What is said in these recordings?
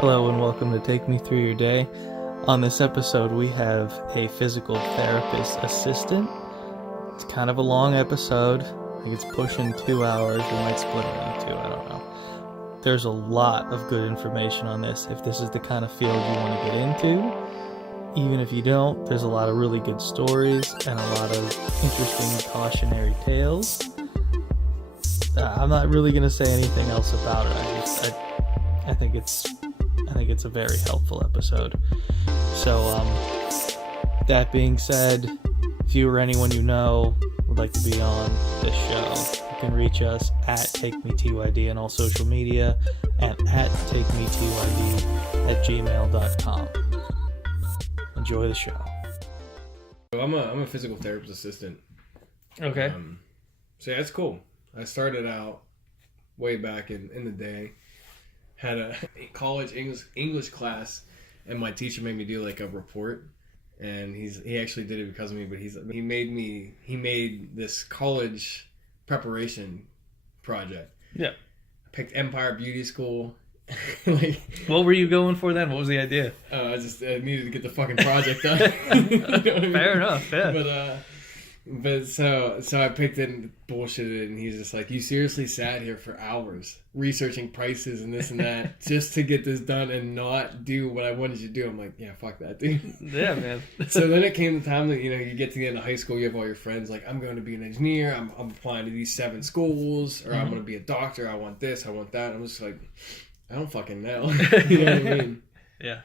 Hello and welcome to Take Me Through Your Day. On this episode, we have a physical therapist assistant. It's kind of a long episode. I think it's pushing 2 hours. We might split it into two. I don't know. There's a lot of good information on this if this is the kind of field you want to get into. Even if you don't, there's a lot of really good stories and a lot of interesting cautionary tales. I'm not really going to say anything else about it. I think it's a very helpful episode. So, that being said, if you or anyone you know would like to be on this show, you can reach us at TakeMeTYD on all social media and at TakeMeTYD@gmail.com. Enjoy the show. I'm a physical therapist assistant. Okay. So yeah, it's cool. I started out way back in the day. Had a college English class, and my teacher made me do like a report, and he actually did it because of me. But he made this college preparation project. Yeah. I picked Empire Beauty School. What were you going for then? What was the idea? I needed to get the fucking project done. You know what I mean? Fair enough. Yeah. But so I picked it and bullshitted it, and he's just like, you seriously sat here for hours researching prices and this and that just to get this done and not do what I wanted you to do. I'm like, yeah, fuck that, dude. Yeah, man. So then it came the time that, you get to the end of high school, you have all your friends like, I'm going to be an engineer, I'm applying to these 7 schools, or I'm going to be a doctor, I want this, I want that. I'm just like, I don't fucking know. You know what I mean? Yeah.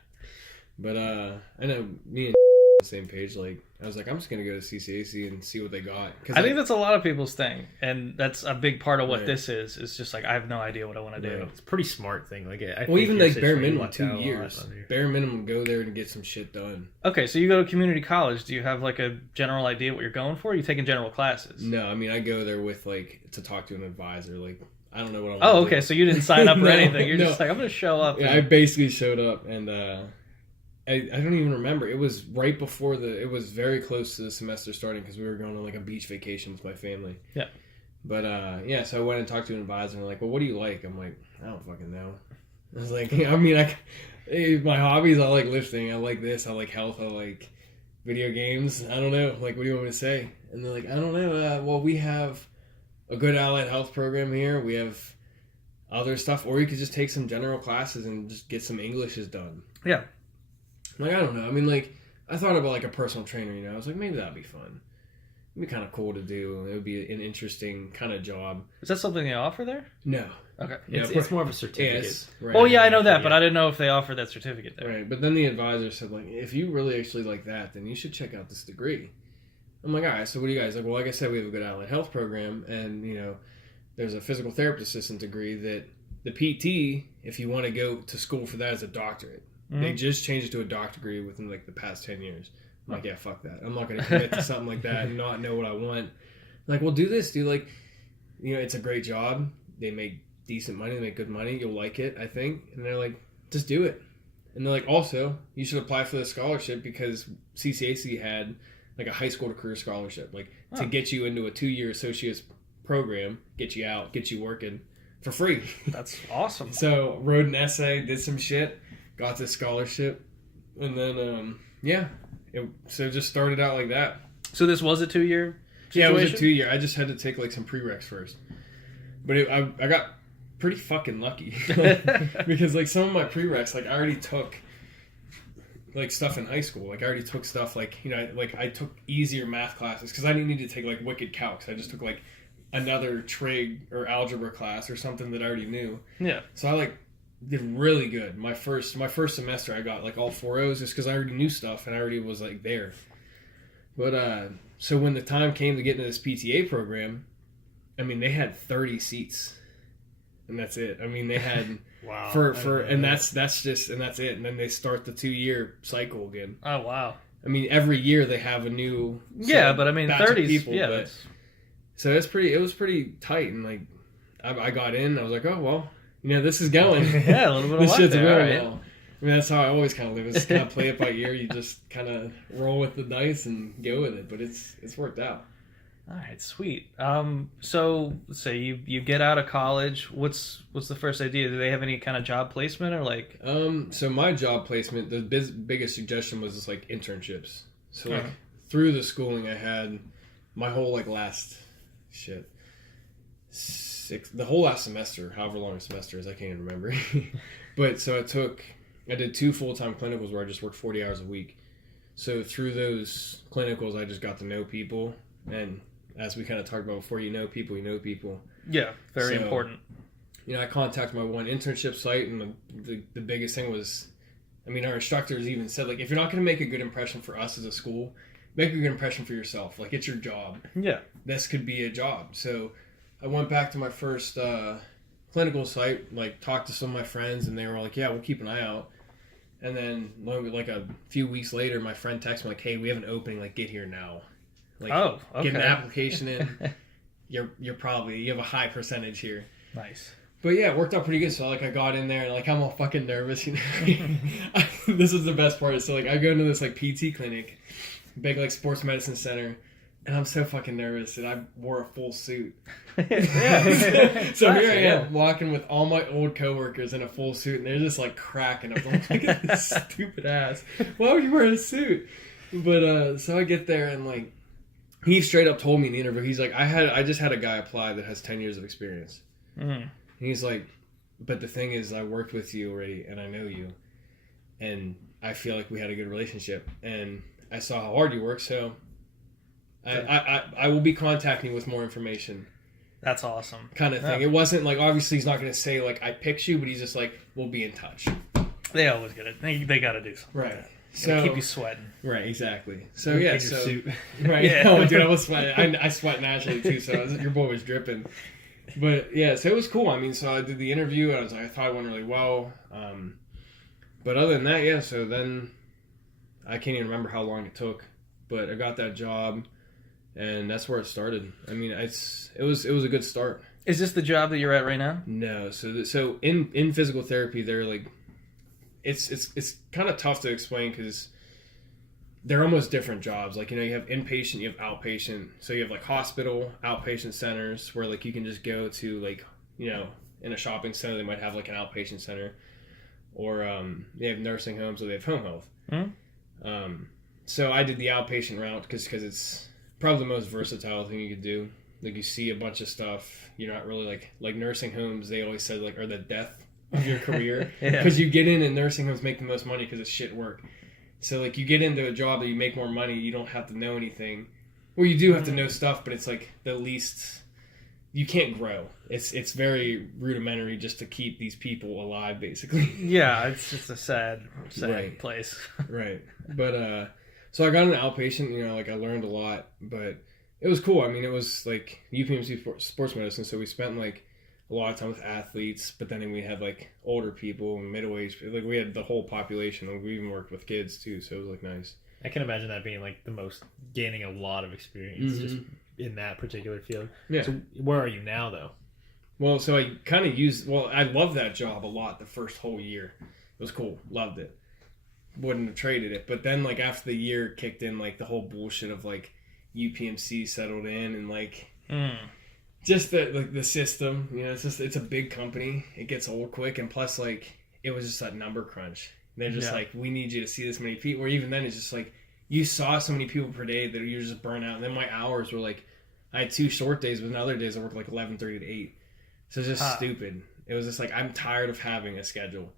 But I know me and on the same page. Like, I was like, I'm just gonna go to CCAC and see what they got. I think that's a lot of people's thing, and that's a big part of what Right. this is. It's just like, I have no idea what I want to do. Right. It's a pretty smart thing. Like, Even like bare minimum 2 years. Bare minimum, go there and get some shit done. Okay, so you go to community college. Do you have like a general idea what you're going for? Are you taking general classes? No, I mean, I go there with like to talk to an advisor. Like, I don't know what I want. Oh, okay. So you didn't sign up or No, anything. You're no. just like, I'm going to show up. Yeah, I basically showed up, and I don't even remember. It was right before it was very close to the semester starting because we were going on like a beach vacation with my family. Yeah. But yeah, so I went and talked to an advisor, and they're like, well, what do you like? I'm like, I don't fucking know. I was like, I mean, my hobbies, I like lifting, I like this, I like health, I like video games. I don't know. Like, what do you want me to say? And they're like, I don't know. Well, we have a good allied health program here. We have other stuff, or you could just take some general classes and just get some Englishes done. Yeah. Like, I don't know. I mean, like, I thought about like a personal trainer, I was like, maybe that'd be fun. It'd be kind of cool to do. It would be an interesting kind of job. Is that something they offer there? No. Okay. It's more of a certificate. Yes. Right. Oh, yeah, I know that, but I didn't know if they offered that certificate there. Right. But then the advisor said, like, if you really actually like that, then you should check out this degree. I'm like, all right, so what do you guys like? Well, like I said, we have a good allied health program, and, there's a physical therapist assistant degree that the PT, if you want to go to school for that, is a doctorate. Mm-hmm. They just changed it to a doctorate degree within like the past 10 years. I'm like, yeah, fuck that. I'm not going to commit to something like that and not know what I want. Like, well, do this. Do like, it's a great job. They make decent money. They make good money. You'll like it, I think. And they're like, just do it. And they're like, also, you should apply for the scholarship because CCAC had like a high school to career scholarship, like to get you into a 2-year associate's program, get you out, get you working for free. That's awesome. So wrote an essay, did some shit, got this scholarship, and then so just started out like that. So this was a 2-year situation? Yeah, it was a 2-year. I just had to take like some prereqs first, but I got pretty fucking lucky because like some of my prereqs, like I already took like stuff in high school. Like I already took stuff like I took easier math classes because I didn't need to take like wicked calcs. I just took like another trig or algebra class or something that I already knew. Yeah. So I like did really good. My first semester I got like all 4 O's just because I already knew stuff and I already was like there. But so when the time came to get into this PTA program, I mean they had 30 seats. And that's it. I mean they had wow. That's it. And then they start the 2-year cycle again. Oh wow. I mean every year they have a new but I mean 30 people. Yeah. But, so it was pretty tight, and like I got in. I was like, oh well, this is going. Yeah, a little bit of this luck shit's there, going right? well. I mean, that's how I always kind of live. It's kind of play it by ear. You just kind of roll with the dice and go with it. But it's worked out. All right, sweet. So say you get out of college. What's the first idea? Do they have any kind of job placement or like? So my job placement, the biggest suggestion was just like internships. So like Uh-huh. through the schooling I had, my whole like last shit. The whole last semester, however long a semester is, I can't even remember. But so I did 2 full-time clinicals where I just worked 40 hours a week. So through those clinicals, I just got to know people. And as we kind of talked about before, you know people. Yeah, very So, important. You know, I contacted my one internship site, and the biggest thing was, I mean, our instructors even said, like, if you're not going to make a good impression for us as a school, make a good impression for yourself. Like, it's your job. Yeah. This could be a job. So I went back to my first clinical site, like talked to some of my friends, and they were like, yeah, we'll keep an eye out. And then like a few weeks later, my friend texted me like, hey, we have an opening, like get here now. Like, Oh, okay. get an application in. You have a high percentage here. Nice. But yeah, it worked out pretty good. So like I got in there and like I'm all fucking nervous, you know. This is the best part. So like I go into this like PT clinic, big like sports medicine center. And I'm so fucking nervous, and I wore a full suit. Yeah. So here I am, walking with all my old coworkers in a full suit, and they're just like cracking up. I'm like, look at this stupid ass. Why would you wear a suit? But so I get there, and like, he straight up told me in the interview, he's like, I just had a guy apply that has 10 years of experience. Mm. And he's like, but the thing is, I worked with you already, and I know you, and I feel like we had a good relationship, and I saw how hard you work, so I will be contacting you with more information. That's awesome. Kind of thing. Yeah. It wasn't like, obviously he's not going to say like I picked you, but he's just like, we'll be in touch. They always get it. They got to do something. Right. So So keep you sweating. right, exactly. So yeah, In so your suit. right. Yeah. Oh, dude, I was sweating. I sweat naturally too. So your boy was dripping. But yeah, so it was cool. I mean, so I did the interview, and I thought it went really well. But other than that, yeah. So then I can't even remember how long it took, but I got that job. And that's where it started. I mean, it was a good start. Is this the job that you're at right now? No, so in physical therapy, they're like, it's kind of tough to explain because they're almost different jobs. Like, you know, you have inpatient, you have outpatient. So you have like hospital, outpatient centers where like you can just go to, like, you know, in a shopping center they might have like an outpatient center, or they have nursing homes, or they have home health. Mm-hmm. So I did the outpatient route because it's probably the most versatile thing you could do. Like, you see a bunch of stuff. You're not really like nursing homes. They always said like are the death of your career because you get in and nursing homes make the most money because it's shit work. So like you get into a job that you make more money. You don't have to know anything. Well, you do have to know stuff, but it's like the least. You can't grow. It's very rudimentary just to keep these people alive, basically. Yeah, it's just a sad Right. place. Right. But so I got an outpatient, you know, like I learned a lot, but it was cool. I mean, it was like UPMC sports medicine, so we spent like a lot of time with athletes, but then we had like older people and middle-aged, like we had the whole population. Like, we even worked with kids too, so it was like nice. I can imagine that being like the most, gaining a lot of experience just in that particular field. Yeah. So where are you now though? Well, so I kind of I loved that job a lot the first whole year. It was cool. Loved it. Wouldn't have traded it. But then, like, after the year kicked in, like, the whole bullshit of, like, UPMC settled in, and, like, just the system, you know, it's a big company. It gets old quick, and plus, like, it was just that number crunch. They're just like, we need you to see this many people. Or even then, it's just like, you saw so many people per day that you're just burnt out. And then my hours were like, I had 2 short days, but then other days I worked like 11:30 to 8. So it's just stupid. It was just like, I'm tired of having a schedule.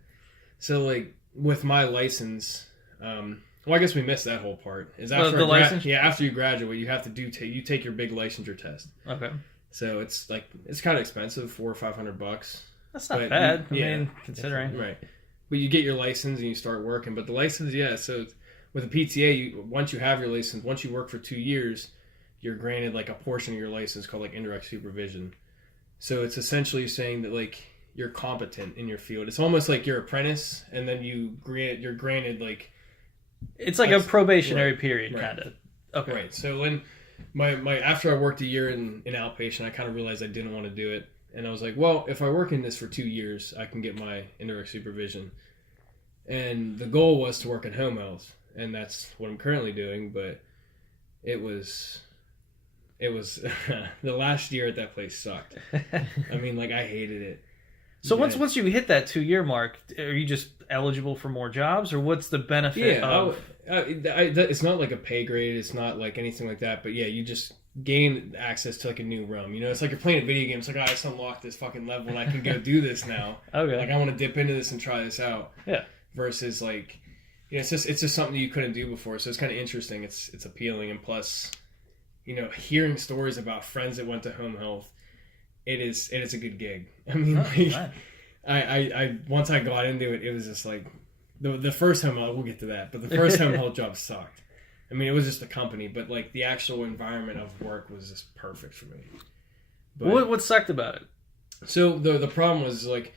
So like with my license, well, I guess we missed that whole part. Is after the license? Yeah, after you graduate, you have to you take your big licensure test. Okay. So it's kind of expensive, $400 or $500. That's not But bad. yeah. I mean, considering. Right. But you get your license and you start working. But the license, yeah, so with a PTA, once you have your license, once you work for 2 years, you're granted like a portion of your license called like indirect supervision. So it's essentially saying that like you're competent in your field. It's almost like you're apprentice, and then you're granted like It's like a probationary period, Right. kind of. Okay. Right. So when my after I worked a year in outpatient, I kind of realized I didn't want to do it, and I was like, well, if I work in this for 2 years, I can get my indirect supervision. And the goal was to work in home health, and that's what I'm currently doing. But it was It was the last year at that place sucked. I mean, like I hated it. So once you hit that 2-year mark, are you just eligible for more jobs, or what's the benefit of? It's not like a pay grade. It's not like anything like that. But yeah, you just gain access to like a new realm. You know, it's like you're playing a video game. It's like, I just unlocked this fucking level and I can go do this now. Okay. Like I want to dip into this and try this out. Yeah. Versus like, yeah, it's just something you couldn't do before. So it's kind of interesting. It's appealing, and plus, you know, hearing stories about friends that went to home health, it is a good gig. I mean, I once I got into it, it was just like the first home health. We'll get to that, but the first home health job sucked. I mean, it was just the company, but like the actual environment of work was just perfect for me. But, What sucked about it? So the problem was like,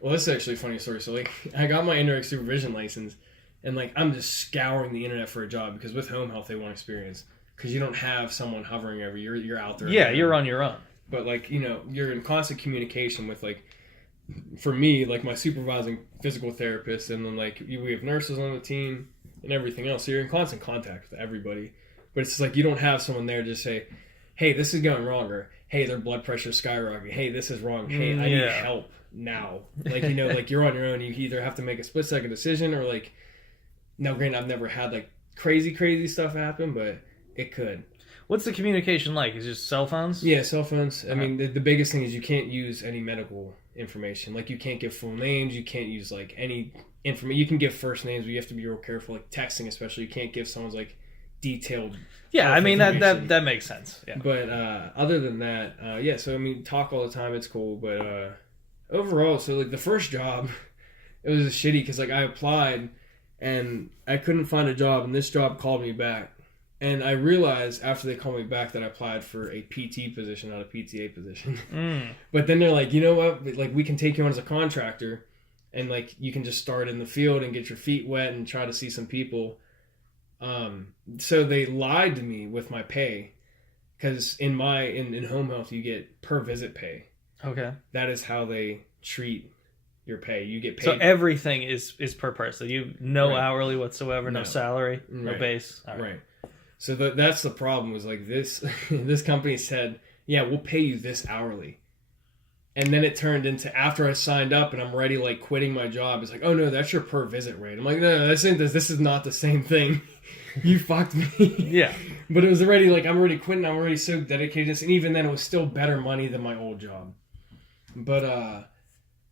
well, this is actually a funny story. So like, I got my indirect supervision license, and like I'm just scouring the internet for a job because with home health they want experience because you don't have someone hovering over you. You're out there. Yeah, you're on your own. But like, you know, you're in constant communication with like, for me, like my supervising physical therapist, and then like we have nurses on the team and everything else. So you're in constant contact with everybody. But it's just like you don't have someone there to just say, hey, this is going wrong, or hey, their blood pressure is skyrocketing. Hey, this is wrong. Hey, I need help now. Like, you know, like you're on your own. You either have to make a split second decision or like, now granted, I've never had like crazy stuff happen, but it could. What's the communication like? Is it just cell phones? Yeah, cell phones. I mean, the biggest thing is you can't use any medical information. Like, you can't give full names. You can't use, like, any information. You can give first names, but you have to be real careful. Like, texting especially, you can't give someone's, like, detailed... Yeah, I mean, that makes sense. Yeah. But other than that, yeah, so, I mean, talk all the time. It's cool. But overall, so, like, the first job, it was shitty because, like, I applied, and I couldn't find a job, and this job called me back. And I realized after they called me back that I applied for a PT position, not a PTA position. But then they're like, you know what? Like, we can take you on as a contractor, and like you can just start in the field and get your feet wet and try to see some people. So they lied to me with my pay, because in home health you get per visit pay. Okay. That is how they treat your pay. You get paid. So everything is per person. You no hourly whatsoever, no salary, no base. All right. So that's the problem, was like this this company said, yeah, we'll pay you this hourly. And then it turned into, after I signed up and I'm ready, like quitting my job, it's like, oh no, that's your per visit rate. I'm like, no, this is not the same thing. You fucked me. Yeah. But it was already like, I'm already quitting. I'm already so dedicated. And even then it was still better money than my old job. But,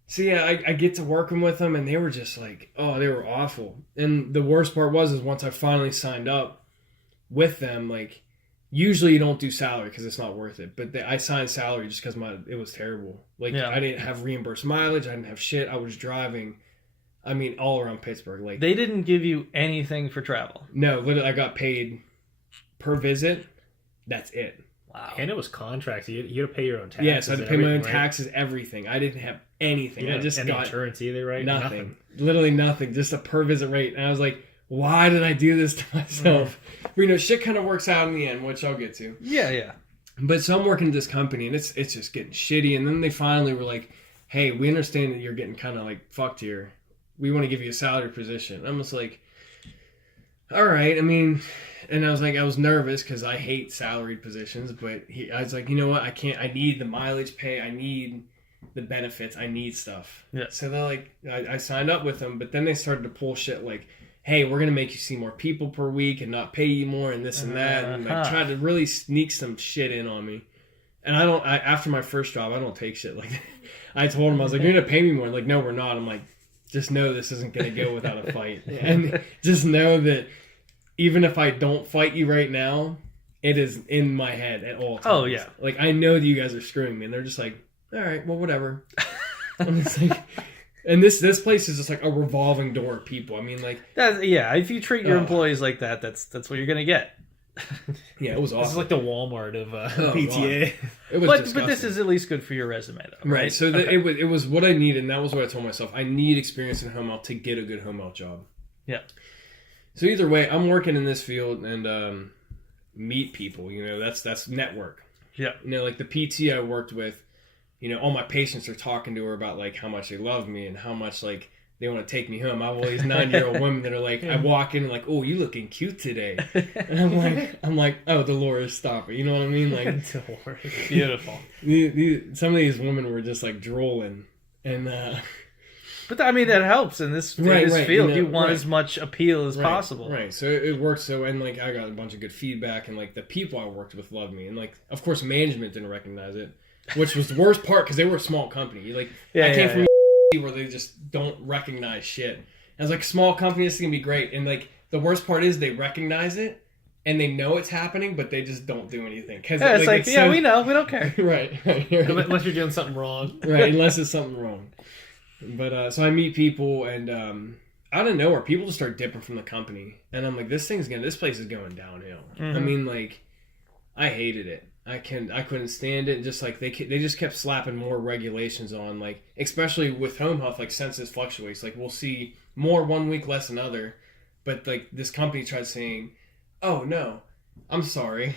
so yeah, I get to working with them, and they were just like, oh, they were awful. And the worst part was once I finally signed up with them, like, usually you don't do salary because it's not worth it. But I signed salary just because it was terrible. Like, I didn't have reimbursed mileage. I didn't have shit. I was driving, I mean, all around Pittsburgh. Like, they didn't give you anything for travel. No, literally, I got paid per visit. That's it. Wow. And it was contracts. You had to pay your own taxes. Yeah, so I had to pay my own taxes, everything. I didn't have anything. I just got insurance either, right? Nothing. Literally nothing. Just a per visit rate. And I was like, why did I do this to myself? But, you know, shit kind of works out in the end, which I'll get to. Yeah. But so I'm working at this company, and it's just getting shitty. And then they finally were like, hey, we understand that you're getting kind of like fucked here. We want to give you a salary position. I'm just like, all right. I mean, and I was nervous because I hate salaried positions. But I was like, you know what? I need the mileage pay. I need the benefits. I need stuff. Yeah. So they're like, I signed up with them, but then they started to pull shit like, hey, we're going to make you see more people per week and not pay you more and this and that. And I tried to really sneak some shit in on me. And after my first job, I don't take shit like that. I told them, I was like, you're going to pay me more. Like, no, we're not. I'm like, just know this isn't going to go without a fight. And just know that even if I don't fight you right now, it is in my head at all times. Oh, yeah. Like, I know that you guys are screwing me. And they're just like, all right, well, whatever. I'm just like... And this place is just like a revolving door of people. I mean, like... if you treat your employees like that, that's what you're going to get. Yeah, it was awesome. This is like the Walmart of PTA. It was but this is at least good for your resume, though, right? Right, so it was what I needed, and that was what I told myself. I need experience in home health to get a good home health job. Yeah. So either way, I'm working in this field and meet people. You know, that's network. Yeah. You know, like the PT I worked with, you know, all my patients are talking to her about like how much they love me and how much like they want to take me home. I have all these 9-year-old women that are like, I walk in and like, oh, you looking cute today. And I'm like, oh, Dolores, stop it. You know what I mean? Like, Dolores. Beautiful. Some of these women were just like drooling. And, but I mean, that helps in this field. You want as much appeal as possible. Right. So it worked. So, and like, I got a bunch of good feedback, and like the people I worked with loved me. And like, of course, management didn't recognize it, which was the worst part because they were a small company. Like, I came from where they just don't recognize shit. And I was like, small company, this is gonna be great. And like, the worst part is they recognize it and they know it's happening, but they just don't do anything. Cause it's like we know, we don't care. Right. Unless you're doing something wrong. Right, unless it's something wrong. But so I meet people, and out of nowhere, people just start dipping from the company, and I'm like, this place is going downhill. I mean, like, I hated it. I couldn't stand it. Just like they just kept slapping more regulations on, like, especially with home health, like census fluctuates. Like, we'll see more one week, less another. But like this company tried saying, oh no, I'm sorry.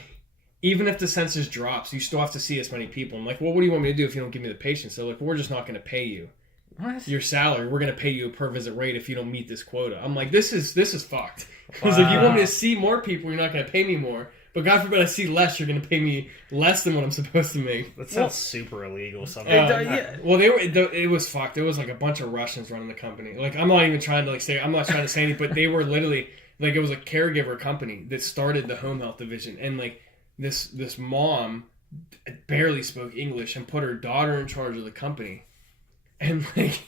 Even if the census drops, you still have to see as many people. I'm like, well, what do you want me to do if you don't give me the patients? So like, we're just not going to pay you. What? Your salary. We're going to pay you a per visit rate if you don't meet this quota. I'm like, this is fucked. Because if you want me to see more people, you're not going to pay me more. But God forbid I see less, you're going to pay me less than what I'm supposed to make. That sounds super illegal somehow. Well, it was fucked. It was like a bunch of Russians running the company. Like, I'm not even trying to like say, I'm not trying to say anything, but they were literally, like, it was a caregiver company that started the home health division. And like, this mom barely spoke English and put her daughter in charge of the company. And like,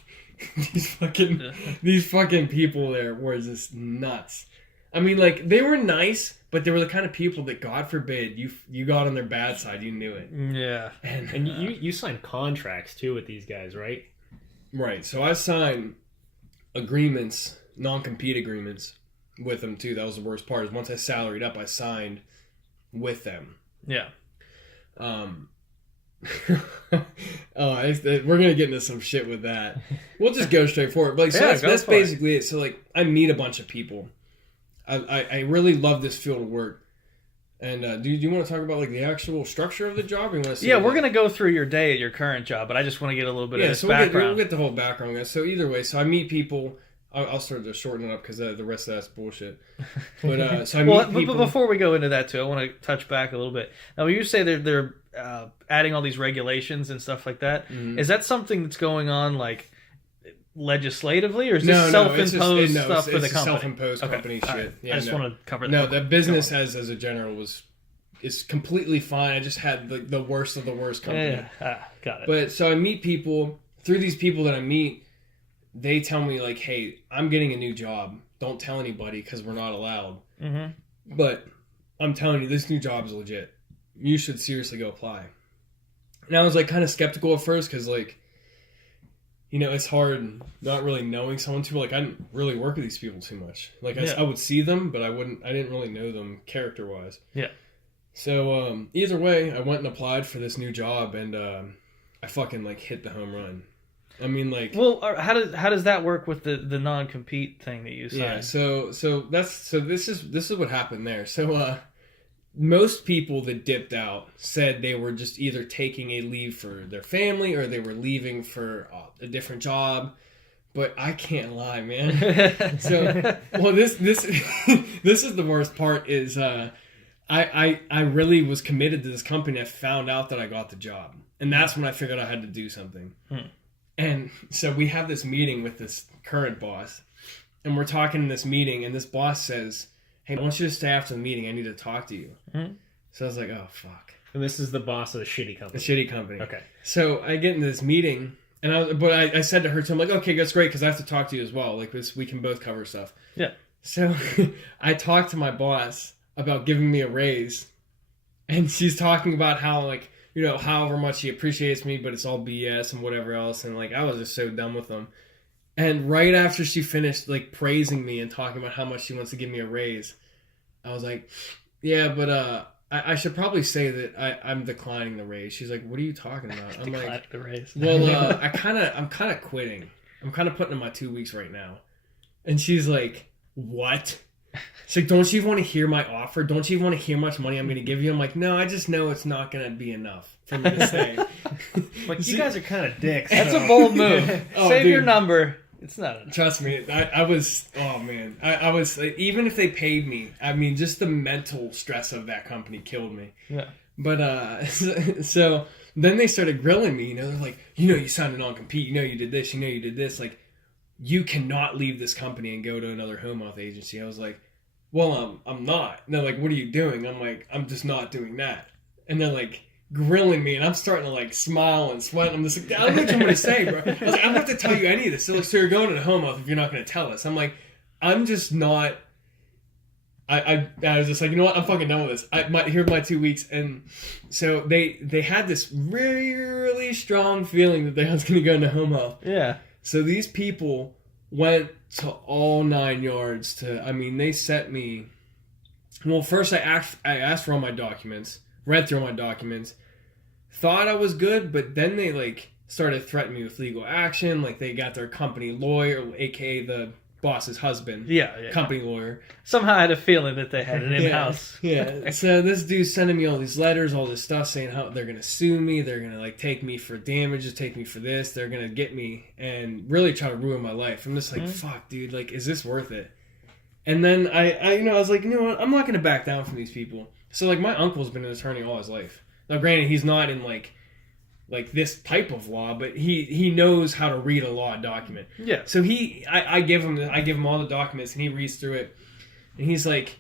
these fucking people there were just nuts. I mean, like, they were nice, but they were the kind of people that, God forbid, you got on their bad side, you knew it. Yeah. And you signed contracts, too, with these guys, right? Right. So I signed agreements, non-compete agreements with them, too. That was the worst part, is once I salaried up, I signed with them. Yeah. We're gonna get into some shit with that. We'll just go straight forward. But like, so that's basically it. So like, I meet a bunch of people. I really love this field of work. And do you want to talk about like the actual structure of the job? Or you want to we're gonna go through your day at your current job, but I just want to get a little bit of this background. We'll get the whole background, guys. So either way, so I meet people. I'll start to shorten it up because the rest of that's bullshit. But so I meet people. But before we go into that too, I want to touch back a little bit. Now, when you say they're adding all these regulations and stuff like that, is that something that's going on like legislatively, or is this self-imposed stuff for the company? Self-imposed company shit. Right. Yeah, I just want to cover that. No, the business as a general is completely fine. I just had the worst of the worst company. Got it. But so I meet people. Through these people that I meet, they tell me like, hey, I'm getting a new job. Don't tell anybody because we're not allowed. Mm-hmm. But I'm telling you, this new job is legit. You should seriously go apply. And I was like kind of skeptical at first because like, you know, it's hard not really knowing someone too. Like, I didn't really work with these people too much. Like, I would see them, but I didn't really know them character-wise. Yeah. So, either way, I went and applied for this new job, and I fucking, like, hit the home run. I mean, like... Well, how does that work with the non-compete thing that you signed? Yeah, so this is what happened there. So, most people that dipped out said they were just either taking a leave for their family or they were leaving for a different job. But I can't lie, man. So, well, this this is the worst part is I really was committed to this company. I found out that I got the job. And that's when I figured I had to do something. And so we have this meeting with this current boss. And we're talking in this meeting, and this boss says, hey, I want you to stay after the meeting. I need to talk to you. So I was like, oh, fuck. And this is the boss of the shitty company. The shitty company. Okay. So I get into this meeting, and I said to her, too, I'm like, okay, that's great, because I have to talk to you as well. Like, we can both cover stuff. Yeah. So I talked to my boss about giving me a raise, and she's talking about how, like, you know, however much she appreciates me, but it's all BS and whatever else. And, like, I was just so done with them. And right after she finished, like, praising me and talking about how much she wants to give me a raise, I was like, yeah, but I should probably say that I'm declining the raise. She's like, what are you talking about? I'm like, the raise. Well, I'm kind of quitting. I'm kind of putting in my 2 weeks right now. And she's like, what? She's like, don't you want to hear my offer? Don't you want to hear how much money I'm going to give you? I'm like, no, I just know it's not going to be enough for me to stay. Like, you guys are kind of dicks. That's a bold move. Save your number. It's not enough. Trust me, I was, oh man. I was, like, even if they paid me, I mean, just the mental stress of that company killed me. Yeah. But, so then they started grilling me, you know, they're like, you know, you signed a non-compete, you know, you did this, you know, you did this. Like, you cannot leave this company and go to another home health agency. I was like, well, I'm not. And they're like, what are you doing? I'm like, I'm just not doing that. And they're like, grilling me, and I'm starting to like smile and sweat. I'm just like, I don't know what you want to say, bro. I was like, I don't have to tell you any of this. They're like, so you're going to the home health if you're not going to tell us. I'm like, I'm just not. I was just like, you know what? I'm fucking done with this. Here are my 2 weeks, and so they had this really, really strong feeling that they was going to go into home health. Yeah. So these people went to all 9 yards to. I mean, they sent me. Well, first I asked for all my documents. Read through my documents, thought I was good, but then they like started threatening me with legal action. Like they got their company lawyer, aka the boss's husband, company lawyer. Somehow I had a feeling that they had an in-house. Yeah. So this dude's sending me all these letters, all this stuff, saying how they're gonna sue me, they're gonna like take me for damages, take me for this, they're gonna get me and really try to ruin my life. I'm just like, fuck, dude, like, is this worth it? And then I was like, you know what? I'm not gonna back down from these people. So, like, my uncle's been an attorney all his life. Now, granted, he's not in, like this type of law, but he knows how to read a law document. Yeah. So I give him all the documents, and he reads through it, and he's like,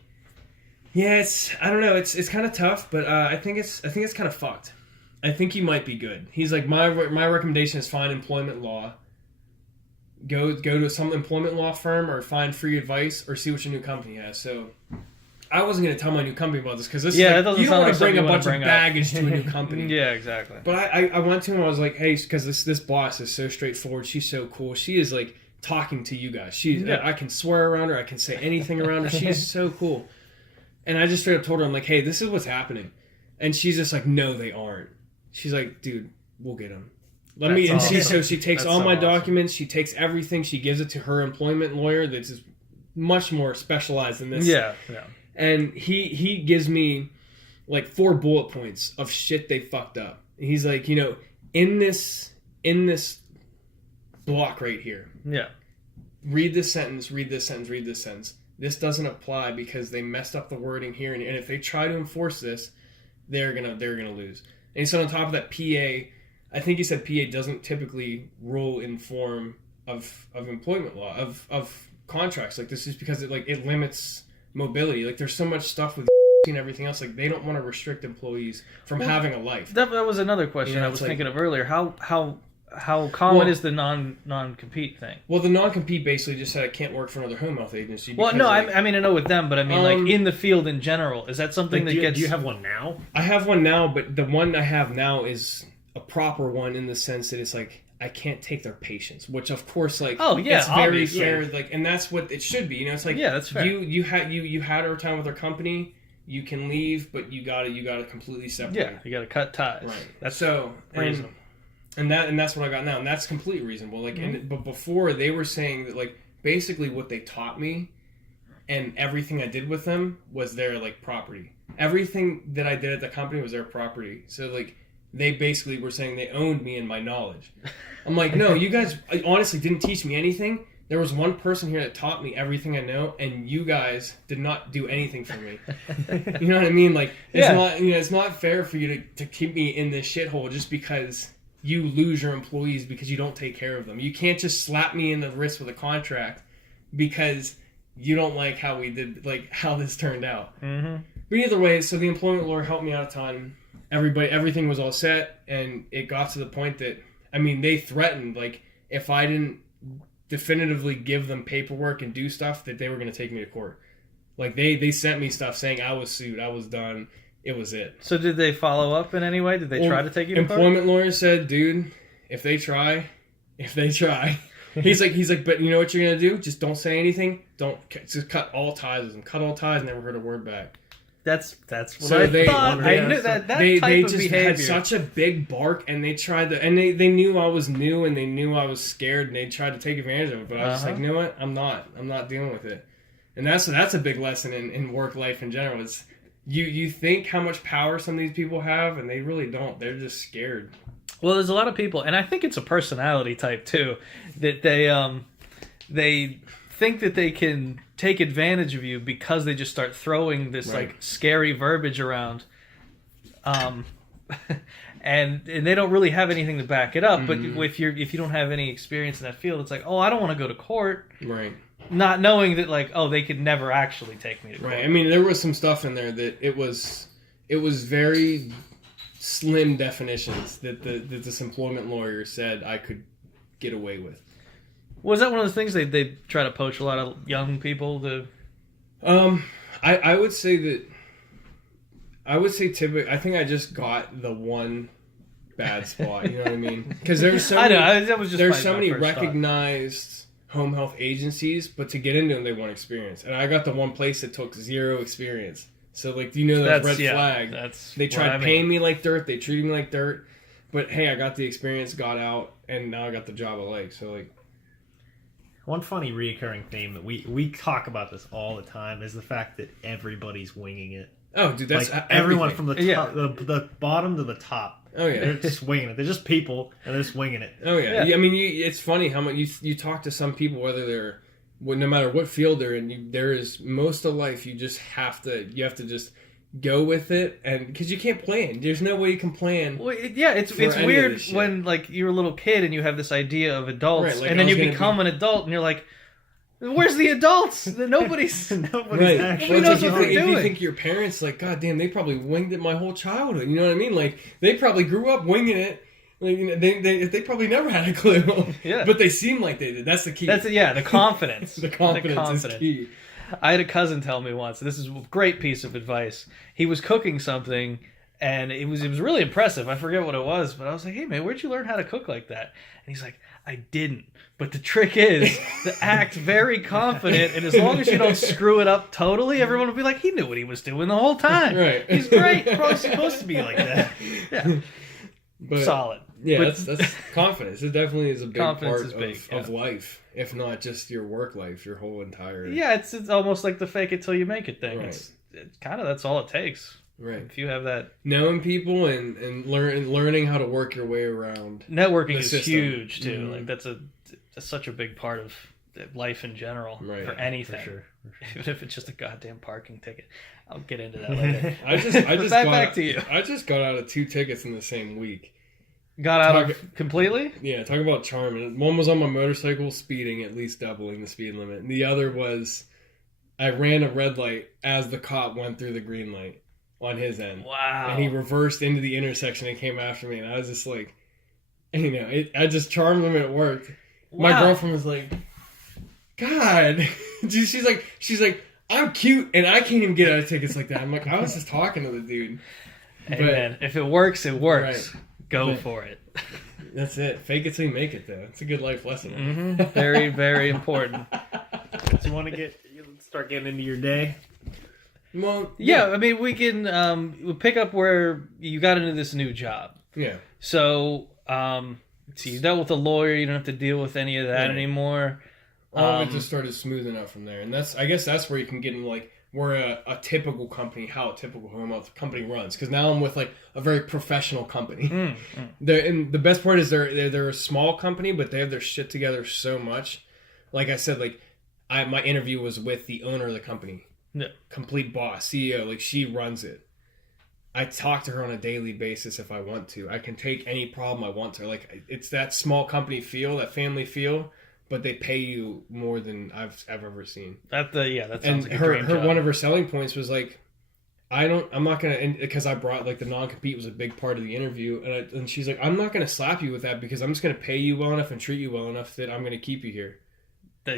yeah, I don't know, it's kind of tough, but I think it's kind of fucked. I think he might be good. He's like, my recommendation is find employment law. Go to some employment law firm or find free advice or see what your new company has. So I wasn't going to tell my new company about this because this is like, you don't want to bring a bunch of baggage to a new company. Yeah, exactly. But I went to him, I was like, hey, because this boss is so straightforward. She's so cool. She is like talking to you guys. I can swear around her. I can say anything around her. She's so cool. And I just straight up told her, I'm like, hey, this is what's happening. And she's just like, no, they aren't. She's like, dude, we'll get them. She takes all my documents. She takes everything. She gives it to her employment lawyer that's much more specialized than this. Yeah. And he gives me like 4 bullet points of shit they fucked up. And he's like, you know, in this block right here. Yeah. Read this sentence, read this sentence, read this sentence. This doesn't apply because they messed up the wording here, and if they try to enforce this, they're gonna lose. And he said on top of that, PA, I think he said PA doesn't typically rule in form of employment law, of contracts. Like, this is because it limits mobility. Like, there's so much stuff with and everything else. Like, they don't want to restrict employees from having a life. That was another question I was thinking of earlier. How common is the non-compete thing? Well, the non-compete basically just said I can't work for another home health agency. Well, no, I mean, I know with them, but I mean, like, in the field in general, is that something that gets... Do you have one now? I have one now, but the one I have now is a proper one in the sense that it's like, I can't take their patients, which of course, like, it's very fair, like, and that's what it should be. You know, it's like, that's fair. You had a time with our company, you can leave, but you gotta completely separate. Yeah, you gotta cut ties. Right. That's so reasonable. And that's what I got now, and that's completely reasonable. Like, but before they were saying that, like, basically what they taught me, and everything I did with them was their like property. Everything that I did at the company was their property. So like, they basically were saying they owned me and my knowledge. I'm like, no, you guys honestly didn't teach me anything. There was one person here that taught me everything I know, and you guys did not do anything for me. You know what I mean? Like, it's not fair for you to keep me in this shithole just because you lose your employees because you don't take care of them. You can't just slap me in the wrist with a contract because you don't like how we did, like, how this turned out. Mm-hmm. But either way, so the employment lawyer helped me out a ton. Everything was all set, and it got to the point that, I mean, they threatened, like, if I didn't definitively give them paperwork and do stuff, that they were going to take me to court. Like, they sent me stuff saying I was sued, I was done, it was it. So did they follow up in any way? Did they try to take you to court? Employment lawyer said, dude, if they try, he's like, but you know what you're going to do? Just don't say anything. Just cut all ties with them. Cut all ties, never heard a word back. That's what I thought. I knew that type of just behavior. Had such a big bark, and they tried to, and they knew I was new, and they knew I was scared, and they tried to take advantage of it. But I was just like, you know what? I'm not dealing with it. And that's a big lesson in work life in general. Is you think how much power some of these people have, and they really don't. They're just scared. Well, there's a lot of people, and I think it's a personality type too, that they think that they can take advantage of you because they just start throwing this Right. like scary verbiage around. And they don't really have anything to back it up. But if you don't have any experience in that field, it's like, oh, I don't want to go to court. Right. Not knowing that, like, oh, they could never actually take me to court. Right. I mean, there was some stuff in there that it was very slim definitions that this employment lawyer said I could get away with. Was that one of the things they try to poach a lot of young people to? I would say typically, I think I just got the one bad spot. You know what I mean? Because there's so many, that was just there's my so many first thought. recognized home health agencies, but to get into them, they want experience. And I got the one place that took 0 experience. So, like, you know, that red flag. They tried paying me like dirt. They treated me like dirt. But hey, I got the experience, got out, and now I got the job I like. So, like, one funny reoccurring theme that we talk about this all the time is the fact that everybody's winging it. oh, dude, that's Like everyone everything. from the top, the bottom to the top. Oh yeah, They're just winging it. They're just people, and they're just winging it. oh yeah. Yeah. I mean, it's funny how much you talk to some people, whether they're no matter what field they're in. There is most of life you have to just go with it, and because you can't plan. There's no way you can plan. Well, it's any of weird this shit. when like you're a little kid and you have this idea of adults, Right, like, and then I you was gonna become an adult and you're like, "Where's the adults? Nobody's." Nobody's actually. Who knows If what they're you doing? think your parents, like, God damn, they probably winged it my whole childhood. You know what I mean? Like, they probably grew up winging it. Like, you know, they probably never had a clue. Yeah. But they seem like they did. That's the key. The confidence. the confidence is key. I had a cousin tell me once. This is a great piece of advice. He was cooking something, and it was really impressive. I forget what it was, but I was like, "Hey man, where'd you learn how to cook like that?" And he's like, "I didn't." But the trick is to act very confident, and as long as you don't screw it up totally, everyone will be like, "He knew what he was doing the whole time. Right. He's great. Probably supposed to be like that." Yeah, But, solid. Yeah, But- that's confidence. It definitely is a big part Confidence is big, of life, if not just your work life, your whole entire. Yeah, it's almost like the fake it till you make it thing. Right. It's kind of that's all it takes. Right. If you have that Knowing people and learning how to work your way around. networking The is system. huge too. Mhm. Like that's such a big part of life in general Right. for anything. For sure. Even if it's just a goddamn parking ticket. I'll get into that later. I just back to you. I just got out of 2 tickets in the same week. Got out of completely? Yeah, talk about charming. One was on my motorcycle, speeding, at least doubling the speed limit. And the other was I ran a red light as the cop went through the green light on his end. Wow. And he reversed into the intersection and came after me. And I was just like, you know, I just charmed him and it worked. My Wow. girlfriend was like, God. She's like, I'm cute and I can't even get out of tickets like that. I'm like, I was just talking to the dude. Hey But- man, if it works, it works. Right. Go But- for it. That's it. Fake it till you make it, though. It's a good life lesson. Very, very important. Do you want to start getting into your day? Well, Yeah, I mean, we can we'll pick up where you got into this new job. Yeah. So, so you dealt with a lawyer. You don't have to deal with any of that Right. anymore. All of it just started smoothing out from there. And I guess that's where you can get into, like, where a typical company, how a typical home health company runs. Because now I'm with, like, a very professional company. And the best part is they're a small company, but they have their shit together so much. Like I said, like, my interview was with the owner of the company. Yeah. Complete boss, CEO. Like, she runs it. I talk to her on a daily basis if I want to. I can take any problem I want to. Like, it's that small company feel, that family feel, but they pay you more than I've ever seen. That sounds And like a dream her job. one of her selling points was like, I'm not gonna, because I brought, like, the non-compete was a big part of the interview, and she's like, I'm not gonna slap you with that because I'm just gonna pay you well enough and treat you well enough that I'm gonna keep you here.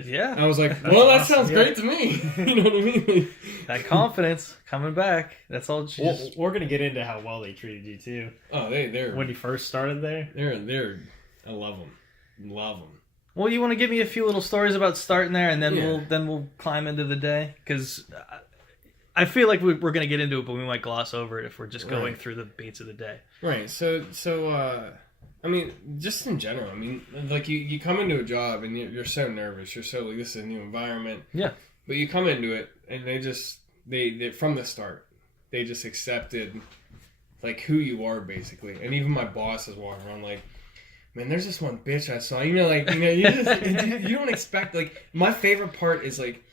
Yeah, I was like, well, that awesome, sounds yeah. great to me. You know what I mean? that confidence coming back. That's all. She just, We're going to get into how well they treated you, too. Oh, they're When you first started there? they're I love them. well, you want to give me a few little stories about starting there, and then Yeah. we'll climb into the day because I feel like we're going to get into it, but we might gloss over it if we're just going Right. through the beats of the day. Right. So I mean, just in general, I mean, like you come into a job and you're so nervous. You're so like, this is a new environment. Yeah. But you come into it and they from the start, they just accepted like who you are basically. And even my boss is walking around like, man, there's this one bitch I saw. You just you don't expect. Like, my favorite part is like,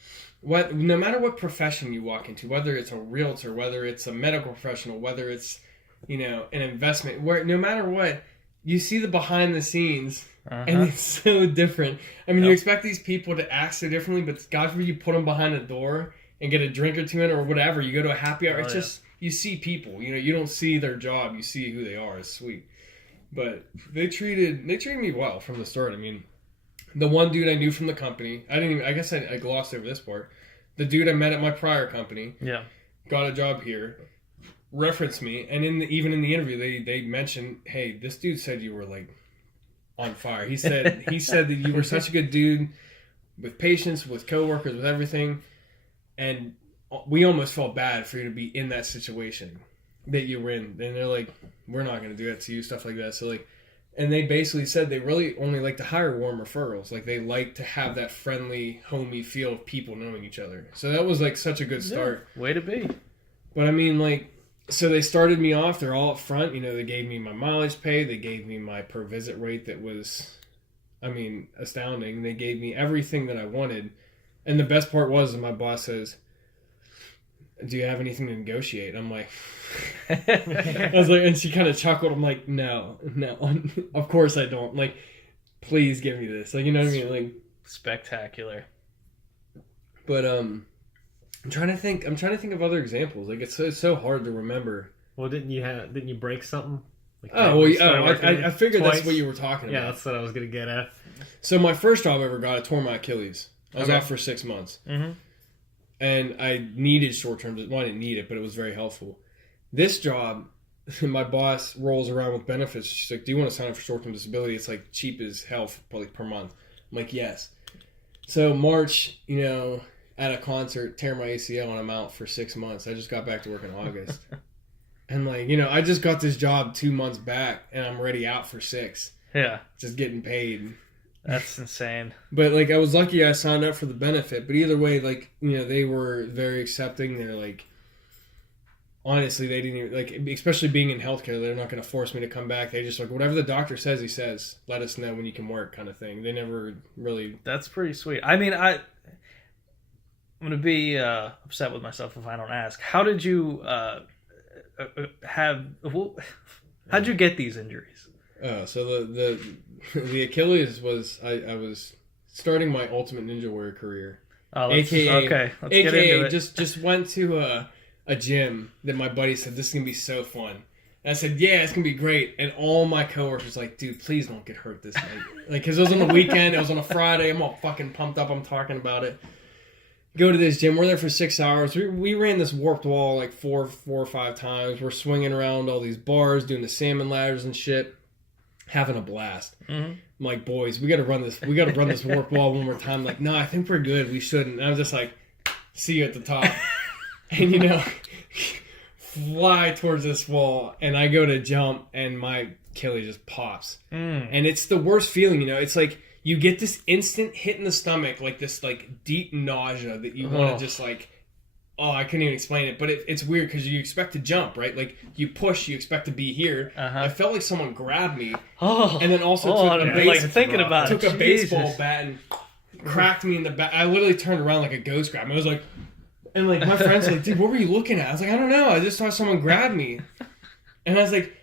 no matter what profession you walk into, whether it's a realtor, whether it's a medical professional, whether it's an investment, where no matter what, you see the behind the scenes, and it's so different. I mean, you expect these people to act so differently, but God forbid you put them behind a door and get a drink or two in, or whatever. You go to a happy hour. It's just, you see people. You don't see their job. You see who they are. It's sweet. But they treated me well from the start. I mean, the one dude I knew from the company, I guess I glossed over this part. The dude I met at my prior company, got a job here, referenced me, and even in the interview, they mentioned, hey, this dude said you were like on fire. He said that you were such a good dude with patience, with coworkers, with everything, and we almost felt bad for you to be in that situation that you were in. And they're like, we're not going to do that to you, stuff like that. So like, and they basically said they really only like to hire warm referrals. Like, they like to have that friendly, homey feel of people knowing each other. So that was like such a good start. Way to be. But I mean, like, so they started me off. They're all up front. They gave me my mileage pay. They gave me my per visit rate that was, I mean, astounding. They gave me everything that I wanted. And the best part was my boss says, do you have anything to negotiate? I'm like, I was like, and she kind of chuckled. I'm like, no, of course I don't. Like, please give me this. Like, you know what I mean? Like, spectacular. But I'm trying to think of other examples. Like, it's so hard to remember. Well, didn't you break something? Like, I figured twice? that's what you were talking about. Yeah, that's what I was gonna get at. So my first job I ever got, I tore my Achilles. I was off for 6 months. Mm-hmm. And I needed short-term... Well, I didn't need it, but it was very helpful. This job, my boss rolls around with benefits. She's like, do you want to sign up for short-term disability? It's like cheap as hell, probably per month. I'm like, yes. So March, at a concert, tear my ACL and I'm out for 6 months. I just got back to work in August. And like, I just got this job 2 months back and I'm already out for 6. Yeah. Just getting paid. That's insane. But like, I was lucky I signed up for the benefit. But either way, like, they were very accepting. They're like, honestly, they didn't even, like, especially being in healthcare, they're not going to force me to come back. They just like, whatever the doctor says, he says, let us know when you can work, kind of thing. They never really... That's pretty sweet. I mean, I'm going to be upset with myself if I don't ask. How did you how'd you get these injuries? So the Achilles was, I was starting my Ultimate Ninja Warrior career. Oh, let's get into it. just went to a gym that my buddy said, this is going to be so fun. And I said, yeah, it's going to be great. And all my coworkers like, dude, please don't get hurt this night. Like, because it was on the weekend. It was on a Friday. I'm all fucking pumped up. I'm talking about it. Go to this gym. We're there for 6 hours. We ran this warped wall like four or five times. We're swinging around all these bars, doing the salmon ladders and shit. Having a blast. Mm-hmm. I'm like, boys, we got to run this warped wall one more time. Like, no, I think we're good. We shouldn't. And I was just like, see you at the top. And, fly towards this wall. And I go to jump and my Achilles just pops. And it's the worst feeling, It's like you get this instant hit in the stomach, like this like deep nausea that you want to just like... Oh, I couldn't even explain it, but it's weird because you expect to jump, right? Like, you push, you expect to be here. I felt like someone grabbed me, and then also took a baseball bat and cracked me in the back. I literally turned around like a ghost grab. I was like, and like my friends were like, dude, what were you looking at? I was like, I don't know. I just saw someone grab me, and I was like,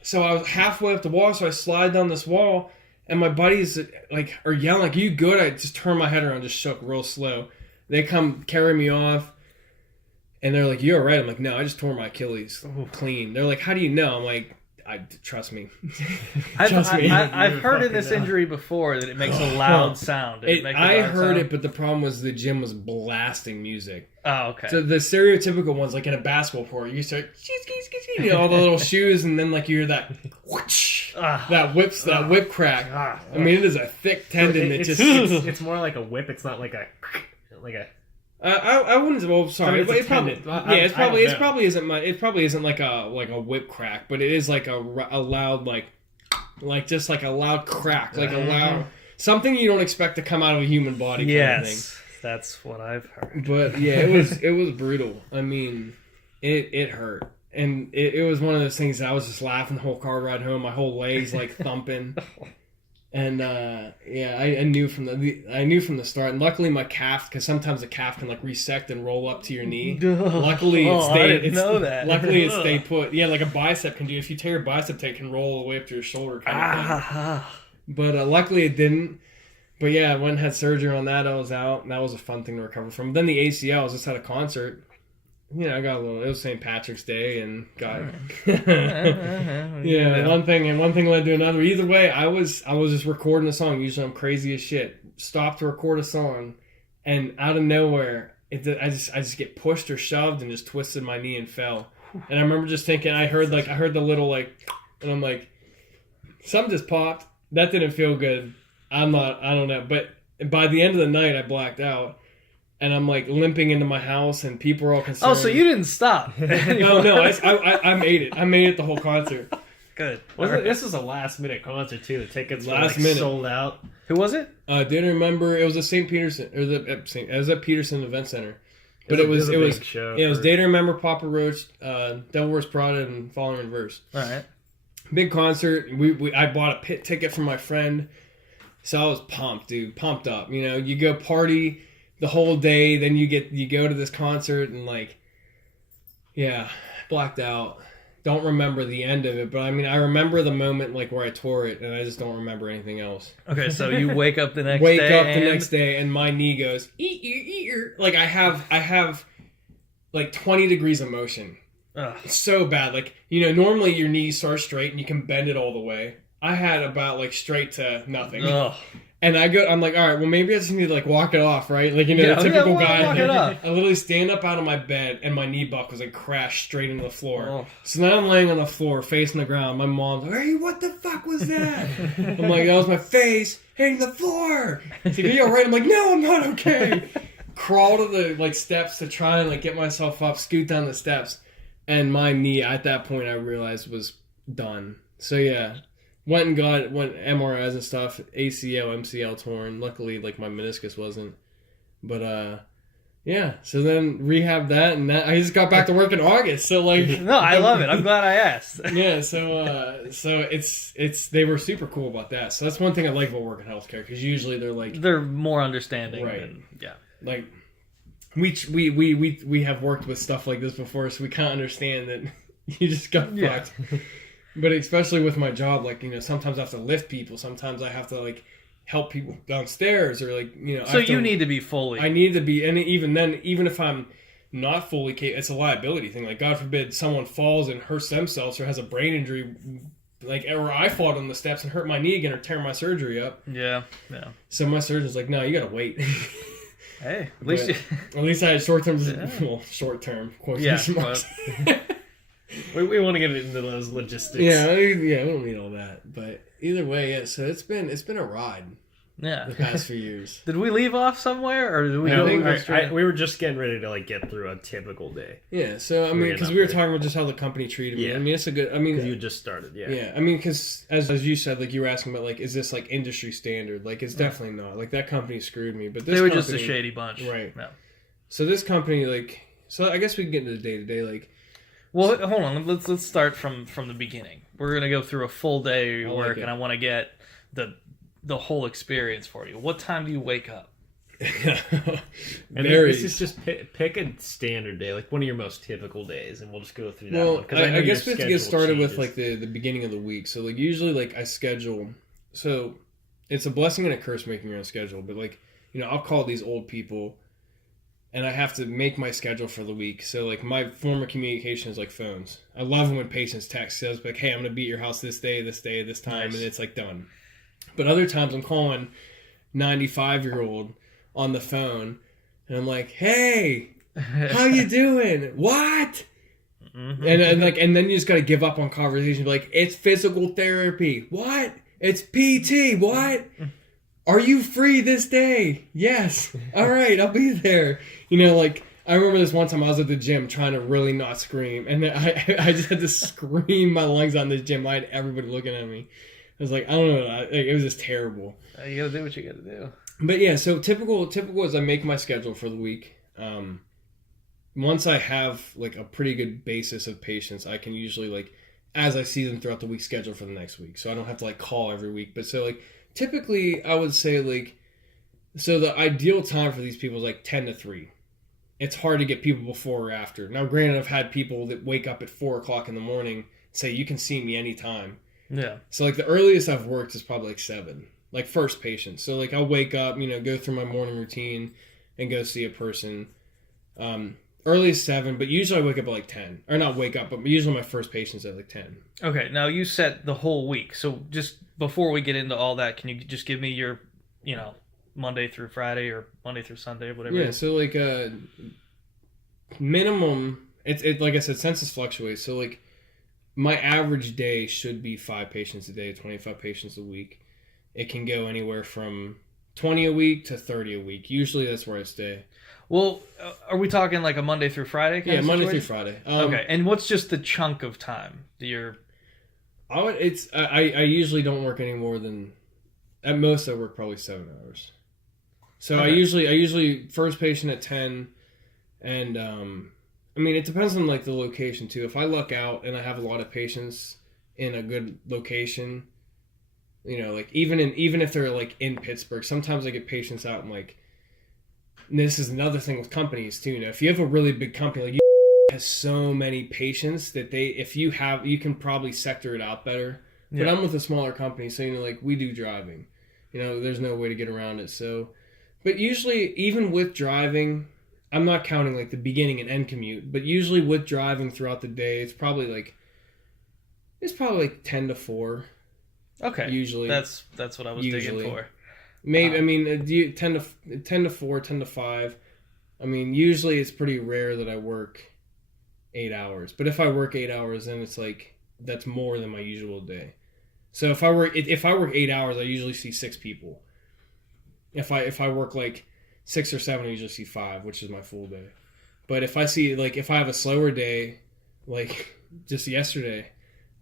so I was halfway up the wall, so I slide down this wall, and my buddies like are yelling, like, are you good? I just turned my head around, just shook real slow. They come carry me off. And they're like, you all right? I'm like, no, I just tore my Achilles clean. They're like, how do you know? I'm like, trust me. I've heard in this injury before that it makes a loud sound. I heard it, but the problem was the gym was blasting music. Oh, okay. So the stereotypical ones, like in a basketball court, you start, all the little shoes, and then like you hear that whoosh, that whip crack. I mean, it is a thick tendon that just... It's more like a whip. It's not like a... I wouldn't. Well, sorry. It probably isn't like a whip crack, but it is like a loud like just like a loud crack, like a loud something you don't expect to come out of a human body. Kind of thing. That's what I've heard. But yeah, it was brutal. I mean, it hurt. it was one of those things that I was just laughing the whole car ride home. My whole legs like thumping. And I knew from the start. And luckily my calf, because sometimes the calf can like resect and roll up to your knee. Luckily it stayed. I didn't know that. Luckily it stayed put. Yeah, like a bicep can do. If you tear your bicep, it can roll all the way up to your shoulder kind of thing. But luckily it didn't. But yeah, I went and had surgery on that. I was out, and that was a fun thing to recover from. Then the ACL, I was just at a concert. I got a little. It was St. Patrick's Day, and got one thing led to another. Either way, I was just recording a song. Usually, I'm crazy as shit. Stopped to record a song, and out of nowhere, I just get pushed or shoved and just twisted my knee and fell. And I remember just thinking, I heard the little like, and I'm like, something just popped. That didn't feel good. I don't know. But by the end of the night, I blacked out. And I'm like limping into my house, and people are all concerned. Oh, so you didn't stop? No, I made it. I made it the whole concert. Good. This was a last minute concert too. The tickets were sold out. Who was it? Didn't remember. It was at St. Peterson, or it was at Peterson Event Center. But it was Day to Remember, Papa Roach, Devil Wears Prada, and Falling in Reverse. All right. Big concert. I bought a pit ticket for my friend, so I was pumped, dude. Pumped up. You go party the whole day, then you go to this concert, and blacked out. Don't remember the end of it, but I mean, I remember the moment like where I tore it, and I just don't remember anything else. Okay, so you wake up the next day, and my knee goes like I have like 20 degrees of motion. Ugh. It's so bad. Like, normally your knees start straight and you can bend it all the way. I had about like straight to nothing. Ugh. And I'm like, all right, well, maybe I just need to like walk it off, right? Like, the typical guy. Walk it off. I literally stand up out of my bed, and my knee buckles and crash straight into the floor. Oh. So now I'm laying on the floor, facing the ground. My mom's like, hey, what the fuck was that? I'm like, that was my face hitting the floor. She's like, are you all right? I'm like, no, I'm not okay. Crawl to the like steps to try and like get myself up, scoot down the steps, and my knee at that point I realized was done. So yeah. Went MRIs and stuff, ACL, MCL torn. Luckily, like my meniscus wasn't. But so then rehab that, and that I just got back to work in August. So like, no, I love it. I'm glad I asked. Yeah, so it's they were super cool about that. So that's one thing I like about working healthcare, because usually they're more understanding, right? Than, yeah, like we have worked with stuff like this before, so we kind of understand that you just got fucked. But especially with my job, like, sometimes I have to lift people. Sometimes I have to, like, help people downstairs, or, like, So you need to be fully. I need to be, and even then, even if I'm not fully capable, it's a liability thing. Like, God forbid someone falls and hurts themselves or has a brain injury, like, or I fall on the steps and hurt my knee again or tear my surgery up. Yeah. So my surgeon's like, no, you gotta wait. Hey, at least I had short-term quotation marks. We want to get into those logistics. Yeah, we don't need all that. But either way, yeah. So it's been a ride. Yeah. The past few years. Did we leave off somewhere, or did we? No, we were just getting ready to like get through a typical day. Yeah. So I mean, because we were talking about just how the company treated me. Yeah. I mean, it's a good. I mean, because you just started. Yeah. Yeah. I mean, because as you said, like you were asking about, like, is this like industry standard? Like, it's definitely not. Like that company screwed me. But they were just a shady bunch, right? No. So this company, like, I guess we can get into the day to day, like. Well, hold on. Let's start from the beginning. We're gonna go through a full day of work, and I want to get the whole experience for you. What time do you wake up? And this is just pick a standard day, like one of your most typical days, and we'll just go through that one. Well, I guess we have to get started with like the beginning of the week. So like usually like I schedule. So it's a blessing and a curse making your own schedule. But like I'll call these old people. And I have to make my schedule for the week. So, like, my form of communication is, like, phones. I love when patients text. So it's like, hey, I'm going to be at your house this day, this time. Nice. And it's, like, done. But other times I'm calling 95-year-old on the phone. And I'm like, hey, how you doing? What? Mm-hmm. And then you just got to give up on conversation. Like, it's physical therapy. What? It's PT. What? Are you free this day? Yes. All right, I'll be there. Like, I remember this one time I was at the gym trying to really not scream. And then I just had to scream my lungs out in the gym. I had everybody looking at me. I was like, I don't know. It was just terrible. You got to do what you got to do. But yeah, so typical is I make my schedule for the week. once I have like a pretty good basis of patients, I can usually like, as I see them throughout the week, schedule for the next week. So I don't have to like call every week. But so like typically I would say like, so the ideal time for these people is like 10 to 3. It's hard to get people before or after. Now, granted, I've had people that wake up at 4 o'clock in the morning say, you can see me anytime. Yeah. So like the earliest I've worked is probably like 7, like first patient. So like I'll wake up, go through my morning routine and go see a person. Earliest 7, but usually I wake up at like 10. Or not wake up, but usually my first patient's at like 10. Okay, now you set the whole week. So just before we get into all that, can you just give me your, Monday through Friday or Monday through Sunday, whatever? Yeah, so like minimum, it like I said, census fluctuates. So like my average day should be 5 patients a day, 25 patients a week. It can go anywhere from 20 a week to 30 a week. Usually that's where I stay. Well, are we talking like a Monday through Friday kind of Monday situation? through Friday. Okay, and what's just the chunk of time that you're... I usually don't work any more than, at most I work probably 7 hours. So okay. I usually first patient at 10, and it depends on like the location too. If I luck out and I have a lot of patients in a good location, like even if they're like in Pittsburgh, sometimes I get patients out in like, and this is another thing with companies too. If you have a really big company, like has so many patients that you can probably sector it out better. Yeah. But I'm with a smaller company, so like we do driving. There's no way to get around it. So, but usually even with driving, I'm not counting like the beginning and end commute, but usually with driving throughout the day, it's probably like 10 to 4. Okay. Usually. That's what I was digging for. Maybe 10 to 4, 10 to 5. Usually it's pretty rare that I work 8 hours. But if I work 8 hours, then it's like that's more than my usual day. So if I work 8 hours, I usually see 6 people. If I work like 6 or 7, I usually see 5, which is my full day. But if I have a slower day, like just yesterday,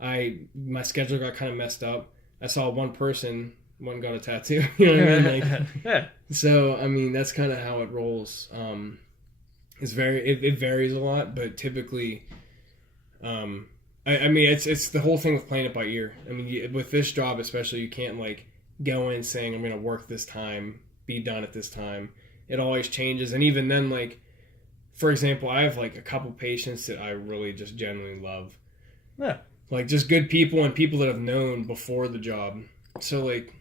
my schedule got kind of messed up. I saw one person, one got a tattoo. You know what I mean? Like, yeah. So that's kind of how it rolls. It varies a lot, but typically, it's the whole thing with playing it by ear. With this job especially, you can't like go in saying I'm going to work this time, be done at this time. It always changes, and even then, like for example, I have like a couple patients that I really just genuinely love. Yeah. Like just good people and people that I've known before the job. So like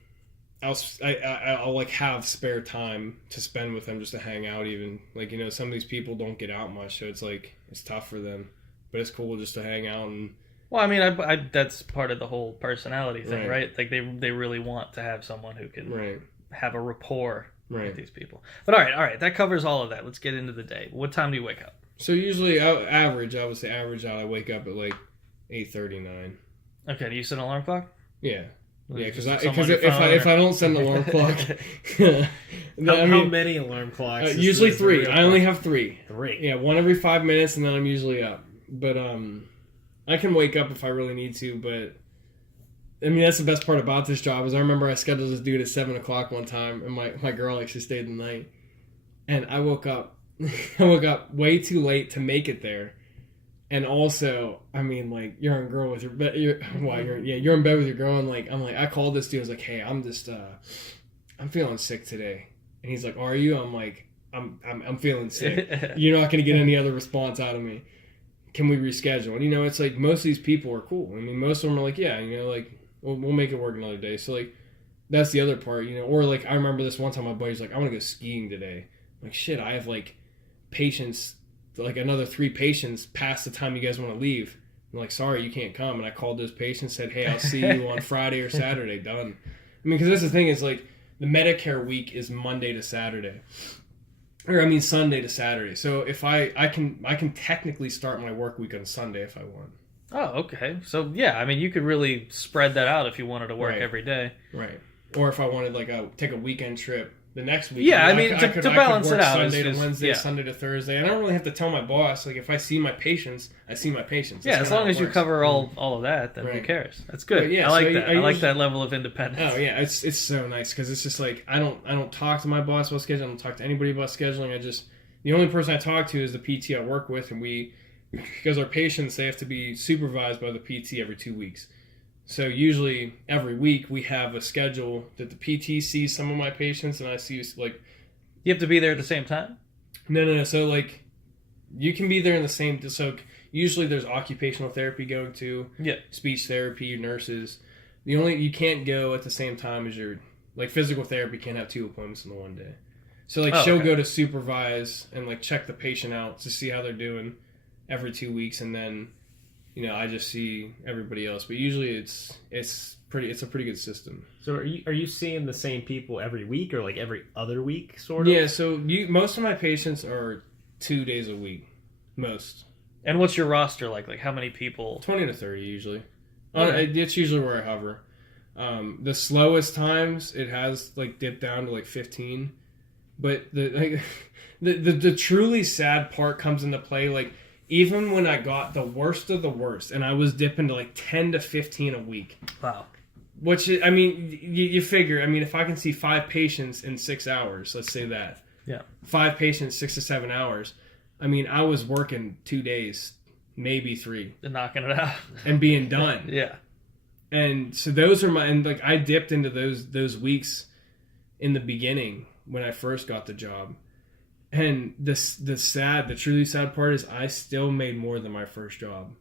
I'll like have spare time to spend with them just to hang out even. Like, some of these people don't get out much, so it's like it's tough for them. But it's cool just to hang out and... Well, I that's part of the whole personality thing, right? Like, they really want to have someone who can have a rapport with these people. But all right, that covers all of that. Let's get into the day. What time do you wake up? So usually, I would say average out, I wake up at like 8:39. Okay, do you set an alarm clock? Yeah. Yeah, because if I don't set an alarm clock... how many alarm clocks? Usually 3. I only have 3. 3? Yeah, 1 every 5 minutes, and then I'm usually up. But I can wake up if I really need to, but that's the best part about this job is I remember I scheduled this dude at 7 o'clock one time, and my girl actually stayed the night, and I woke up way too late to make it there. And also, you're in girl with your bed. You're in bed with your girl, and I called this dude. I was like, hey, I'm just I'm feeling sick today, and he's like, are you? I'm like, I'm feeling sick. You're not gonna get any other response out of me. Can we reschedule? And it's like most of these people are cool. Most of them are like, yeah, we'll make it work another day. So like, that's the other part, Or like, I remember this one time my buddy's like, I want to go skiing today. I'm like, shit, I have like patients. Like another 3 patients past the time you guys want to leave. I'm like, sorry, you can't come. And I called those patients, said, hey, I'll see you on Friday or Saturday. Done. Because that's the thing is like the Medicare week is Monday to Saturday, or Sunday to Saturday. So if I can technically start my work week on Sunday if I want. Oh, okay. So yeah, you could really spread that out if you wanted to work every day. Right. Or if I wanted take a weekend trip. The next week, yeah, to balance it out, Sunday to Wednesday, Sunday to Thursday. I don't really have to tell my boss. Like if I see my patients, I see my patients. That's as long as you cover all of that, then who cares? That's good. Yeah, I like that. I like that level of independence. Oh yeah, it's so nice because it's just like I don't talk to my boss about scheduling. I don't talk to anybody about scheduling. the only person I talk to is the PT I work with, and because our patients, they have to be supervised by the PT every 2 weeks. So usually every week we have a schedule that the PT sees some of my patients, and I see like. You have to be there at the same time? No. So like, you can be there in the same. So usually there's occupational therapy going to, speech therapy, nurses. You can't go at the same time as your, like, physical therapy can't have 2 appointments in the one day. So like she'll go to supervise and like check the patient out to see how they're doing every 2 weeks, and then I just see everybody else. But usually it's a pretty good system. So are you seeing the same people every week, or like every other week, sort of? Yeah. So most of my patients are 2 days a week, most. And what's your roster like? Like how many people? 20 to 30 usually. Okay. It's usually where I hover. The slowest times it has like dipped down to like 15, but the truly sad part comes into play. Like, even when I got the worst of the worst, and I was dipping to like 10 to 15 a week. Wow. Which, I mean, you figure, I mean, if I can see 5 patients in 6 hours, let's say that. Yeah. 5 patients, 6 to 7 hours. I mean, I was working 2 days, maybe 3. And knocking it out. And being done. Yeah. And so those are and like I dipped into those weeks in the beginning when I first got the job. And the truly sad part is I still made more than my first job.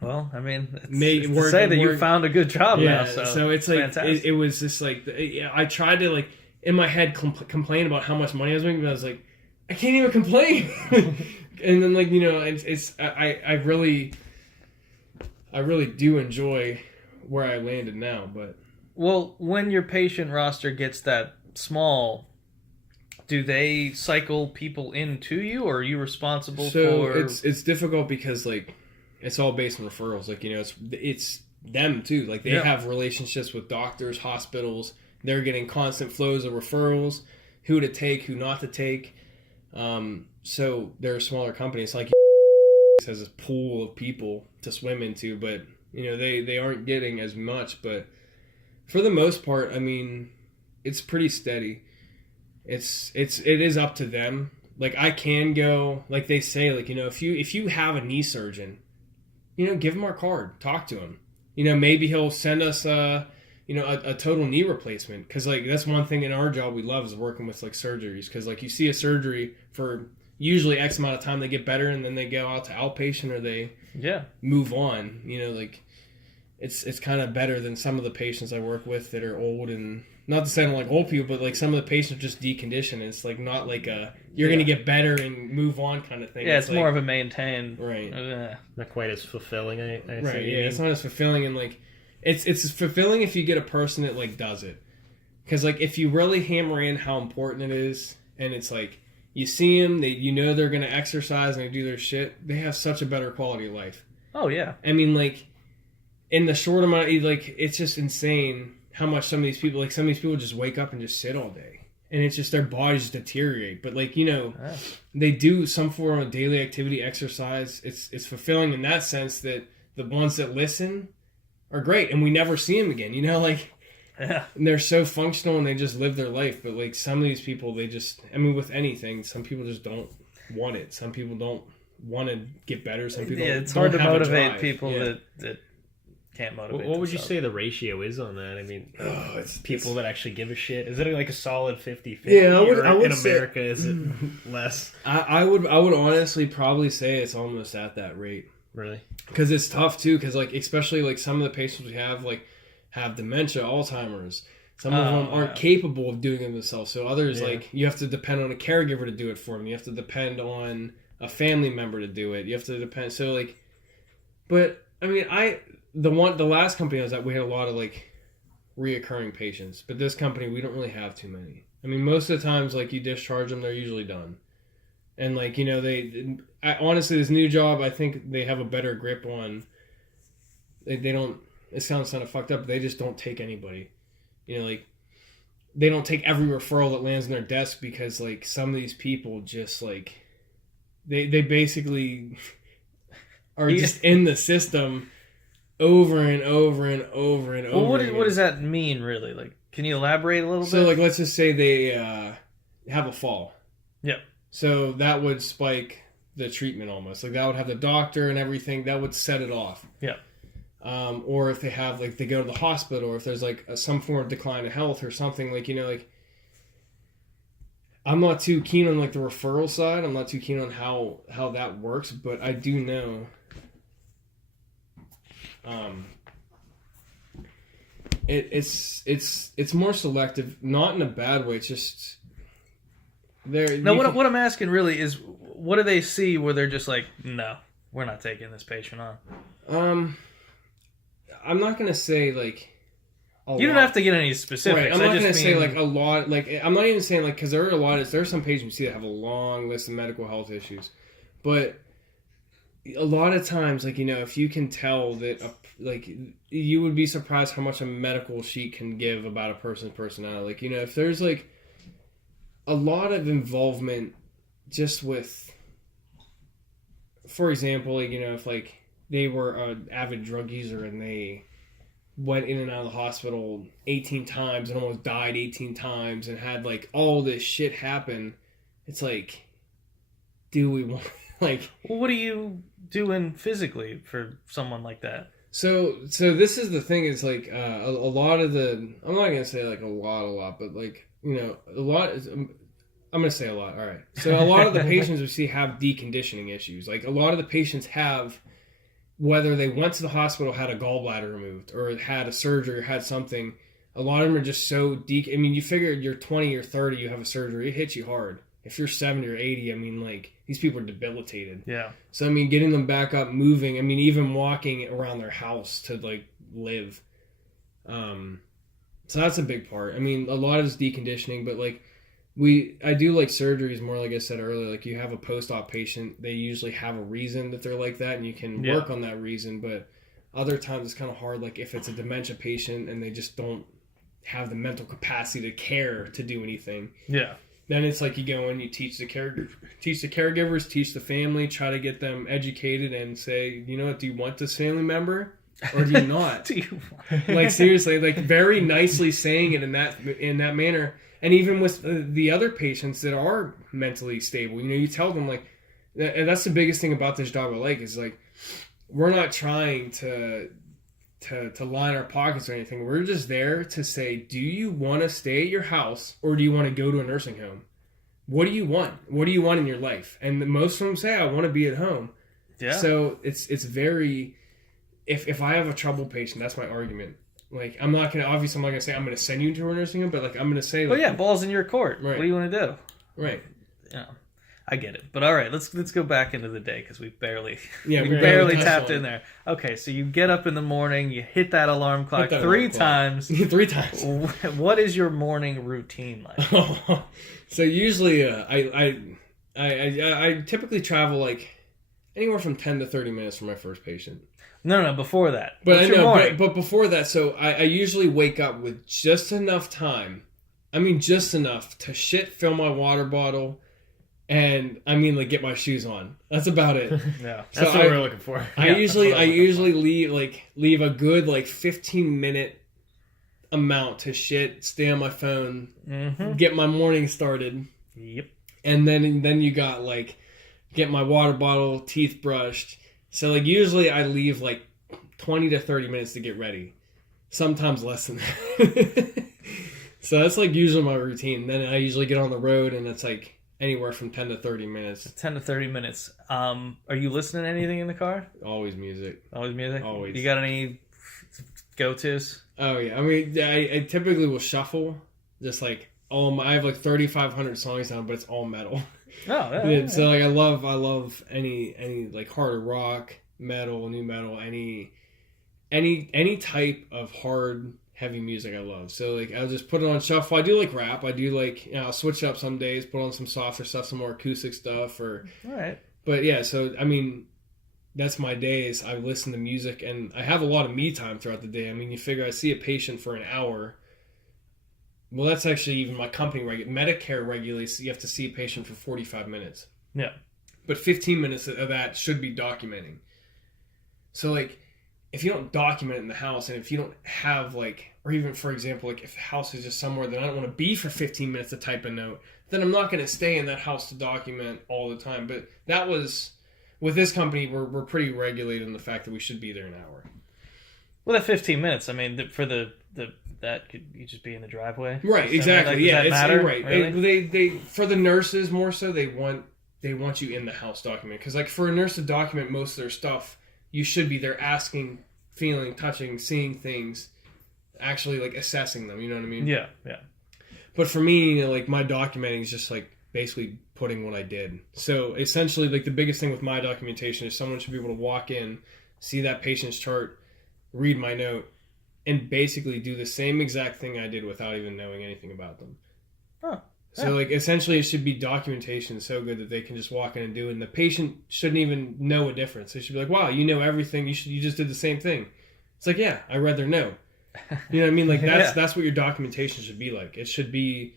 Well, I mean, it's to say that you found a good job now. So it's like it was just like I tried to like in my head complain about how much money I was making, but I was like, I can't even complain. And then like I really do enjoy where I landed now. But well, when your patient roster gets that small, do they cycle people into you, or are you responsible for? It's difficult because like it's all based on referrals. Like it's them too. Like they have relationships with doctors, hospitals. They're getting constant flows of referrals, who to take, who not to take. So there are smaller companies like has a pool of people to swim into, but they aren't getting as much. But for the most part, I mean, it's pretty steady. It is up to them. Like I can go, like they say, like if you have a knee surgeon, give him our card, talk to him. Maybe he'll send us a total knee replacement, because like that's one thing in our job we love is working with like surgeries, because like you see a surgery for usually X amount of time, they get better, and then they go out to outpatient or they move on. Like it's kind of better than some of the patients I work with that are old, and not to say I don't like old people, but like some of the patients are just deconditioned. It's like not like you're going to get better and move on kind of thing. Yeah, it's like, more of a maintain. Right. Not quite as fulfilling, I right, yeah, it's not as fulfilling, and like it's fulfilling if you get a person that like does it. Because like if you really hammer in how important it is, and it's like you see them, they're going to exercise and they do their shit, they have such a better quality of life. Oh yeah. I mean, like in the short amount, like it's just insane how much some of these people just wake up and just sit all day, and it's just their bodies deteriorate. But like they do some form of daily activity, exercise. It's fulfilling in that sense that the ones that listen are great, and we never see them again. And they're so functional and they just live their life. But like some of these people, they just, I mean, with anything, some people just don't want it. Some people don't want to get better. Some people, it's hard to motivate people that can't motivate. What would you say the ratio is on that? I mean, it's people that actually give a shit. Is it like a solid 50-50? Yeah, I would in say, America, is it less? I would honestly probably say it's almost at that rate. Really? Because it's tough too. Because like especially like some of the patients we have have dementia, Alzheimer's. Some of them aren't capable of doing it themselves. So others like you have to depend on a caregiver to do it for them. You have to depend on a family member to do it. You have to depend. So like, but I mean, the last company I was at, we had a lot of like reoccurring patients, but this company we don't really have too many. I mean, most of the times like you discharge them, they're usually done. And like honestly, this new job, I think they have a better grip on. They don't. It sounds kind of fucked up, but they just don't take anybody. Like they don't take every referral that lands on their desk, because like some of these people just like they basically are just in the system over and over and over and over. Well, what does that mean, really? Like, can you elaborate a little bit? So, like, let's just say they have a fall. Yep. So that would spike the treatment almost. Like that would have the doctor and everything. That would set it off. Yeah. Or if they have like they go to the hospital, or if there's like some form of decline in health or something, like like I'm not too keen on like the referral side. I'm not too keen on how that works, but I do know. It's more selective, not in a bad way. It's just there. No, what I'm asking really is, what do they see where they're just like, no, we're not taking this patient on? I'm not gonna say like. You don't have to get any specifics. Right, I'm not gonna say like a lot. Like I'm not even saying like because there are some patients you see that have a long list of medical health issues, but a lot of times, like if you can tell that like you would be surprised how much a medical sheet can give about a person's personality. Like if there's like a lot of involvement just with, for example, like if like they were an avid drug user and they went in and out of the hospital 18 times and almost died 18 times and had like all this shit happen, it's like, do we want like? Well, what are you doing physically for someone like that? So this is the thing. Is like a lot of the. I'm not gonna say like a lot, but like a lot. I'm gonna say a lot. All right. So a lot of the patients we see have deconditioning issues. Like a lot of the patients have. Whether they went to the hospital, had a gallbladder removed, or had a surgery, or had something, a lot of them are just so I mean, you figure you're 20 or 30, you have a surgery, it hits you hard. If you're 70 or 80, I mean, like, these people are debilitated. Yeah. So, I mean, getting them back up, moving, I mean, even walking around their house to, like, live. So that's a big part. I mean, a lot of it's deconditioning, but, like, I do like surgeries more, like I said earlier. Like you have a post-op patient, they usually have a reason that they're like that, and you can work on that reason. But other times it's kind of hard. Like if it's a dementia patient and they just don't have the mental capacity to care to do anything. Yeah. Then it's like you go in, you teach the caregivers, teach the family, try to get them educated, and say, you know what, do you want this family member or do you not? Do you like seriously, like very nicely saying it in that manner. And even with the other patients that are mentally stable, you tell them like, and that's the biggest thing about this job I like is like, we're not trying to line our pockets or anything. We're just there to say, do you want to stay at your house or do you want to go to a nursing home? What do you want? What do you want in your life? And most of them say, I want to be at home. Yeah. So it's very, if I have a troubled patient, that's my argument. Like, I'm not going to say I'm going to send you to a nursing home, but, like, I'm going to say, like... Well, yeah, ball's in your court. Right. What do you want to do? Right. Yeah. I get it. But, all right, let's go back into the day, because we barely tapped in there. Okay, so you get up in the morning, you hit that alarm clock three times. 3 times. What is your morning routine like? So, usually, I typically travel, like, anywhere from 10 to 30 minutes for my first patient. No, before that. But but before that, so I usually wake up with just enough time. I mean, just enough to fill my water bottle, and I mean, like, get my shoes on. That's about it. Yeah, that's what we're looking for. I usually leave a good like 15-minute amount to stay on my phone, get my morning started. Yep. And then you got like get my water bottle, teeth brushed. So, like, usually I leave, like, 20 to 30 minutes to get ready. Sometimes less than that. So, that's, like, usually my routine. Then I usually get on the road, and it's, like, anywhere from 10 to 30 minutes. 10 to 30 minutes. Are you listening to anything in the car? Always music. Always music? Always. You got any go-tos? Oh, yeah. I mean, I typically will shuffle. Just, like, I have, like, 3,500 songs down, but it's all metal. Oh, yeah. So like I love any like harder rock, metal, new metal, any type of hard heavy music I love. So like I'll just put it on shuffle. I do like rap. I do like I'll switch up some days, put on some softer stuff, some more acoustic stuff or all right. But yeah, so I mean that's my days. I listen to music and I have a lot of me time throughout the day. I mean you figure I see a patient for an hour. Well, that's actually even my company. Medicare regulates you have to see a patient for 45 minutes. Yeah. But 15 minutes of that should be documenting. So, like, if you don't document it in the house, and if you don't have, like, or even, for example, like, if the house is just somewhere that I don't want to be for 15 minutes to type a note, then I'm not going to stay in that house to document all the time. But that was, with this company, we're pretty regulated in the fact that we should be there an hour. Well, that 15 minutes, I mean, for that could you just be in the driveway? Right, So, exactly. I mean, Yeah, does that matter? right. Really? They for the nurses more so, they want you in the house document. Because like for a nurse to document most of their stuff, you should be there asking, feeling, touching, seeing things, actually like assessing them. You know what I mean? Yeah. But for me, like my documenting is just like basically putting what I did. So essentially, like the biggest thing with my documentation is someone should be able to walk in, see that patient's chart, read my note, and basically do the same exact thing I did without even knowing anything about them. Oh. So like essentially it should be documentation so good that they can just walk in and do it, and the patient shouldn't even know a difference. They should be like, wow, you know everything, you just did the same thing. It's like, yeah, I read their note. You know what I mean? Like that's what your documentation should be like. It should be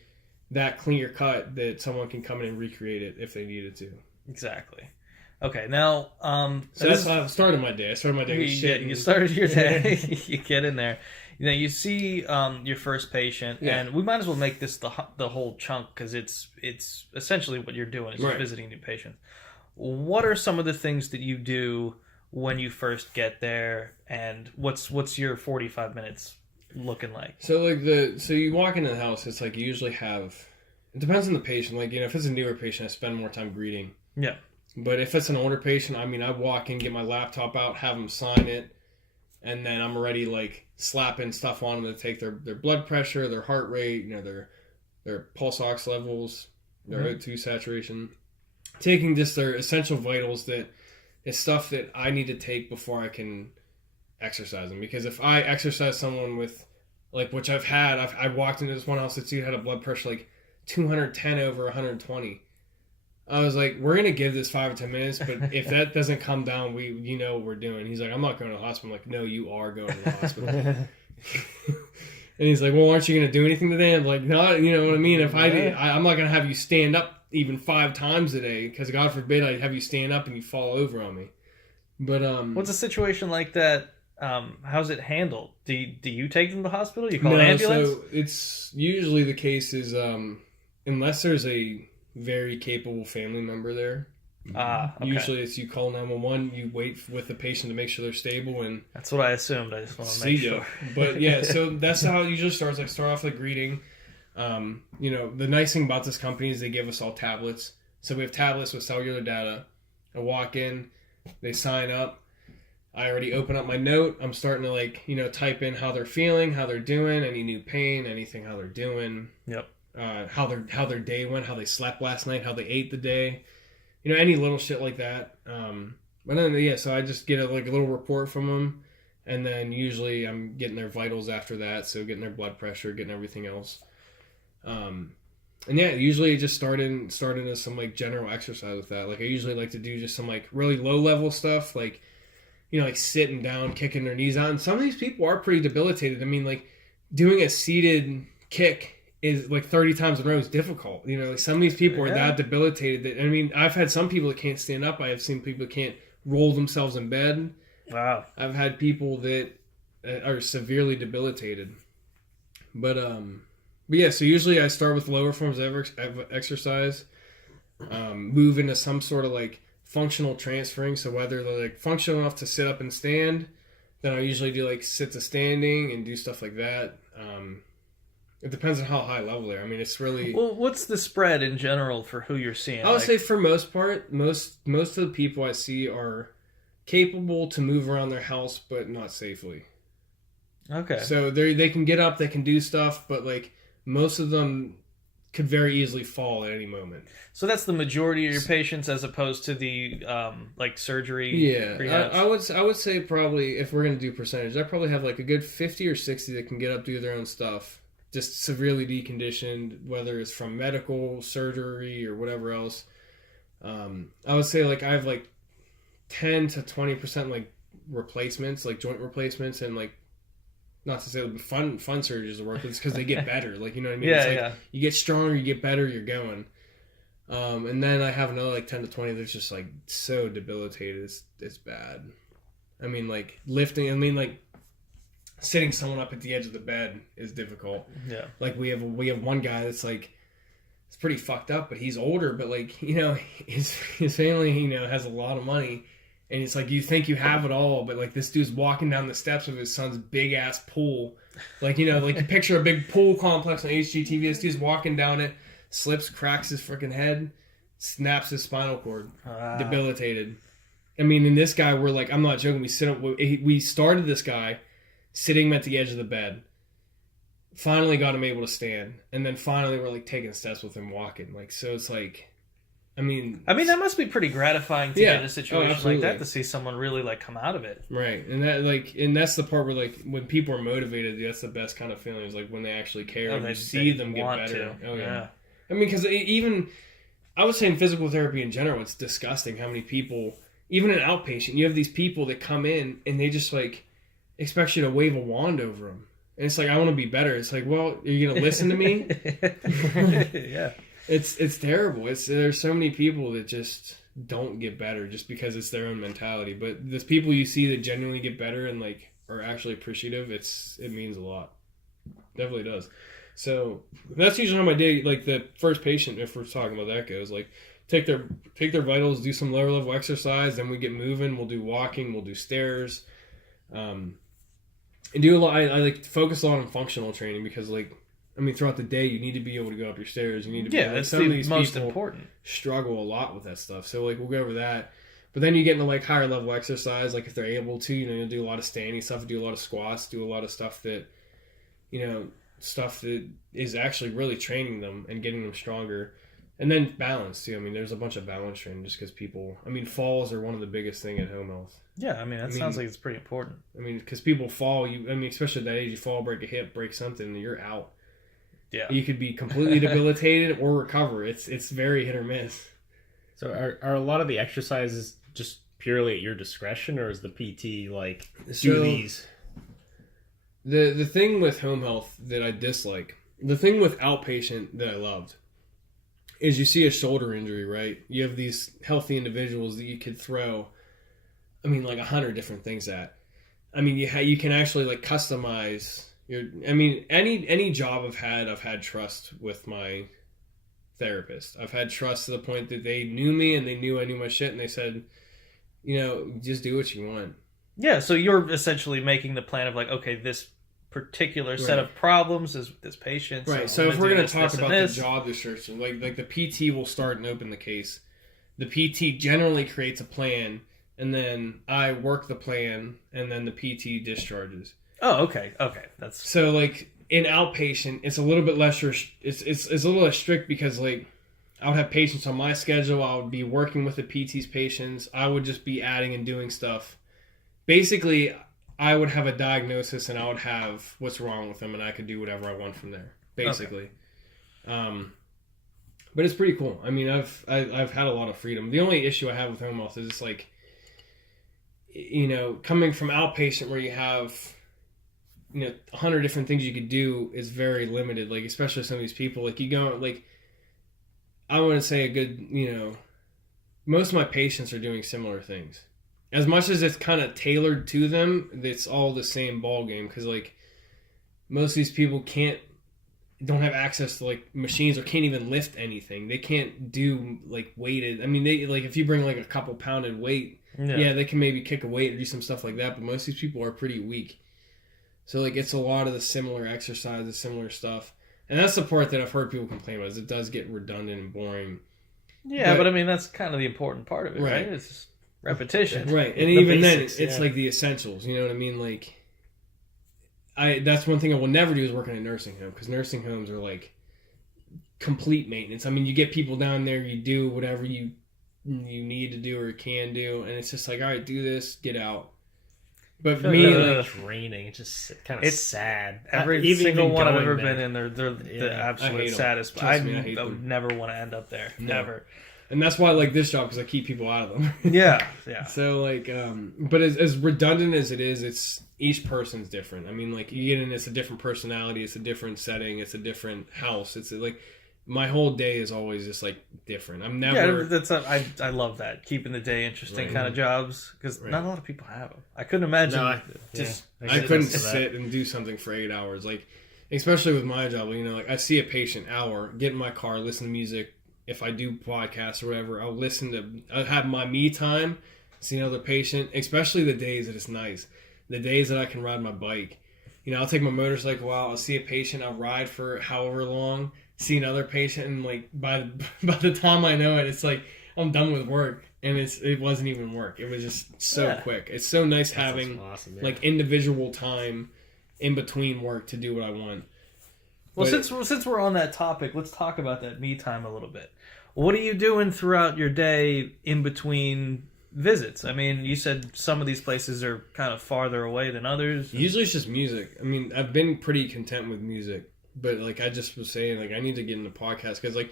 that clear cut that someone can come in and recreate it if they needed to. Exactly. Okay, now so that's how I started my day. I started my day with shit. You started your day. You get in there. You know, you see your first patient, and we might as well make this the whole chunk because it's essentially what you're doing is just visiting new patients. What are some of the things that you do when you first get there, and what's your 45 minutes looking like? So like so you walk into the house, it's like you usually have, it depends on the patient. Like, you know, if it's a newer patient, I spend more time greeting. Yeah. But if it's an older patient, I mean, I walk in, get my laptop out, have them sign it, and then I'm already like slapping stuff on them to take their blood pressure, their heart rate, you know, their pulse ox levels, their O2 saturation, taking just their essential vitals that is stuff that I need to take before I can exercise them. Because if I exercise someone with, like, which I've had, I walked into this one house that dude had a blood pressure like 210 over 120. I was like, we're going to give this 5 or 10 minutes, but if that doesn't come down, you know what we're doing. He's like, I'm not going to the hospital. I'm like, no, you are going to the hospital. And he's like, well, aren't you going to do anything today? I'm like, no, you know what I mean? If I'm not going to have you stand up even 5 times a day, because God forbid I have you stand up and you fall over on me. But what's a situation like that? How's it handled? Do you take them to the hospital? You call an ambulance? So it's usually the case is unless there's a very capable family member there. Okay. Usually it's you call 911, you wait with the patient to make sure they're stable, and that's what I assumed. I just want to make sure. But yeah, so that's how it usually starts. Like start off like greeting. You know, the nice thing about this company is they give us all tablets. So we have tablets with cellular data. I walk in, they sign up. I already open up my note. I'm starting to like, you know, type in how they're feeling, how they're doing, any new pain, anything, how they're doing. Yep. How their day went, how they slept last night, how they ate the day, you know, any little shit like that. But then so I just get a little report from them, and then usually I'm getting their vitals after that, so getting their blood pressure, getting everything else. And yeah, usually just starting as some like general exercise with that. Like I usually like to do just some like really low level stuff, like, you know, like sitting down, kicking their knees out. And some of these people are pretty debilitated. I mean, like doing a seated kick is like 30 times in a row is difficult. You know, like some of these people are that debilitated that, I mean, I've had some people that can't stand up. I have seen people that can't roll themselves in bed. Wow. I've had people that are severely debilitated. But yeah, so usually I start with lower forms of exercise, move into some sort of like functional transferring. So whether they're like functional enough to sit up and stand, then I usually do like sit to standing and do stuff like that. It depends on how high level they are. I mean, it's really... Well, what's the spread in general for who you're seeing? I would say for most part, most of the people I see are capable to move around their house, but not safely. Okay. So they can get up, they can do stuff, but like most of them could very easily fall at any moment. So that's the majority of your patients, as opposed to the like surgery. Yeah, I would say probably if we're gonna do percentage, I probably have like a good 50 or 60 that can get up, do their own stuff. Just severely deconditioned, whether it's from medical, surgery, or whatever else. I would say like I have like 10 to 20% like replacements, like joint replacements, and like, not to say fun surgeries to work with, it's because they get better. Like, you know what I mean? Yeah, it's like you get stronger, you get better, you're going. And then I have another like 10 to 20 that's just like so debilitated, it's bad. I mean, like lifting, like sitting someone up at the edge of the bed is difficult. Yeah. Like we have one guy that's like it's pretty fucked up. But he's older, but like, you know, his family, you know, has a lot of money, and it's like you think you have it all, but like this dude's walking down the steps of his son's big ass pool, like, you know, like you picture a big pool complex on HGTV. This dude's walking down it, slips, cracks his freaking head, snaps his spinal cord, debilitated. I mean, in this guy, we're like, I'm not joking. We started this guy sitting him at the edge of the bed. Finally got him able to stand, and then finally we're like taking steps with him walking. Like, so it's like, I mean, that must be pretty gratifying to get in a situation like that, to see someone really like come out of it. Right, and that's the part where like when people are motivated, that's the best kind of feeling, is like when they actually care and you see them get better. Oh yeah. I mean, because even I was saying physical therapy in general, it's disgusting how many people, even an outpatient, you have these people that come in and they just like expect you to wave a wand over them. And it's like, I want to be better. It's like, well, are you going to listen to me? Yeah. It's terrible. There's so many people that just don't get better just because it's their own mentality. But the people you see that genuinely get better and like are actually appreciative, it means a lot. Definitely does. So that's usually how my day, like the first patient, if we're talking about that, goes. Like take their vitals, do some lower level exercise, then we get moving. We'll do walking, we'll do stairs. And do a lot. I like to focus a lot on functional training because, like, I mean, throughout the day, you need to be able to go up your stairs. You need to be that's some of these most people important. Struggle a lot with that stuff. So, like, we'll go over that. But then you get into, like, higher level exercise. Like, if they're able to, you know, you'll do a lot of standing stuff, do a lot of squats, do a lot of stuff that, you know, stuff that is actually really training them and getting them stronger. And then balance, too. I mean, there's a bunch of balance training just because people... I mean, falls are one of the biggest thing at home health. Yeah, I mean, sounds like it's pretty important. I mean, because people fall, especially at that age, you fall, break a hip, break something, and you're out. Yeah. You could be completely debilitated or recover. It's very hit or miss. So are a lot of the exercises just purely at your discretion, or is the PT like, do these? The thing with home health that I dislike, the thing with outpatient that I loved, is you see a shoulder injury, right? You have these healthy individuals that you could throw, I mean, like 100 different things at. I mean, you can actually like customize your. I mean, any job I've had trust with my therapist. I've had trust to the point that they knew me and they knew I knew my shit, and they said, you know, just do what you want. Yeah, so you're essentially making the plan of like, okay, this particular set of problems is this patient. Right. So if we're going to talk about the job description, like the PT will start and open the case. The PT generally creates a plan, and then I work the plan, and then the PT discharges. Oh, okay. That's so like in outpatient, it's a little bit less. It's a little less strict because like I would have patients on my schedule. I would be working with the PT's patients. I would just be adding and doing stuff. Basically, I would have a diagnosis and I would have what's wrong with them, and I could do whatever I want from there. Basically, but it's pretty cool. I mean, I've had a lot of freedom. The only issue I have with home health is it's like, you know, coming from outpatient where you have, you know, 100 different things you could do is very limited. Like, especially some of these people, like you go, like, I want to say a good, you know, most of my patients are doing similar things. As much as it's kind of tailored to them, it's all the same ball game. Because like most of these people don't have access to like machines or can't even lift anything. They can't do like weighted. I mean, they like if you bring like a couple pounded weight, yeah, they can maybe kick a weight or do some stuff like that. But most of these people are pretty weak. So like it's a lot of the similar exercises, similar stuff, and that's the part that I've heard people complain about. Is it does get redundant and boring. Yeah, but I mean that's kind of the important part of it, right? It's just repetition, right? And even basics, then, it's like the essentials. You know what I mean? Like, that's one thing I will never do is work in a nursing home, because nursing homes are like complete maintenance. I mean, you get people down there, you do whatever you need to do or can do, and it's just like, all right, do this, get out. But me, like training, it's just kind of sad. Every single one I've ever been in, they're the absolute saddest. I would never want to end up there, never. And that's why I like this job, because I keep people out of them. Yeah. So like, but as redundant as it is, it's each person's different. I mean, like you get in, it's a different personality, it's a different setting, it's a different house. It's like my whole day is always just like different. I'm never. Yeah, I love that, keeping the day interesting kind of jobs, because not a lot of people have them. I couldn't imagine. No, I couldn't sit and do something for 8 hours. Like especially with my job, you know, like I see a patient hour, get in my car, listen to music. If I do podcasts or whatever, I'll have my me time, see another patient, especially the days that it's nice. The days that I can ride my bike. You know, I'll take my motorcycle out, I'll see a patient, I'll ride for however long, see another patient, and like by the time I know it, it's like I'm done with work. And it wasn't even work. It was just so quick. It's so nice having awesome, like individual time in between work to do what I want. Well, since we're on that topic, let's talk about that me time a little bit. What are you doing throughout your day in between visits? I mean, you said some of these places are kind of farther away than others. Usually it's just music. I mean, I've been pretty content with music, but like I just was saying, like I need to get into podcasts because like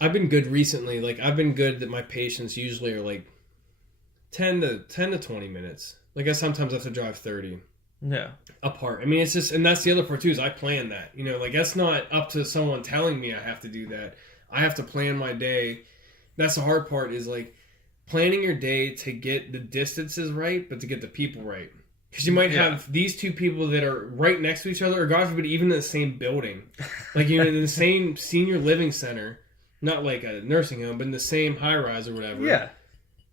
I've been good recently. Like I've been good that my patients usually are like 10 to 20 minutes. Like I sometimes have to drive 30. Yeah. Apart. I mean, it's just, and that's the other part too, is I plan that. You know, like that's not up to someone telling me I have to do that. I have to plan my day. That's the hard part, is like planning your day to get the distances right, but to get the people right. Because you might have these two people that are right next to each other, or God forbid, even in the same building. Like, you know, in the same senior living center, not like a nursing home, but in the same high rise or whatever. Yeah.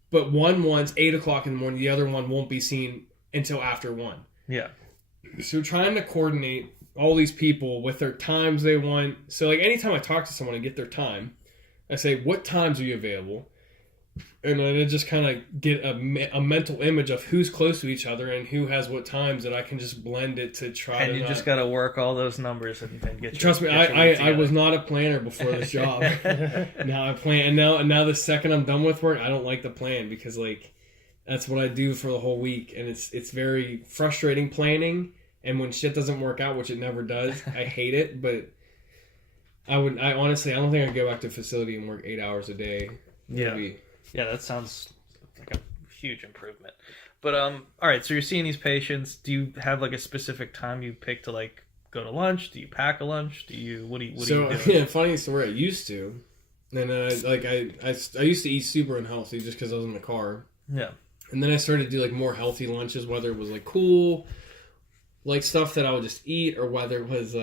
But one wants 8 o'clock in the morning, the other one won't be seen until after 1. Yeah. So trying to coordinate all these people with their times they want. So like anytime I talk to someone and get their time, I say, what times are you available? And then I just kind of get a mental image of who's close to each other and who has what times, that I can just blend it to try to. And you just got to work all those numbers and get. Trust me, I was not a planner before this job. Now I plan, and now the second I'm done with work, I don't like the plan, because like that's what I do for the whole week, and it's very frustrating planning. And when shit doesn't work out, which it never does, I hate it. But I honestly, I don't think I'd go back to a facility and work 8 hours a day. Yeah. Yeah, that sounds like a huge improvement. But all right, so you're seeing these patients. Do you have like a specific time you pick to like go to lunch? Do you pack a lunch? What do you do? Yeah, funny story. I used to, and then I used to eat super unhealthy just because I was in the car. Yeah. And then I started to do like more healthy lunches, whether it was like cool, like stuff that I would just eat, or whether it was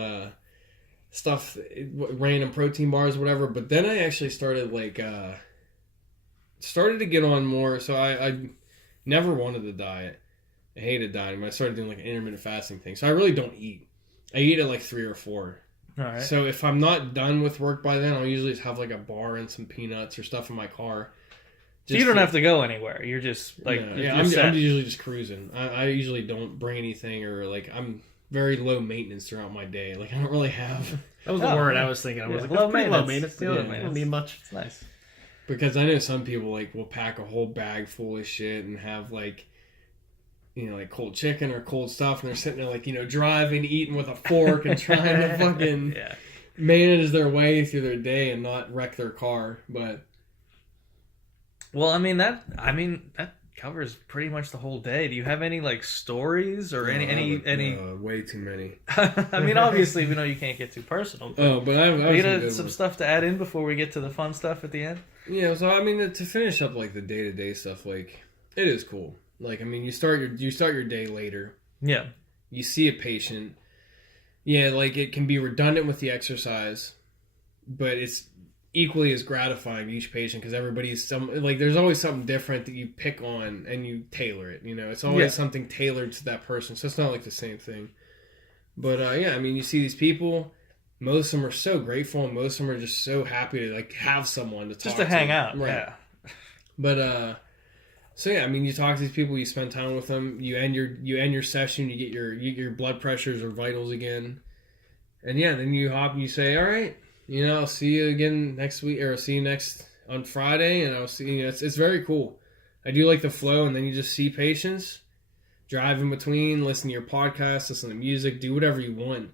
stuff, random protein bars, whatever. But then I actually started to get on more. So I never wanted to diet. I hated dieting, but I started doing like an intermittent fasting thing. So I really don't eat. I eat at like 3 or 4. All right. So if I'm not done with work by then, I'll usually just have like a bar and some peanuts or stuff in my car. So you don't have to go anywhere. You're just like, I'm usually just cruising. I usually don't bring anything, or like I'm very low maintenance throughout my day. Like I don't really have. That was the word I was thinking. I was like, low pretty low maintenance. maintenance. I don't need much. It's nice. Because I know some people like will pack a whole bag full of shit and have like, you know, like cold chicken or cold stuff, and they're sitting there like, you know, driving, eating with a fork and trying to fucking manage their way through their day and not wreck their car. But well, I mean that covers pretty much the whole day. Do you have any like stories or any way too many. I mean, obviously we know you can't get too personal. But I have some stuff to add in before we get to the fun stuff at the end. Yeah, so I mean, to finish up like the day-to-day stuff, like it is cool. Like I mean, you start your day later. Yeah. You see a patient. Yeah, like it can be redundant with the exercise, but it's equally as gratifying to each patient, because there's always something different that you pick on and you tailor it. You know, it's always something tailored to that person, so it's not like the same thing. But yeah, I mean, you see these people. Most of them are so grateful, and most of them are just so happy to like have someone to talk to. Just to hang out, right. Yeah. But so yeah, I mean, you talk to these people, you spend time with them, you end your session, you get your blood pressures or vitals again, and yeah, then you hop and you say, all right, you know, I'll see you again next week, or I'll see you next on Friday, and I'll see you. Know, it's very cool. I do like the flow, and then you just see patients, drive in between, listen to your podcast, listen to music, do whatever you want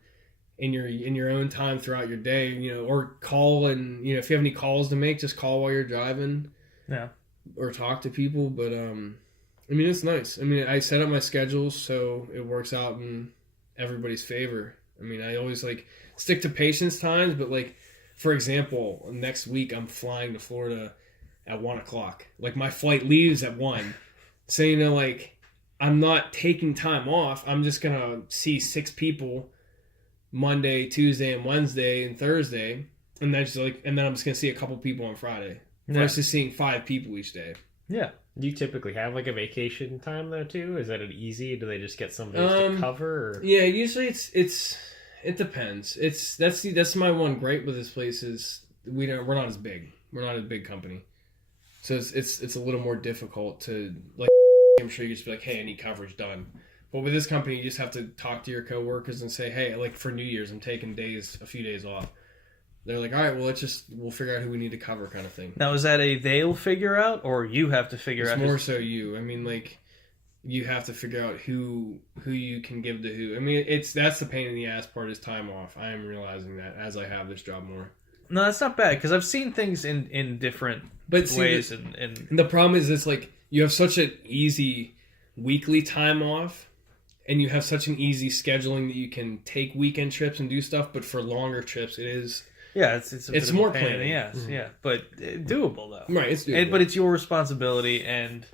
in your own time throughout your day, you know, or call, and you know, if you have any calls to make, just call while you're driving. Yeah. Or talk to people. But I mean, it's nice. I mean, I set up my schedule so it works out in everybody's favor. I mean, I always like stick to patients' times, but like, for example, next week I'm flying to Florida at 1 o'clock. Like my flight leaves at 1. So, you know, like I'm not taking time off. I'm just going to see 6 people Monday, Tuesday, and Wednesday, and Thursday, and then I'm just gonna see a couple people on Friday versus seeing 5 people each day. Yeah. Do you typically have like a vacation time though too? Is that an easy? Do they just get some days to cover? Or? Yeah, usually it depends. That's my one gripe with this place is we're not as big. We're not a big company, so it's a little more difficult to like. I'm sure you just be like, hey, I need coverage done. But with this company, you just have to talk to your coworkers and say, hey, like for New Year's, I'm taking a few days off. They're like, all right, well, we'll figure out who we need to cover kind of thing. Now, is that they'll figure out, or you have to figure out? It's more so you. I mean, like, you have to figure out who you can give to who. I mean, that's the pain in the ass part is time off. I am realizing that as I have this job more. No, that's not bad, because I've seen things in different ways. And the problem is it's like you have such an easy weekly time off, and you have such an easy scheduling that you can take weekend trips and do stuff, but for longer trips, it is... Yeah, it's more pain in the ass. Mm-hmm. Yeah, but doable though. Right, it's doable. But it's your responsibility, and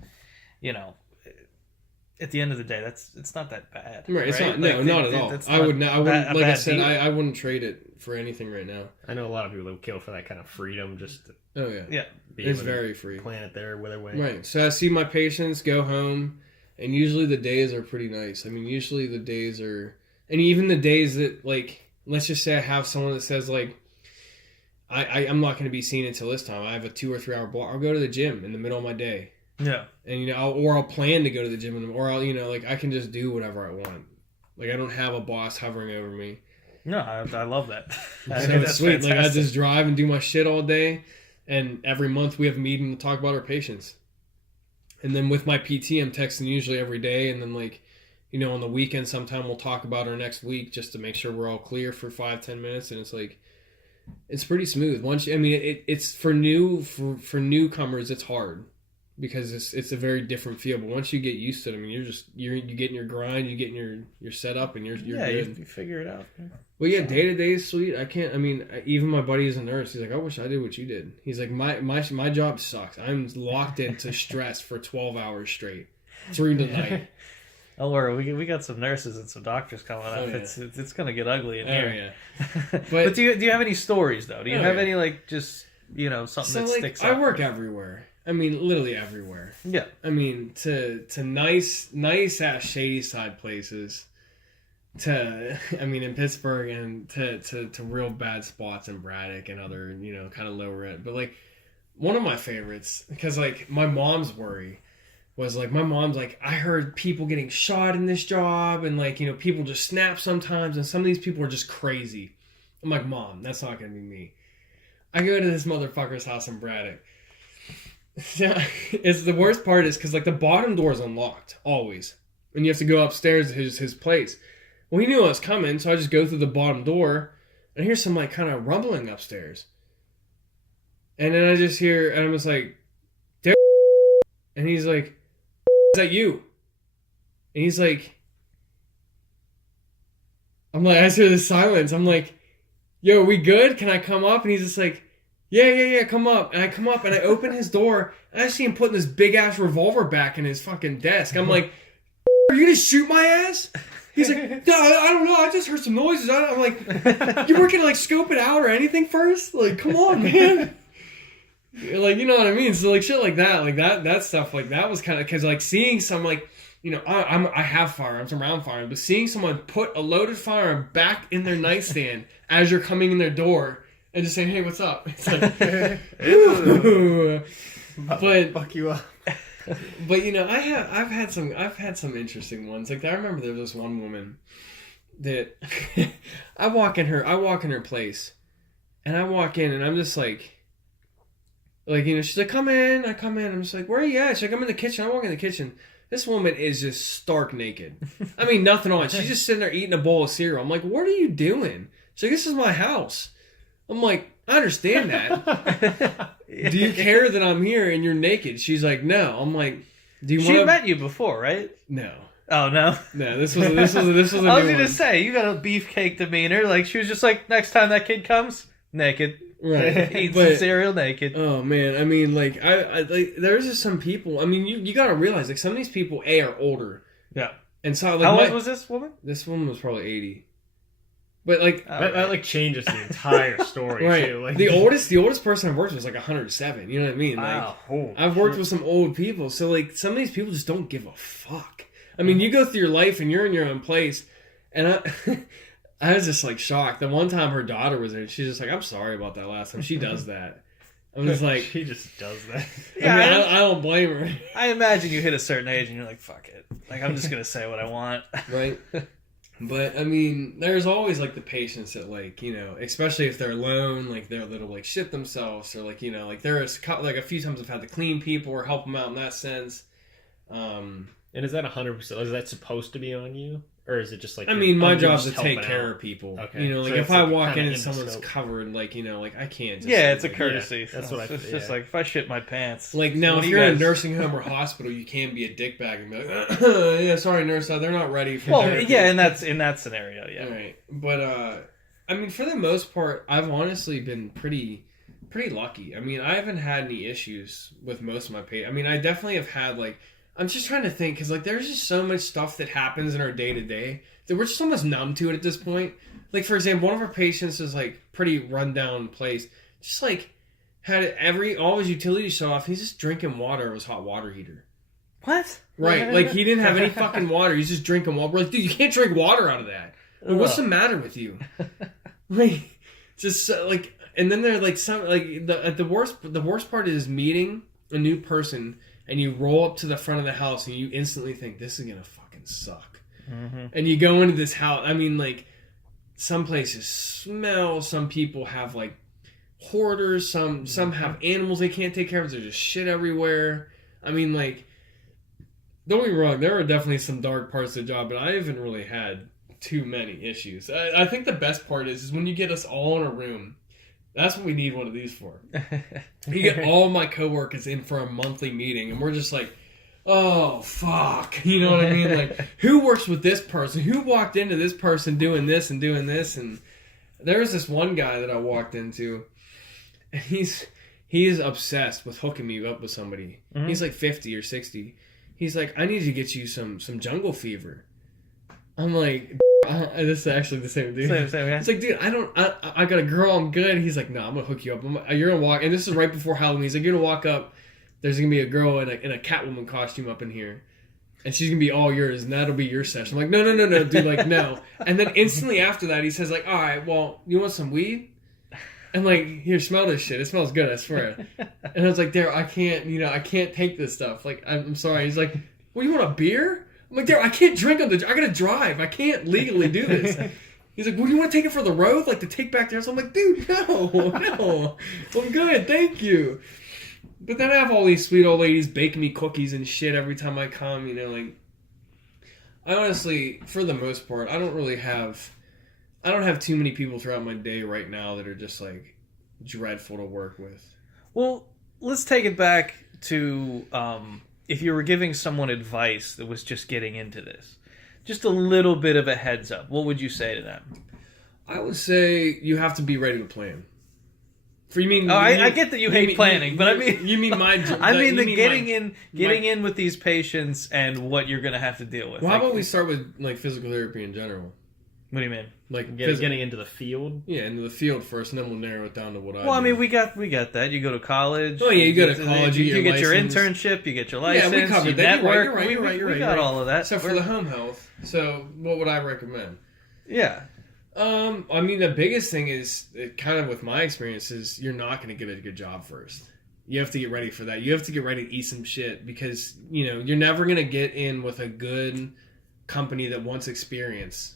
at the end of the day, it's not that bad. Right, it's right? not. No, not at all. I wouldn't. Like I said, I wouldn't trade it for anything right now. I know a lot of people that would kill for that kind of freedom. Just to yeah, it's very free. Plan it their way. Right. So I see my patients go home, and usually the days are pretty nice. I mean, usually the days are, and even the days that like, let's just say I have someone that says like. I'm not going to be seen until this time. I have a 2 or 3 hour block. I'll go to the gym in the middle of my day. Yeah. And, I'll plan to go to the gym. Or I'll, like, I can just do whatever I want. Like, I don't have a boss hovering over me. No, I love that. So it's sweet. Fantastic. Like, I just drive and do my shit all day. And every month we have a meeting to talk about our patients. And then with my PT, I'm texting usually every day. And then, like, on the weekend, sometime we'll talk about our next week just to make sure we're all clear for 5-10 minutes. And it's like... It's pretty smooth. It's for newcomers. It's hard because it's a very different feel. But once you get used to it, I mean, you get in your grind, you get in your setup, and you're good. You figure it out. Well, yeah, day to day is sweet. I can't. I mean, even my buddy is a nurse. He's like, I wish I did what you did. He's like, my job sucks. I'm locked into stress for 12 hours straight through the night. Don't worry, we got some nurses and some doctors coming up. Yeah. It's gonna get ugly in here. Yeah. But do you have any stories though? Do you have any like just something that sticks out? I work everywhere. I mean, literally everywhere. Yeah. I mean, to nice ass shady side places, in Pittsburgh, and to real bad spots in Braddock and other kind of low rent. But like one of my favorites, because like my mom's worry. Was like my mom's like, I heard people getting shot in this job and like people just snap sometimes and some of these people are just crazy. I'm like, Mom, that's not gonna be me. I go to this motherfucker's house in Braddock. It's the worst part is because like the bottom door is unlocked always and you have to go upstairs to his place. Well, he knew I was coming, so I just go through the bottom door and I hear some like kind of rumbling upstairs, and then I just hear and I'm just like, and he's like, is that you? And he's like, I'm like, I just hear this silence. I'm like, yo, are we good? Can I come up? And he's just like, yeah, come up. And I come up and I open his door and I see him putting this big ass revolver back in his fucking desk. I'm like, are you gonna shoot my ass? He's like, no, I don't know. I just heard some noises. I'm like, you weren't gonna like scope it out or anything first? Like, come on, man. Like, you know what I mean? So like shit like that stuff like that was kind of because like seeing some like I have firearms, I'm around firearms, but seeing someone put a loaded firearm back in their nightstand as you're coming in their door and just saying, hey, what's up? It's like, but fuck you up. But I've had some interesting ones. Like I remember there was this one woman that I walk in her place, and I walk in and I'm just like she's like, come in. I come in. I'm just like, where are you at? She's like, I'm in the kitchen. I walk in the kitchen. This woman is just stark naked. I mean, nothing on. She's just sitting there eating a bowl of cereal. I'm like, what are you doing? She's like, this is my house. I'm like, I understand that. Do you care that I'm here and you're naked? She's like, no. I'm like, do you want? She met you before, right? No. Oh no. No, this was a new one. I was gonna say, you got a beefcake demeanor. Like she was just like, next time that kid comes, naked. Right. Eat some cereal naked. Oh man, I mean, like I like there's just some people. I mean, you gotta realize like some of these people are older. Yeah. And so like how old was this woman? This woman was probably 80. But like that like changes the entire story right, too. Like the oldest person I've worked with was like 107. You know what I mean? wow, Like I've worked with some old people, so like some of these people just don't give a fuck. I mean, you go through your life and you're in your own place, and I was just like shocked. The one time her daughter was there, she's just like, "I'm sorry about that last time." She does that. I'm just like, she just does that. Yeah, I mean, I don't blame her. I imagine you hit a certain age and you're like, fuck it. Like, I'm just going to say what I want. Right. But I mean, there's always like the patients that like, you know, especially if they're alone, like they're little like shit themselves, or like, you know, like there's like a few times I've had to clean people or help them out in that sense. And is that 100%? Is that supposed to be on you, or is it just like? I mean, my you're job is just to take helping care out? of people. Okay. You know, like So if it's I like walk in kinda and in the someone's scope. covered, like, you know, like I can't. Just Yeah, it's a like, courtesy. That's what it's I- just yeah. like, if I shit my pants. Like now, what if do you you're in a guys- nursing home or hospital, you can be a dickbag and be like, "Yeah, sorry, nurse, they're not ready for Well, therapy." yeah, in that scenario, yeah. Right. But I mean, for the most part, I've honestly been pretty lucky. I mean, I haven't had any issues with most of my patients. I mean, I definitely have had like, I'm just trying to think because like there's just so much stuff that happens in our day to day that we're just almost numb to it at this point. Like for example, one of our patients is like pretty rundown place, just like had all his utilities shut off. He's just drinking water out of his hot water heater. What? Right, like he didn't have any fucking water. He's just drinking water. We're like, dude, you can't drink water out of that. Like, what's the matter with you? Like, just like, and then they're like some like the worst part is meeting a new person and you roll up to the front of the house and you instantly think this is gonna fucking suck. Mm-hmm. And you go into this house. I mean, like some places smell. Some people have like hoarders. Some have animals they can't take care of. There's just shit everywhere. I mean, like, don't get me wrong. There are definitely some dark parts of the job, but I haven't really had too many issues. I think the best part is when you get us all in a room. That's what we need one of these for. You get all my coworkers in for a monthly meeting, and we're just like, oh, fuck. You know what I mean? Like, who works with this person? Who walked into this person doing this and doing this? And there was this one guy that I walked into, and he is obsessed with hooking me up with somebody. Mm-hmm. He's like 50 or 60. He's like, I need to get you some jungle fever. I'm like, this is actually the same dude. Same, yeah. It's like, dude, I got a girl, I'm good. He's like, no, I'm gonna hook you up. You're gonna walk, and this is right before Halloween. He's like, you're gonna walk up. There's gonna be a girl in a Catwoman costume up in here, and she's gonna be all yours, and that'll be your session. I'm like, no, dude, like, no. And then instantly after that, he says like, all right, well, you want some weed? And like, here, smell this shit. It smells good, I swear. And I was like, there, I can't take this stuff. Like, I'm sorry. He's like, well, you want a beer? I'm like, there, I can't drink on I gotta drive. I can't legally do this. He's like, well, do you want to take it for the road? Like, to take back there? So I'm like, dude, no. I'm good, thank you. But then I have all these sweet old ladies baking me cookies and shit every time I come, you know, like, I honestly, for the most part, I don't have too many people throughout my day right now that are just, like, dreadful to work with. Well, let's take it back to if you were giving someone advice that was just getting into this, just a little bit of a heads up, what would you say to them? I would say you have to be ready to plan. I get that you hate planning, but I mean, you mean my? I mean the getting in with these patients and what you're going to have to deal with. Well, how about we start with like physical therapy in general? What do you mean? Like getting into the field? Yeah, into the field first, and then we'll narrow it down to what I do. Well, I mean, we got that. You go to college. Oh yeah, you go to college. You get your license. internship. You get your license. Yeah, we covered that. You're right. We got all of that. Except for the home health. So, what would I recommend? Yeah. I mean, the biggest thing is, kind of with my experience, is you're not going to get a good job first. You have to get ready for that. You have to get ready to eat some shit because, you know, you're never going to get in with a good company that wants experience.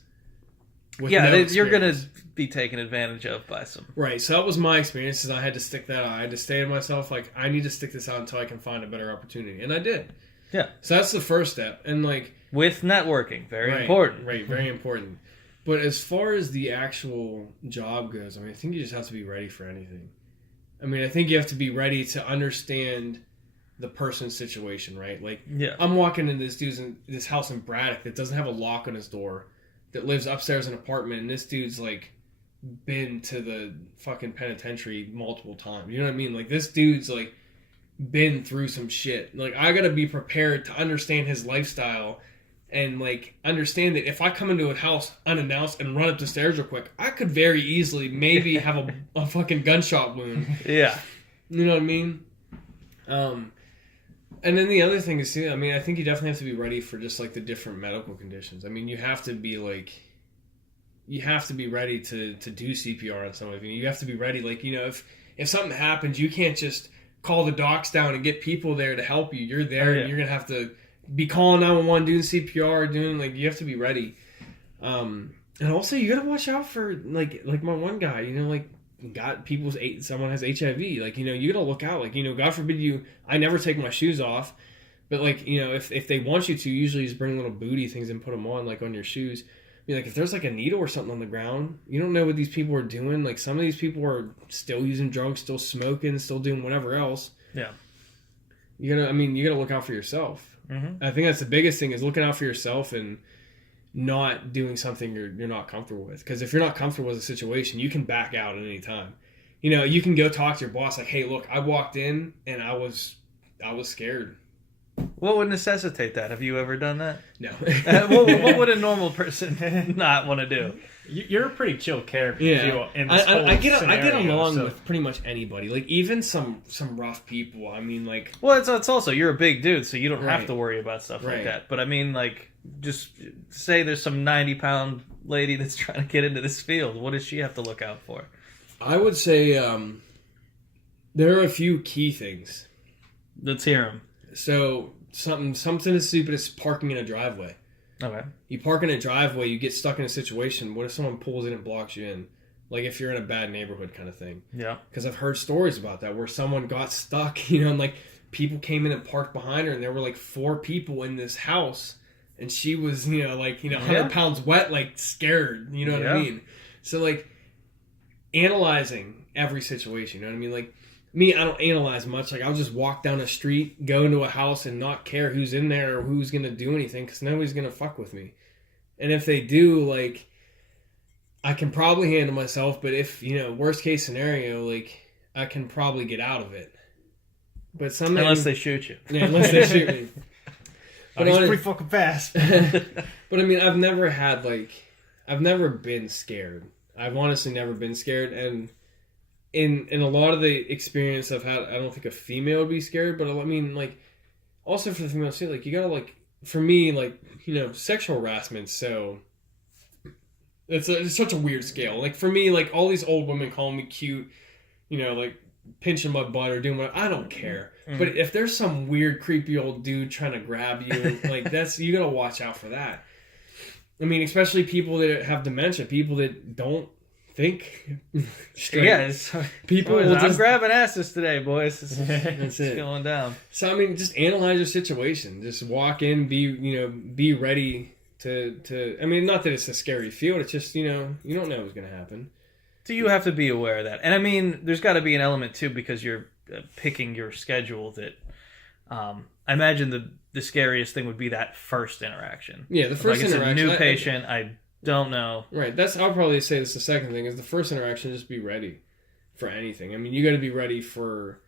You're going to be taken advantage of by some. Right, so that was my experience, is I had to stick that out. I had to say to myself, like, I need to stick this out until I can find a better opportunity. And I did. Yeah. So that's the first step. And, like... With networking. Very important. Right, very important. But as far as the actual job goes, I mean, I think you just have to be ready for anything. I mean, I think you have to be ready to understand the person's situation, right? Like, yeah. I'm walking into this house in Braddock that doesn't have a lock on his door, that lives upstairs in an apartment, and this dude's, like, been to the fucking penitentiary multiple times. You know what I mean? Like, this dude's, like, been through some shit. Like, I gotta be prepared to understand his lifestyle and like understand that if I come into a house unannounced and run up the stairs real quick, I could very easily maybe have a fucking gunshot wound. Yeah. You know what I mean? And then the other thing is too, I mean, I think you definitely have to be ready for just like the different medical conditions. I mean, you have to be ready to do CPR on somebody. You have to be ready, like, you know, if something happens, you can't just call the docs down and get people there to help you. You're there, and you're gonna have to be calling 911, doing CPR, doing like you have to be ready. And also you gotta watch out for like my one guy, you know, like someone has HIV, like, you know, you gotta look out, like, you know, God forbid I never take my shoes off, but like, you know, if they want you to, usually just bring little booty things and put them on, like on your shoes. I mean, like if there's like a needle or something on the ground, you don't know what these people are doing. Like some of these people are still using drugs, still smoking, still doing whatever else. Yeah. You gotta look out for yourself. Mm-hmm. I think that's the biggest thing, is looking out for yourself and not doing something you're not comfortable with. Because if you're not comfortable with a situation, you can back out at any time. You know, you can go talk to your boss like, hey, look, I walked in and I was scared. What would necessitate that? Have you ever done that? No. What would a normal person not want to do? You're a pretty chill character. Yeah, In this I get scenario, along so. with pretty much anybody. Like even some rough people. I mean, like, Well, it's also, you're a big dude, so you don't have Right. to worry about stuff like Right. that. But I mean, like, just say there's some 90-pound lady that's trying to get into this field. What does she have to look out for? I would say there are a few key things. Let's hear them. So something as stupid as parking in a driveway. Okay. You park in a driveway, you get stuck in a situation. What if someone pulls in and blocks you in? Like if you're in a bad neighborhood kind of thing. Yeah. Because I've heard stories about that where someone got stuck, you know, and like people came in and parked behind her, and there were like 4 people in this house, and she was, you know, like, you know, 100 pounds wet, like scared, you know what I mean? So like analyzing every situation, you know what I mean? Like me, I don't analyze much. Like I'll just walk down the street, go into a house, and not care who's in there or who's gonna do anything, because nobody's gonna fuck with me. And if they do, like, I can probably handle myself. But if, you know, worst case scenario, like, I can probably get out of it. But Unless they shoot you. Yeah, unless they shoot me. But he's pretty fucking fast. But I mean, I've never been scared. I've honestly never been scared, and in a lot of the experience I've had, I don't think a female would be scared. But I mean, like, also for the female too, like, you gotta, like, for me, like, you know, sexual harassment. So it's such a weird scale. Like for me, like, all these old women calling me cute, you know, like pinching my butt or doing what, I don't care. Mm-hmm. But if there's some weird, creepy old dude trying to grab you, like, you gotta watch out for that. I mean, especially people that have dementia, people that don't think straight. Yeah, people boys, will I'm just grabbing asses today, boys. That's it. Going down. So I mean, just analyze your situation. Just walk in, be ready to. I mean, not that it's a scary field. It's just, you know, you don't know what's gonna happen. So you have to be aware of that, and I mean, there's got to be an element too, because you're picking your schedule. That I imagine the scariest thing would be that first interaction. Yeah, the first interaction. It's a new patient. I don't know. Right. I'll probably say this. The second thing is the first interaction. Just be ready for anything. I mean, you got to be ready for.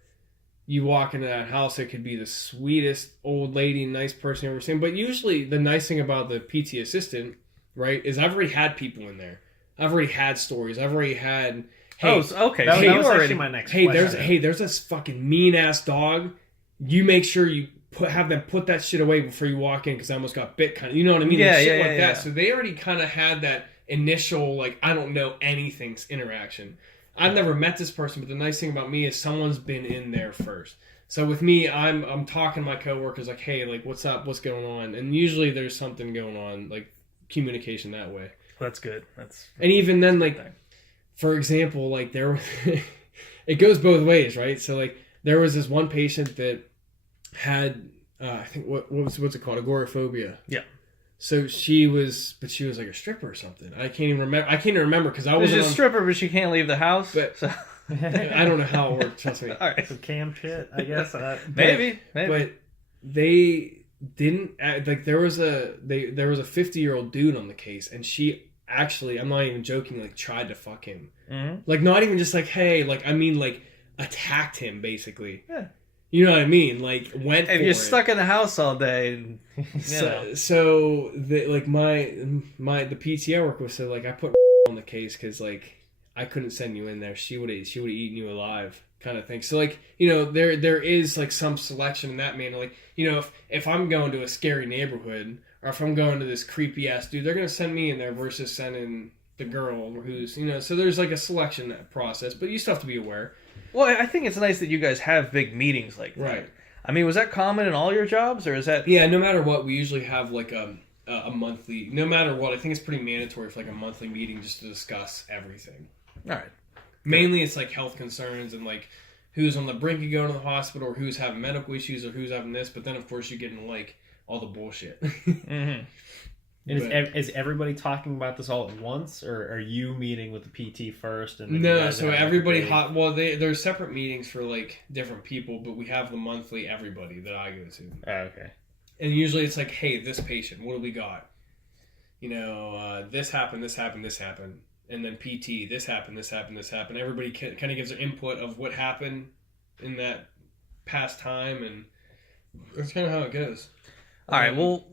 You walk into that house, it could be the sweetest old lady, nice person you've ever seen. But usually, the nice thing about the PT assistant, right, is I've already had people in there. I've already had stories. I've already had. Hey, okay. That you was already. actually my next question. There's this fucking mean ass dog. You make sure you have them put that shit away before you walk in, because I almost got bit, kind of. You know what I mean? Yeah, shit yeah, like yeah. that. So they already kind of had that initial, like, I don't know anything's interaction. I've never met this person, but the nice thing about me is someone's been in there first. So with me, I'm talking to my coworkers like, hey, like, what's up? What's going on? And usually there's something going on, like communication that way. That's good. And even then, like, for example, like it goes both ways, right? So like there was this one patient that had I think what's it called, agoraphobia. Yeah. So she was like a stripper or something. I can't even remember because I was a stripper, but she can't leave the house. But so. I don't know how it worked. Trust me. All right. Some cam shit, I guess. Maybe. But they didn't like. There was a 50-year-old dude on the case, and she actually, I'm not even joking, like, tried to fuck him. Mm-hmm. Like, not even just like, hey, like, I mean, like, attacked him basically. Yeah. You know what I mean? Like, went If for you're it. stuck in the house all day, and, So like the PT I work with said, like, I put on the case because, like, I couldn't send you in there. She would have eaten you alive, kind of thing. So, like, you know, there is like some selection in that manner. Like, you know, if I'm going to a scary neighborhood, or if I'm going to this creepy ass dude, they're gonna send me in there versus sending the girl who's, you know. So there's like a selection process, but you still have to be aware. well, I think it's nice that you guys have big meetings like that. Right. I mean, was that common in all your jobs, or is that? Yeah, no matter what, we usually have like a monthly. No matter what, I think it's pretty mandatory for like a monthly meeting just to discuss everything. All right. Mainly, it's like health concerns and like who's on the brink of going to the hospital, or who's having medical issues, or who's having this. But then, of course, you get into like all the bullshit. Mm-hmm. And is everybody talking about this all at once, or are you meeting with the PT first? And then you No, guys so have everybody. different days? Well, there's separate meetings for like different people, but we have the monthly everybody that I go to. Oh, okay. And usually it's like, hey, this patient, what do we got? You know, this happened, this happened, this happened. And then PT, this happened, this happened, this happened. Everybody kind of gives their input of what happened in that past time, and that's kind of how it goes. All right. Well,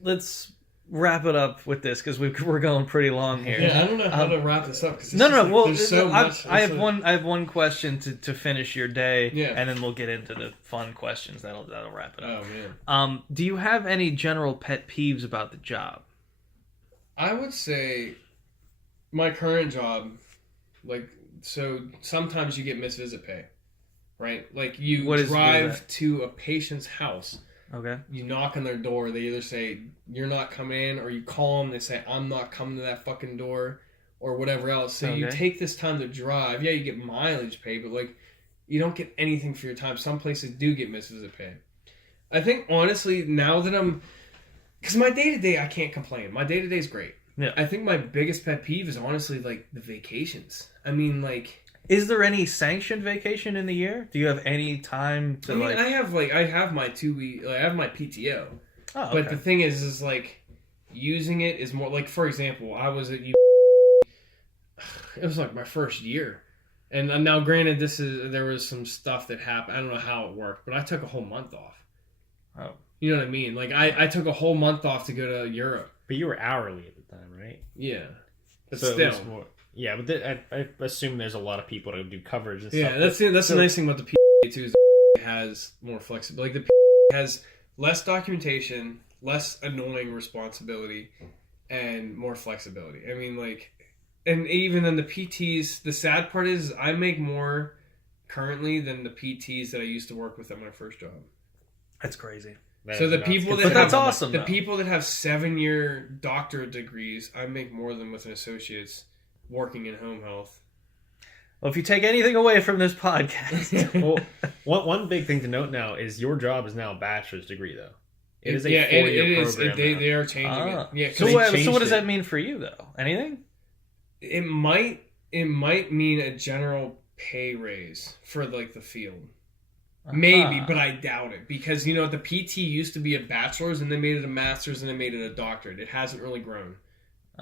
let's wrap it up with this because we're going pretty long here. Yeah, I don't know how to wrap this up. Cause No. like, Well, there's so much. I have one question to finish your day, Yeah. and then we'll get into the fun questions. That'll wrap it up. Oh, man. Do you have any general pet peeves about the job? I would say my current job, like, so sometimes you get missed visit pay, right? Like, you What is drive to a patient's house. Okay. You knock on their door, they either say, you're not coming in, or you call them, they say, I'm not coming to that fucking door, or whatever else. So you take this time to drive. Yeah, you get mileage pay, but, like, you don't get anything for your time. Some places do get missed visit pay. I think, honestly, now that because my day-to-day, I can't complain. My day-to-day is great. Yeah. I think my biggest pet peeve is honestly, like, the vacations. I mean, like... Is there any sanctioned vacation in the year? Do you have any time to, I have my 2 week... I have my PTO. Oh, okay. But the thing is, like, using it is more... Like, for example, I was at... It was, like, my first year. And now, granted, there was some stuff that happened. I don't know how it worked, but I took a whole month off. Oh. You know what I mean? Like, I took a whole month off to go to Europe. But you were hourly at the time, right? Yeah. But So it still. was more, yeah, but I assume there's a lot of people that do coverage and Yeah, stuff. that's the nice thing about the PA too, is it has more flexibility. Like, the PA has less documentation, less annoying responsibility, and more flexibility. I mean, like, and even then the PTs, the sad part is I make more currently than the PTs that I used to work with at my first job. That's crazy. So the people that But that's have, awesome, the though. people that have 7-year doctorate degrees, I make more than with an associate's working in home health. Well, if you take anything away from this podcast, well, one big thing to note now is your job is now a bachelor's degree, though. It is a 4-year program. They are changing it. Yeah, so what does that mean for you, though? Anything? It might mean a general pay raise for, like, the field. Maybe, but I doubt it, because, you know, the PT used to be a bachelor's, and they made it a master's, and they made it a doctorate. It hasn't really grown.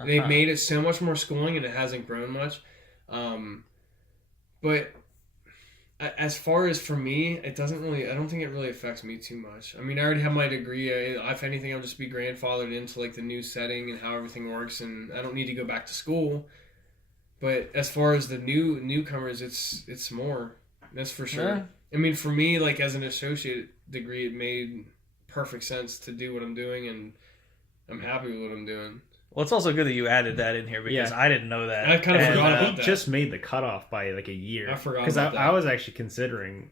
They've made it so much more schooling, and it hasn't grown much. But as far as for me, it doesn't really. I don't think it really affects me too much. I mean, I already have my degree. If anything, I'll just be grandfathered into, like, the new setting and how everything works, and I don't need to go back to school. But as far as the newcomers, it's more. That's for sure. Yeah. I mean, for me, like, as an associate degree, it made perfect sense to do what I'm doing, and I'm happy with what I'm doing. Well, it's also good that you added that in here, because I didn't know that. I kind of forgot about he that. just made the cutoff by like a year. I forgot because about that. I was actually considering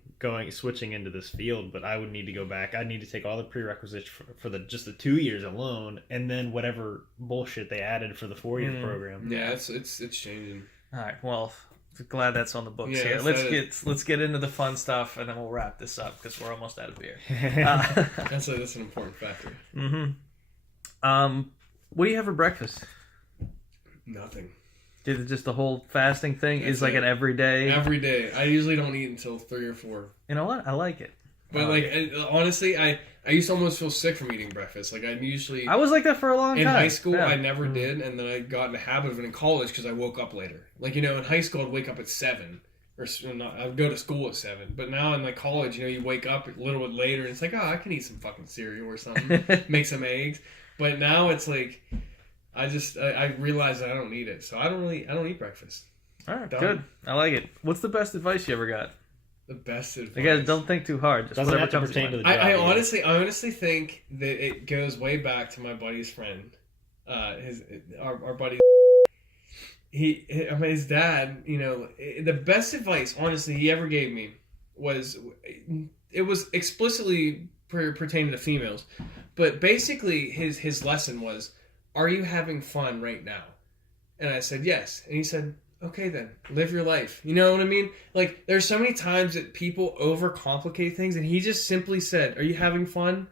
switching into this field, but I would need to go back. I'd need to take all the prerequisites for just the 2 years alone, and then whatever bullshit they added for the 4-year program. Yeah, it's changing. All right. Well, glad that's on the books Yeah, here. Let's get into the fun stuff, and then we'll wrap this up because we're almost out of beer. That's an important factor. What do you have for breakfast? Nothing. Just the whole fasting thing is like an everyday. Every day. I usually don't eat until 3 or 4. You know what? I like it. But honestly, I used to almost feel sick from eating breakfast. Like, I was like that for a long in time. In high school, yeah. I never did, and then I got in the habit of it in college because I woke up later. Like, you know, in high school, I'd wake up at 7, not, I would go to school at 7. But now in like college, you wake up a little bit later and it's like, oh, I can eat some fucking cereal or something, make some eggs. But now it's like, I realize that I don't need it, so I don't eat breakfast. All right, good. I like it. What's the best advice you ever got? The best advice. Again, don't think too hard. Just Doesn't whatever have to comes pertain to to the job. I honestly think that it goes way back to my buddy's friend, our buddy. His dad. The best advice, honestly, he ever gave me was explicitly pertaining to females, but basically his lesson was, "Are you having fun right now?" And I said yes, and he said, okay then, live your life. You know what I mean? Like, there's so many times that people overcomplicate things, and he just simply said, are you having fun?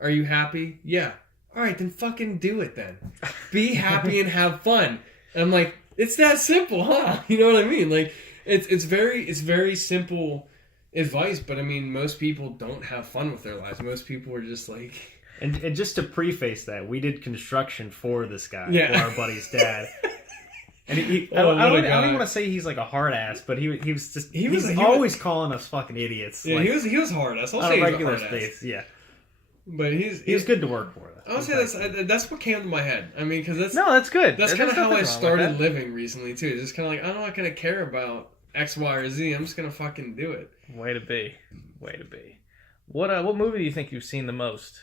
Are you happy? Yeah. All right, then fucking do it then. Be happy and have fun. And I'm like, it's that simple, huh? You know what I mean? Like, it's very simple advice, but I mean, most people don't have fun with their lives. Most people are just like... And just to preface that, we did construction for this guy, Yeah. for our buddy's dad. And I Oh, don't what a even guy. want to say he's like a hard ass, but he was was always calling us fucking idiots. Yeah, like, he was hard ass. I'll on say a he was a regular hard ass. space. Yeah, But he was good to work for. I would say that's what came to my head. I mean, because that's good. That's There's kind of how nothing I wrong with started that. living recently too. Just kind of like, I'm not gonna care about X, Y, or Z. I'm just gonna fucking do it. Way to be. What movie do you think you've seen the most?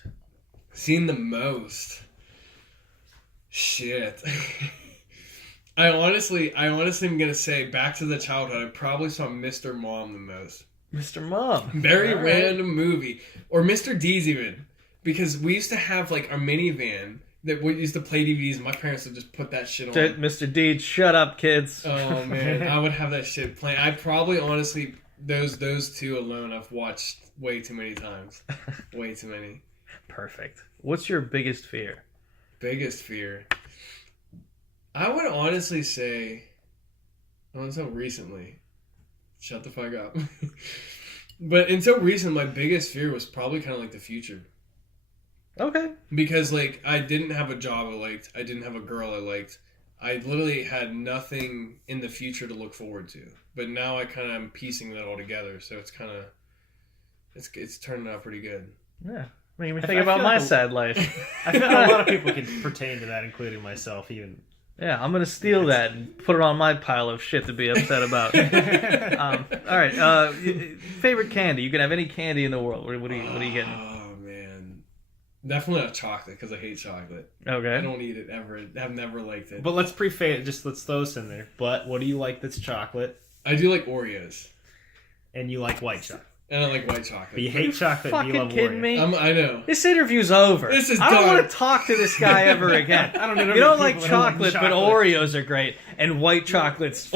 Seen the most. Shit. I honestly am gonna say, back to the childhood, I probably saw Mr. Mom the most. Mr. Mom. Very All right. random movie. Or Mr. D's even. Because we used to have like our minivan that we used to play DVDs, and my parents would just put that shit on. Mr. Deed, shut up, kids. Oh man, I would have that shit playing. I probably honestly, those two alone I've watched way too many times. Way too many. Perfect. What's your biggest fear? Biggest fear. I would honestly say, until recently, shut the fuck up. But until recent, my biggest fear was probably kind of like the future. Okay. Because like, I didn't have a job I liked. I didn't have a girl I liked. I literally had nothing in the future to look forward to. But now I kind of am piecing that all together. So it's kind of, it's turning out pretty good. Yeah. Make me I think about feel my like sad life. I feel like a lot of people can pertain to that, including myself. Even Yeah, I'm gonna steal that and put it on my pile of shit to be upset about. All right. Favorite candy? You can have any candy in the world. What are you getting? Oh man, definitely not chocolate because I hate chocolate. I Okay. don't eat it ever. I've never liked it. but let's preface. Let's throw this in there. But what do you like that's chocolate? I do like Oreos, And you like white chocolate. and I like white chocolate. But you hate chocolate and you Fucking love kidding Oreo. me? I know. This interview's over. This is I don't done. want to talk to this guy ever again. I don't know. You don't like chocolate, but Oreos are great, and white chocolate's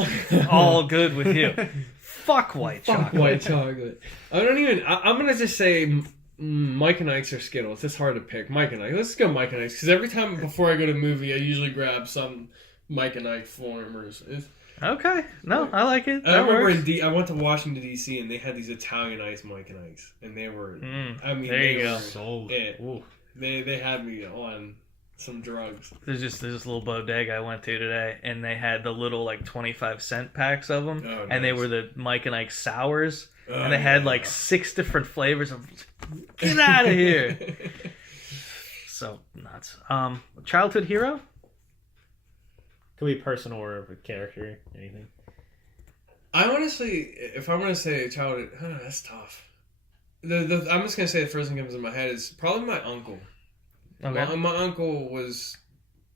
all good with you. Fuck white chocolate. White chocolate. I don't even. I'm gonna just say Mike and Ike's or Skittles. It's hard to pick. Mike and Ike. Let's go Mike and Ike's because every time before I go to a movie, I usually grab some Mike and Ike formers. Okay. No, I like it. I That remember works. I went to Washington D.C. and they had these Italian ice Mike and Ike's, and they were. I mean, there you they go. were Sold. it. Ooh. They had me on some drugs. There's this little bodega I went to today, and they had the little like 25-cent packs of them, Oh, and they nice. were the Mike and Ike sours, Oh, and they had like 6 different flavors. Of get out of here! So nuts. Childhood hero? Could be personal or a character, anything. I honestly, if I'm gonna say childhood, that's tough. I'm just gonna say the first thing that comes in my head is probably my uncle. Okay. My uncle was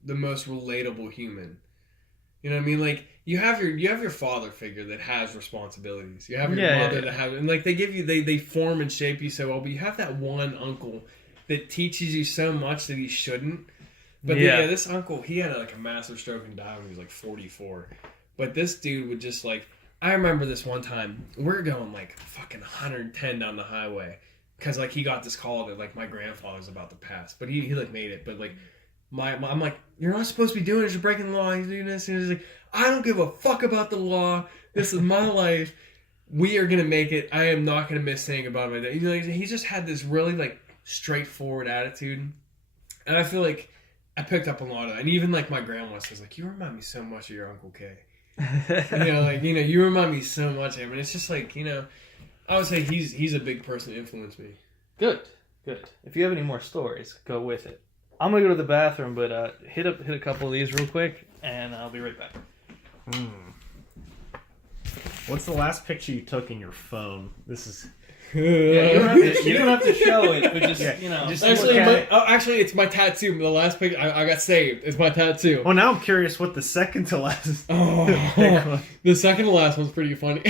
the most relatable human. You know what I mean? Like you have your father figure that has responsibilities. You have your mother that have, and like they give you they form and shape you so well. But you have that one uncle that teaches you so much that he shouldn't. But this uncle, he had like a massive stroke and died when he was like 44. But this dude would just like, I remember this one time, we're going like fucking 110 down the highway. Because like he got this call that like my grandfather's about to pass. But he like made it. But like, I'm like, you're not supposed to be doing this, you're breaking the law, he's doing this. And he's like, I don't give a fuck about the law. This is my life. We are going to make it. I am not going to miss saying about my day. You know, he just had this really like straightforward attitude. And I feel like I picked up a lot of that. And even like my grandma says, like, you remind me so much of your Uncle K. You remind me so much of him, and it's just like, I would say he's a big person to influence me. Good. If you have any more stories, go with it. I'm gonna go to the bathroom, but hit a couple of these real quick, and I'll be right back. What's the last picture you took in your phone? This is. Yeah, you don't have to show it, but just Actually, it's my tattoo. The last picture I got saved. It's my tattoo. Well, now I'm curious what the second to last. The second to last one's pretty funny.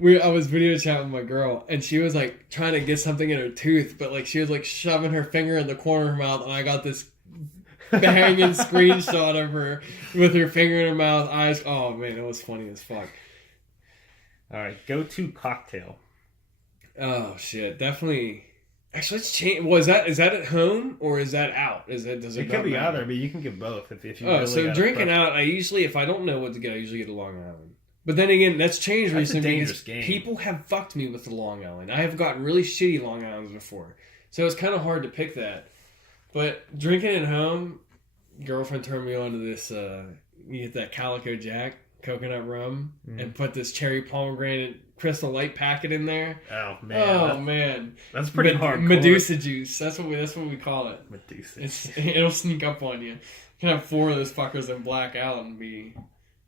I was video chatting with my girl, and she was like trying to get something in her tooth, but like she was like shoving her finger in the corner of her mouth, and I got this banging screenshot of her with her finger in her mouth, eyes. Oh man, it was funny as fuck. All right, go-to cocktail. Oh shit, definitely. Actually, let's change. Well, is that at home or is that out? Does it could be either, but you can get both if you. Oh, so drinking out, I usually, if I don't know what to get, I usually get a Long Island. But then again, that's changed recently because people have fucked me with the Long Island. I have gotten really shitty Long Islands before, so it's kind of hard to pick that. But drinking at home, girlfriend turned me on to this. You get that Calico Jack coconut rum and put this cherry pomegranate Crystal Light packet in there. Oh man! Man, that's pretty hard. Medusa juice. That's what we call it. Medusa. It'll sneak up on you. You can have 4 of those fuckers and black out and be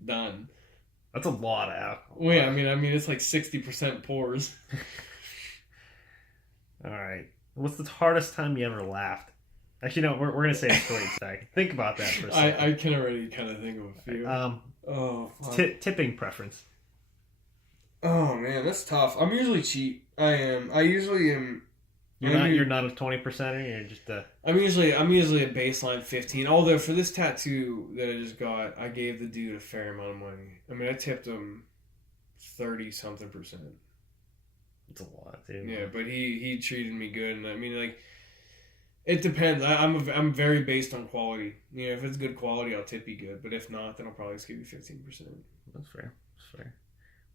done. That's a lot of alcohol. Well, yeah, I mean, it's like 60% pours. All right. What's the hardest time you ever laughed? Actually, no. We're gonna say a story in a second. Think about that for a second. I can already kind of think of a few. Tipping preference. Oh man, that's tough. I'm usually cheap. I am. I usually am. You're not a 20%er. You're just a. I'm usually a baseline 15. Although for this tattoo that I just got, I gave the dude a fair amount of money. I mean, I tipped him 30-something%. It's a lot, dude. Yeah, but he treated me good, and I mean, like, it depends. I'm very based on quality. If it's good quality, I'll tip you good. But if not, then I'll probably just give you 15%. That's fair. What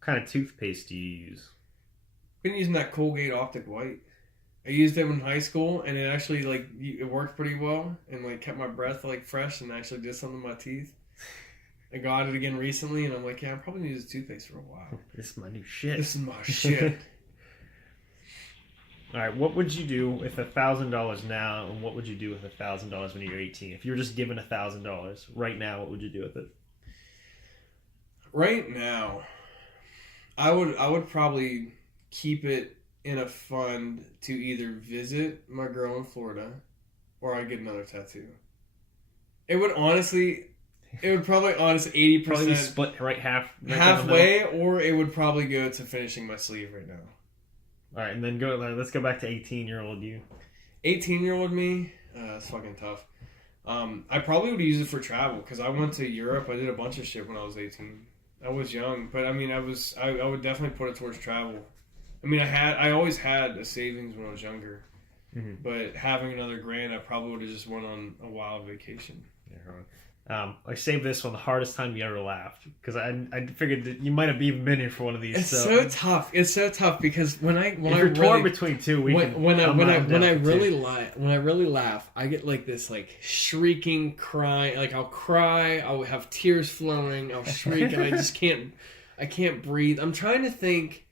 kind of toothpaste do you use? I've been using that Colgate Optic White. I used it in high school, and it actually, like, it worked pretty well, and, like, kept my breath, like, fresh, and actually did something to my teeth. I got it again recently, and I'm like, yeah, I probably need to use toothpaste for a while. This is my new shit. This is my shit. All right, what would you do with $1,000 now, and what would you do with $1,000 when you're 18? If you were just given $1,000 right now, what would you do with it? Right now, I would probably keep it in a fund to either visit my girl in Florida or I'd get another tattoo. It would probably 80% probably be split halfway, or it would probably go to finishing my sleeve right now. All right, and then let's go back to 18-year-old you. 18-year-old me, that's fucking tough. I probably would use it for travel because I went to Europe. I did a bunch of shit when I was 18. I was young, but I mean, I would definitely put it towards travel. I mean, I always had a savings when I was younger, but having another grand, I probably would have just went on a wild vacation. I saved this one, the hardest time you ever laughed, because I figured that you might have even been here for one of these. It's so tough. It's so tough because when I torn between two, when I really laugh, I get like this like shrieking cry. Like I'll cry, I'll have tears flowing, I'll shriek, and I can't breathe. I'm trying to think.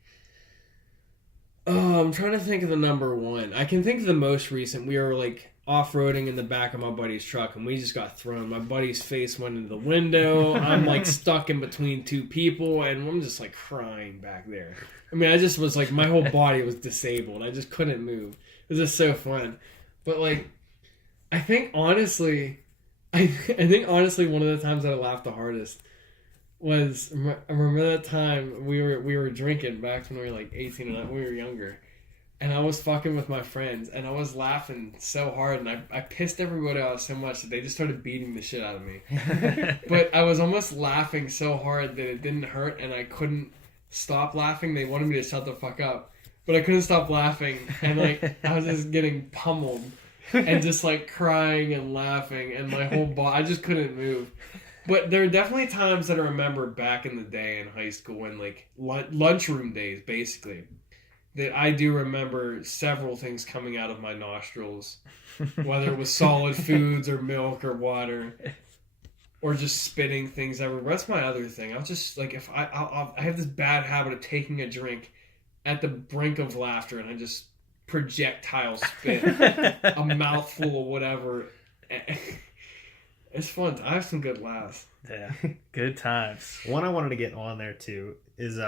Oh, I'm trying to think of the number one. I can think of the most recent. We were like off-roading in the back of my buddy's truck, and we just got thrown. My buddy's face went into the window. I'm like stuck in between two people, and I'm just like crying back there. I mean, I just was like, my whole body was disabled. I just couldn't move. It was just so fun. But like, I think honestly, one of the times that I laughed the hardest was, I remember that time we were drinking back when we were like 18 and we were younger. And I was fucking with my friends, and I was laughing so hard, and I pissed everybody off so much that they just started beating the shit out of me. But I was almost laughing so hard that it didn't hurt, and I couldn't stop laughing. They wanted me to shut the fuck up, but I couldn't stop laughing, and like I was just getting pummeled, and just like crying and laughing, and my whole body, I just couldn't move. But there are definitely times that I remember back in the day in high school, and like lunchroom days, basically, that I do remember several things coming out of my nostrils, whether it was solid foods or milk or water. or just spitting things everywhere. That's my other thing. I'll just like if I have this bad habit of taking a drink at the brink of laughter, and I just projectile spit a mouthful of whatever. It's fun. I have some good laughs. Yeah, good times. One I wanted to get on there too is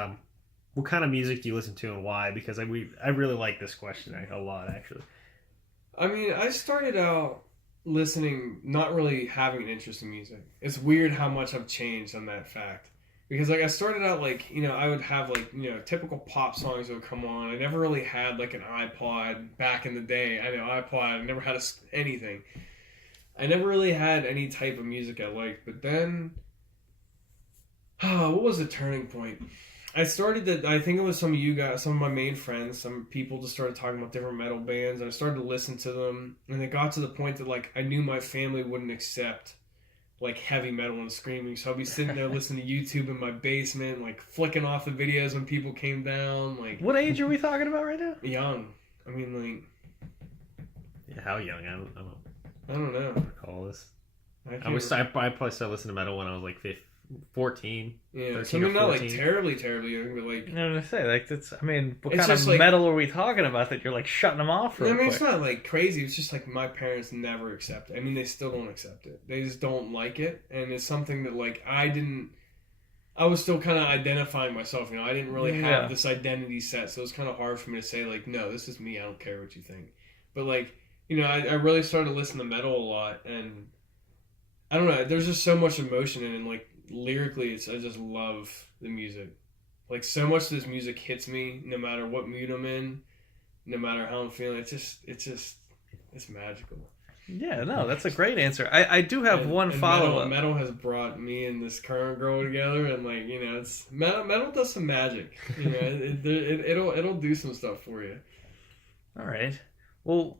what kind of music do you listen to and why? Because I really like this question a lot, actually. I mean, I started out listening, not really having an interest in music. It's weird how much I've changed on that fact. Because, like, I started out, like, you know, I would have, like, you know, typical pop songs that would come on. I never really had, like, an iPod back in the day. I know, iPod, I never had anything. I never really had any type of music I liked. But then, what was the turning point? I think it was some of you guys, some of my main friends, some people just started talking about different metal bands, and I started to listen to them, and it got to the point that, like, I knew my family wouldn't accept, like, heavy metal and screaming, so I'd be sitting there listening to YouTube in my basement, like, flicking off the videos when people came down, like... What age are we talking about right now? Young. I mean, like... Yeah, how young? I don't know. recall this. I probably started listening to metal when I was, like, 14. Yeah, 13 something or not 14. like terribly young, but like... No, to say, like, that's, I mean, what It's kind of just like- metal are we talking about that you're, like, shutting them off real I mean, quick? it's not like crazy. It's just like my parents never accept it. I mean, they still don't accept it. They just don't like it, and it's something that like I was still kind of identifying myself. You know, I didn't really have this identity set, so it was kind of hard for me to say like, no, this is me. I don't care what you think. But like, you know, I really started to listen to metal a lot, and I don't know. There's just so much emotion in it, and like lyrically, I just love the music. Like so much of this music hits me, no matter what mood I'm in. No matter how I'm feeling, it's magical. Yeah, no, that's a great answer. I do have one follow-up. Metal has brought me and this current girl together, and like, you know, it's metal does some magic. You know, it'll do some stuff for you. All right. Well,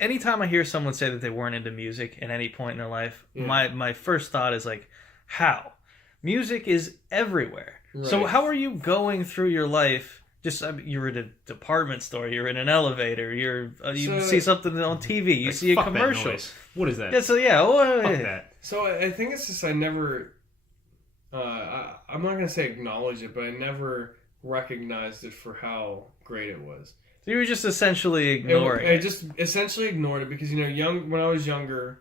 anytime I hear someone say that they weren't into music at any point in their life, my first thought is like, how? Music is everywhere. Right. So how are you going through your life? Just you're in a department store, you're in an elevator, you see something on TV, you see a commercial. What is that? Yeah, so yeah, fuck that. So I think it's just I never, I'm not gonna say acknowledge it, but I never recognized it for how great it was. So you were just essentially ignoring it. I just essentially ignored it because, you know, when I was younger,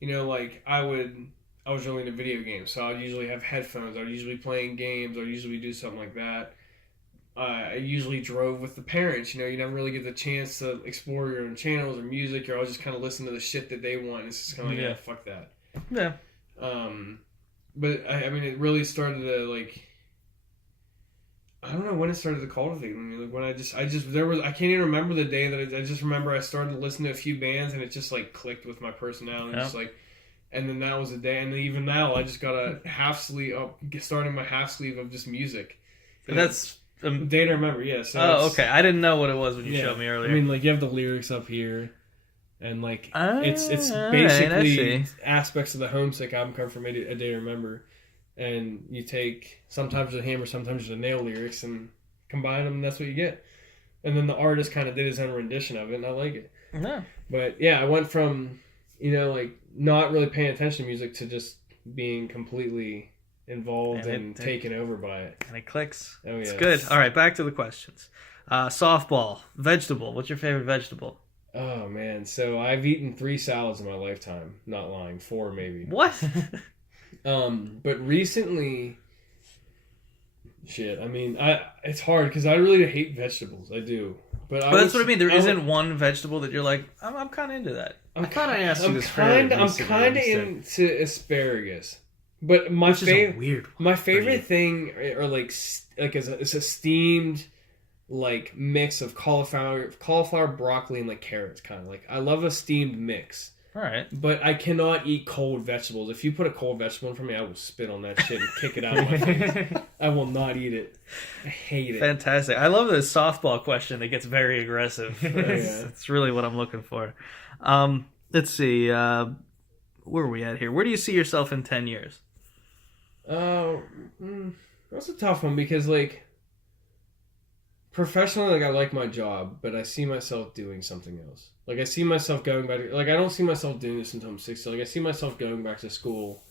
you know, like I was really into video games, so I'd usually have headphones, I'd usually playing games, I'd usually do something like that. I usually drove with the parents. You know, you never really get the chance to explore your own channels or music. You're always just kind of listening to the shit that they want. And it's just kind of like, yeah, fuck that. Yeah. But I mean, it really started to like, I don't know when it started to cultivate. I mean, like when I can't even remember the day that I just remember I started to listen to a few bands and it just like clicked with my personality. Yeah. Just like, and then that was the day. And then even now, I just got a half sleeve up, starting my half sleeve of just music. And that's. Day to remember, yeah. So okay. I didn't know what it was when you showed me earlier. I mean, like you have the lyrics up here, and like it's basically aspects of the Homesick album come from A Day to Remember, and you take sometimes the hammer, sometimes the nail lyrics, and combine them, and that's what you get. And then the artist kind of did his own rendition of it, and I like it. Yeah. But yeah, I went from, you know, like not really paying attention to music to just being completely involved and taken over by it. And it clicks. Oh, yeah. It's good. All right, back to the questions. Softball, vegetable. What's your favorite vegetable? Oh, man. So I've eaten 3 salads in my lifetime. Not lying. 4 maybe. What? But recently... Shit. I mean, it's hard because I really hate vegetables. I do. But that's what I mean. There isn't one vegetable that you're like, I'm kind of into that. I thought I asked you this. I'm kind of into asparagus. But my favorite thing are like it's a steamed like mix of cauliflower, broccoli, and like carrots. Kind of like I love a steamed mix. All right. But I cannot eat cold vegetables. If you put a cold vegetable in front of me, I will spit on that shit and kick it out of my face. I will not eat it. I hate it. Fantastic. I love this softball question that gets very aggressive. It's really what I'm looking for. Let's see. Where are we at here? Where do you see yourself in 10 years? That's a tough one because, like, professionally, like, I like my job, but I see myself doing something else. Like, I see myself going back to, like, I don't see myself doing this until I'm 60. Like, I see myself going back to school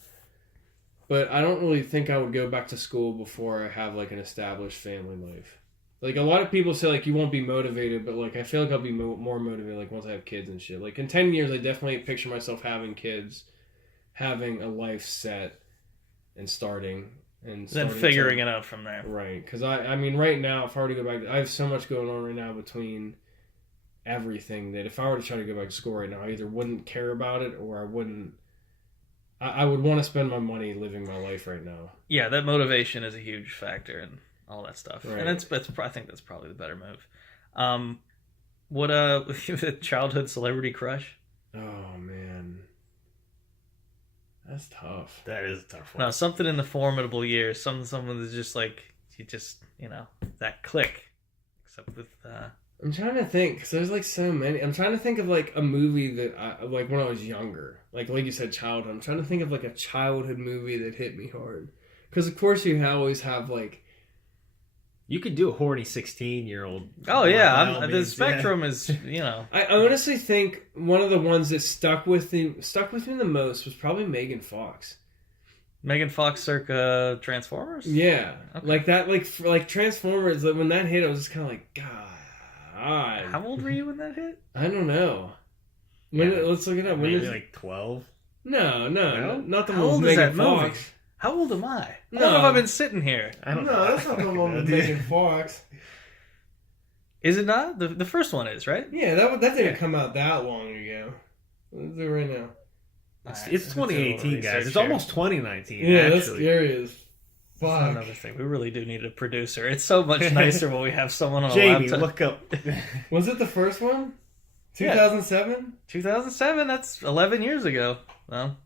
but I don't really think I would go back to school before I have like an established family life. Like a lot of people say like you won't be motivated, but like I feel like I'll be more motivated like once I have kids and shit. Like in 10 years, I definitely picture myself having kids, having a life set, and starting. And then figuring it out from there. Right. Because I mean, right now, if I were to go back, I have so much going on right now between everything that if I were to try to go back to school right now, I either wouldn't care about it or I wouldn't. I would want to spend my money living my life right now. Yeah, that motivation is a huge factor in all that stuff. Right. And I think that's probably the better move. What childhood celebrity crush? Oh, man. That's tough. That is a tough one. No, something in the formidable years. Someone that's just like, that click. Except with... I'm trying to think, because there's like so many. I'm trying to think of like a movie that I like when I was younger. Like you said, childhood. I'm trying to think of like a childhood movie that hit me hard. Because of course you always have like... You could do a horny 16-year-old. Oh yeah, the spectrum is, I honestly think one of the ones that stuck with me the most was probably Megan Fox. Megan Fox circa Transformers? Yeah. Okay. Like that, like Transformers, like when that hit, I was just kind of like, God. How old were you when that hit? I don't know. Let's look it up. Maybe like 12? No, not the How one old with is Megan that movie? Fox. How old am I? No. How long have I been sitting here? I don't No, know. that's not the one with Megan Fox. Is it not? The first one is, right? Yeah, that didn't come out that long ago. Let's do it right now. It's 2018, guys. It's almost 2019. Yeah, actually. that's scary as That's fuck. another thing. We really do need a producer. It's so much nicer when we have someone on a Jamie, laptop. look up. Was it the first one? Yeah. 2007? 2007, that's 11 years ago. Well,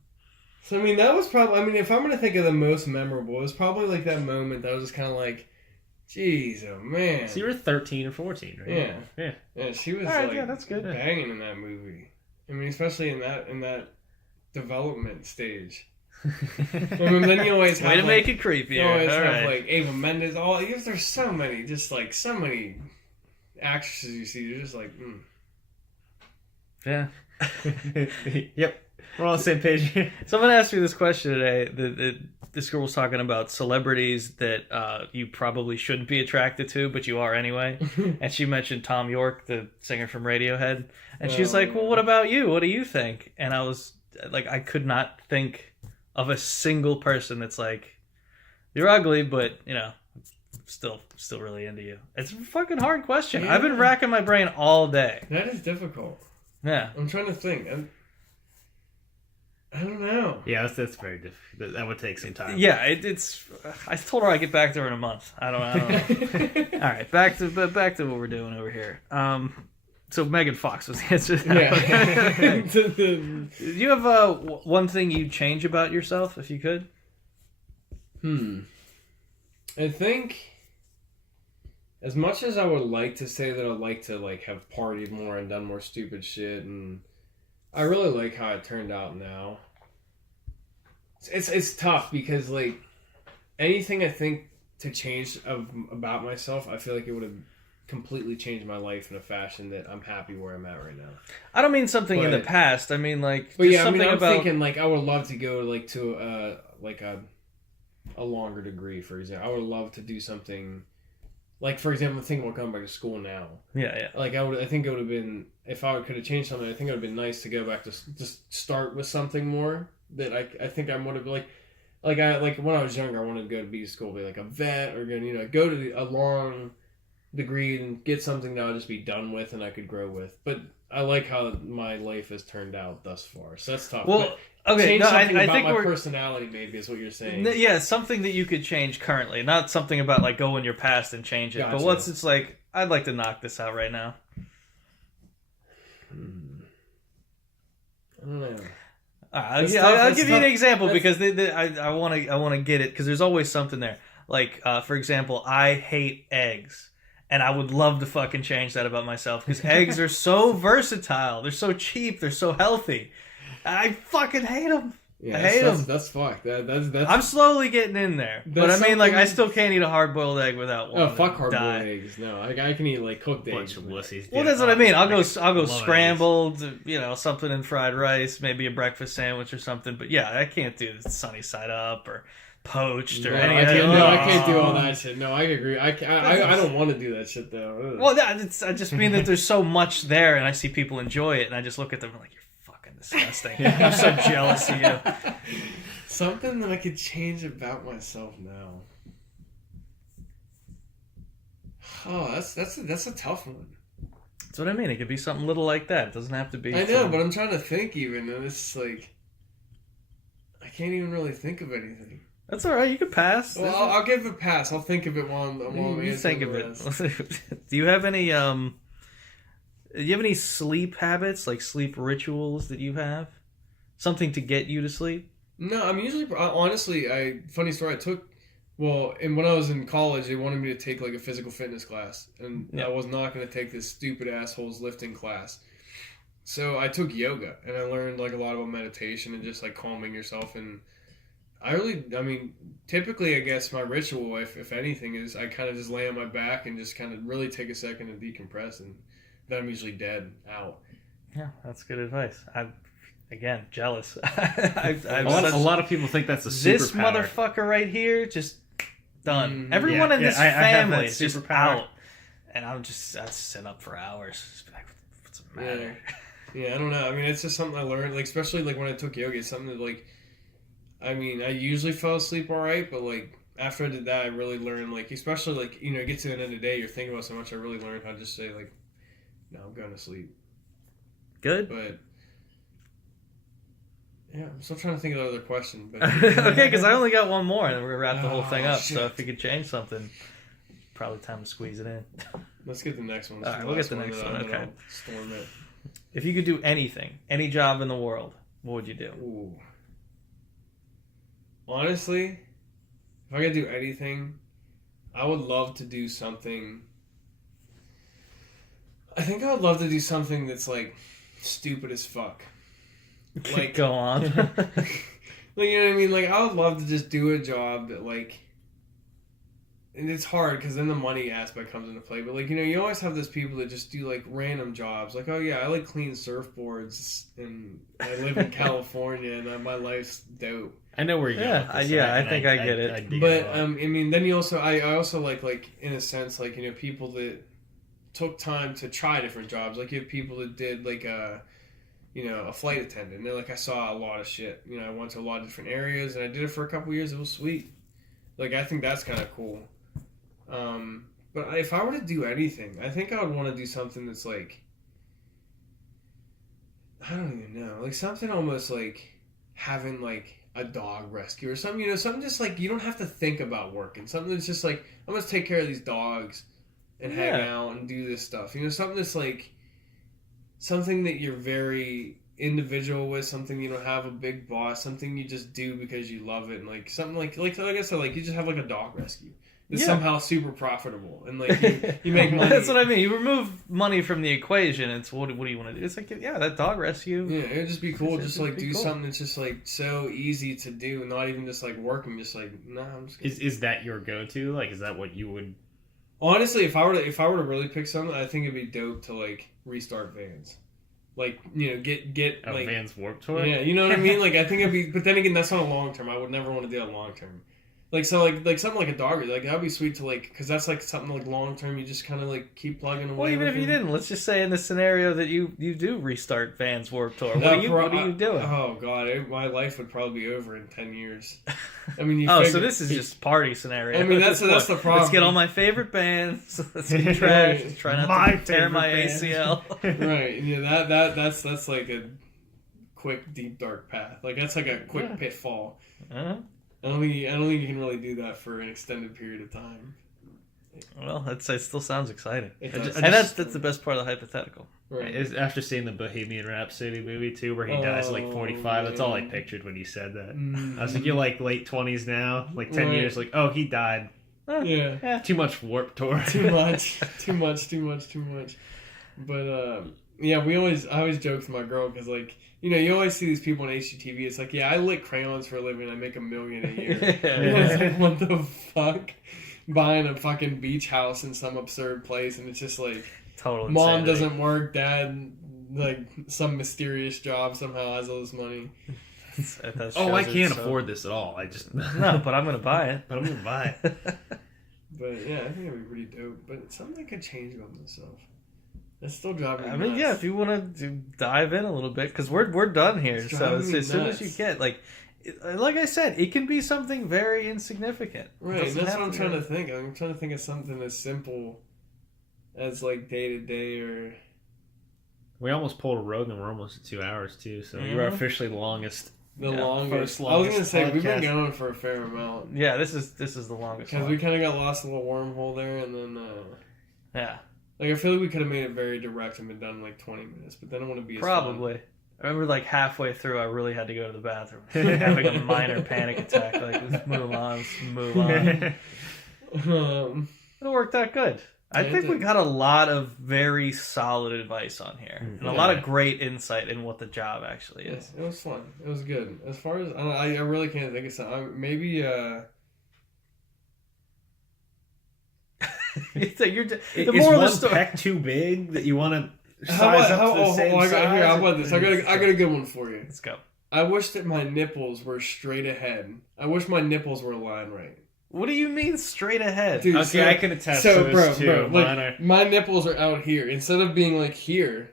So, I mean, that was probably... I mean, if I'm going to think of the most memorable, it was probably like that moment that was just kind of like, jeez, oh man. So you were 13 or 14, right? Yeah. Yeah, she was Alright, like yeah, that's good. banging in that movie. I mean, especially in that development stage. I mean, then you always have way to like, make it creepier. you always All have right. like Ava Mendes. There's so many, just like so many actresses you see. You're just like, Yeah. Yep. We're all on the same page here. Someone asked me this question today. This girl was talking about celebrities that you probably shouldn't be attracted to, but you are anyway. And she mentioned Tom York, the singer from Radiohead. And she's like, well, what about you? What do you think? And I was like, I could not think of a single person that's like, you're ugly, but, still really into you. It's a fucking hard question. Yeah. I've been racking my brain all day. that is difficult. Yeah. I'm trying to think. I don't know. Yeah, that's very difficult. That would take some time. Yeah, it's. I told her I'd get back to her in a month. I don't know. All right, back to what we're doing over here. So Megan Fox was the answer to that. Yeah. Do you have one thing you'd change about yourself if you could? I think as much as I would like to say that I'd like to like have partied more and done more stupid shit, and I really like how it turned out now. It's tough because like anything I think to change about myself, I feel like it would have completely changed my life in a fashion that I'm happy where I'm at right now. I don't mean something in the past. I mean like. But yeah, something I'm thinking like I would love to go like to a longer degree. For example, I would love to do something. Like, for example, thinking about going back to school now. Yeah. Like, I think it would have been, if I could have changed something, I think it would have been nice to go back to just start with something more that I think I would have, like when I was younger, I wanted to go to B school, be like a vet, or go to a long degree and get something that I'll just be done with and I could grow with. But I like how my life has turned out thus far, so that's tough. Well, okay, change no, something I about think my we're personality, maybe is what you're saying. Yeah, something that you could change currently, not something about like go in your past and change it. Gotcha. But what's it's like? I'd like to knock this out right now. I don't know. I'll It's give tough, you an tough. example because I want to get it because there's always something there. Like for example, I hate eggs, and I would love to fucking change that about myself because eggs are so versatile. They're so cheap. They're so healthy. I fucking hate them. Yeah, I hate them. That's fucked. That's. I'm slowly getting in there, but I mean, like, I still can't eat a hard-boiled egg without one. Oh, fuck hard-boiled eggs. No, I can eat like cooked Bunch eggs. of wussies. Well, Yeah. that's what I mean. I'll go love scrambled, something in fried rice, maybe a breakfast sandwich or something. But yeah, I can't do sunny side up or poached or any. I can't do all that shit. No, I agree. I don't want to do that shit though. Well, I just mean that there's so much there, and I see people enjoy it, and I just look at them like, you're fucking disgusting. I'm so jealous of you. Something that I could change about myself now. Oh, that's a tough one. That's what I mean. It could be something little like that. It doesn't have to be. I know, but I'm trying to think even, and it's like I can't even really think of anything. That's all right. You can pass. Well, I'll give it a pass. I'll think of it while you think of it. Do you have any sleep habits, like sleep rituals that you have? Something to get you to sleep? No, I'm usually honestly. Funny story. And when I was in college, they wanted me to take like a physical fitness class, and I was not going to take this stupid asshole's lifting class. So I took yoga, and I learned like a lot about meditation and just like calming yourself. And typically, I guess my ritual, if anything, is I kind of just lay on my back and just kind of really take a second to decompress, and then I'm usually dead out. Yeah, that's good advice. Again, jealous. A lot of people think that's a superpower. This motherfucker right here, just done. Everyone in this family is just out. And I sit up for hours. Just be like, what's the matter? Yeah, I don't know. I mean, it's just something I learned. Like, especially like when I took yoga, it's something that like, I mean, I usually fell asleep all right, but like after I did that, I really learned like, especially like, it gets to the end of the day, you're thinking about so much. I really learned how to just say like, no, I'm going to sleep. Good. But yeah, I'm still trying to think of another question. But okay, because I only got one more, and then we're gonna wrap the whole thing up. Shit. So if you could change something, probably time to squeeze it in. Let's get the next one. All right, we'll get the next one. Okay. Storm it. If you could do anything, any job in the world, what would you do? Ooh. Honestly, if I could do anything, I would love to do something. I think I would love to do something that's like stupid as fuck. Like, go on. like, you know what I mean? Like, I would love to just do a job that, like, and it's hard because then the money aspect comes into play. But, like, you always have those people that just do, like, random jobs. Like, oh, yeah, I, like, clean surfboards, and I live in California, and my life's dope. I know where you're going with this, I think I get it. But, I mean, then I also like, in a sense, like, people that took time to try different jobs. Like, you have people that did, like, a flight attendant. And like I saw a lot of shit. I went to a lot of different areas, and I did it for a couple years. It was sweet. Like, I think that's kind of cool. But if I were to do anything, I think I would want to do something that's like, I don't even know, like something almost like having like a dog rescue or something. Something just like you don't have to think about working. Something that's just like, I'm gonna take care of these dogs and hang out and do this stuff. Something that's like. Something that you're very individual with, something you don't have a big boss, something you just do because you love it, and like something like I said, like you just have like a dog rescue. It's somehow super profitable, and like you make money. That's what I mean. You remove money from the equation. It's what do you want to do? It's like that dog rescue. Yeah, it'd just be cool. Just like do something that's just like so easy to do, not even just like working. Just like I'm just. Is that your go-to? Like, is that what you would? Honestly, if I were to really pick something, I think it'd be dope to like restart Vans. Like, get a like Vans Warped Tour. Yeah, you know what I mean. Like, I think it'd be, but then again, that's not a long term. I would never want to do that long term. Like, so like something like a dog, like that'd be sweet to like, because that's like something like long term. You just kind of like keep plugging away. Well, even if you didn't, let's just say in the scenario that you do restart Vans Warped Tour, what are you doing? Oh god, my life would probably be over in 10 years. I mean, so this is just party scenario. I mean, that's the problem. Let's get all my favorite bands. Let's get trash. Try not to tear my ACL. Right. Yeah, that's like a quick, deep, dark path. Like that's like a quick pitfall. Uh-huh. I don't think you can really do that for an extended period of time. Well, it still sounds exciting. And that's the best part of the hypothetical. Right. After seeing the Bohemian Rhapsody movie too, where he dies at like 45, that's all I pictured when you said that. I was like, you're like late 20s now, like 10 years, like, oh, he died. Yeah. Too much Warped Tour. Too much. But Yeah, I always joke with my girl because, like, you know, you always see these people on HGTV. It's like, yeah, I lick crayons for a living. I make $1 million a year. It's like, what the fuck? Buying a fucking beach house in some absurd place, and it's just like, Total mom insanity. doesn't work, dad, like, some mysterious job somehow has all this money. That Oh, I shows can't it, so- afford this at all. I just No, but I'm gonna buy it. But I'm gonna buy it. But yeah, I think it'd be pretty dope. But it's something I could change about myself. That's still driving me I mean, nuts. yeah, if you want to dive in a little bit, because we're done here. It's So driving me as soon as nuts. you get like I said, it can be something very insignificant. It Right, doesn't that's have what I'm to trying be- to think. I'm trying to think of something as simple as like day to day or. We almost pulled a Rogan. We're almost at 2 hours too, so you are officially the longest. The Yeah, longest. first I was gonna longest say we've been podcast. going for a fair amount Yeah, this is the longest because one. we kind of got lost in a little wormhole there, and then Yeah, like I feel like we could have made it very direct and been done in like 20 minutes, but then I want to be as probably. I remember like halfway through, I really had to go to the bathroom, having a minor panic attack. Like, let's move on, fun. It worked out good. I Yeah, it think we did. got a lot of very solid advice on here, and a lot of great insight in what the job actually Yeah, is. it was fun. It was good. As far as I really can't think of something. Maybe the Is moral of one the story. peck too big that you want to how size about, up to the same I got, size? here, how about this? I got a good one for you. Let's go. I wish that my nipples were straight ahead. I wish my nipples were aligned right. What do you mean straight ahead? Dude, Okay, I can attest so, to bro, this too. bro, like, Mine are- my nipples are out here instead of being like here.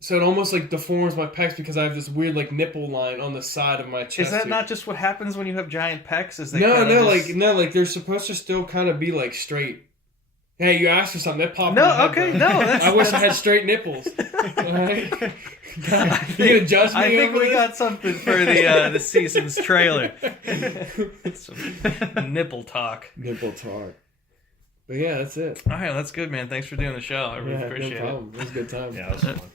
So it almost like deforms my pecs because I have this weird like nipple line on the side of my chest. Is that here. not just what happens when you have giant pecs? Is they No, kinda no, just... like they're supposed to still kind of be like straight. Hey, you asked for something. That popped. No, in my head, okay, bro. no, that's- I wish I that's- had straight nipples. Alright? You gonna judge me? I think over we this? got something for the season's trailer. Some nipple talk. Nipple talk. But yeah, that's it. All right, that's good, man. Thanks for doing the show. I really Yeah, appreciate no it. problem. It was a good time. Yeah, that was fun.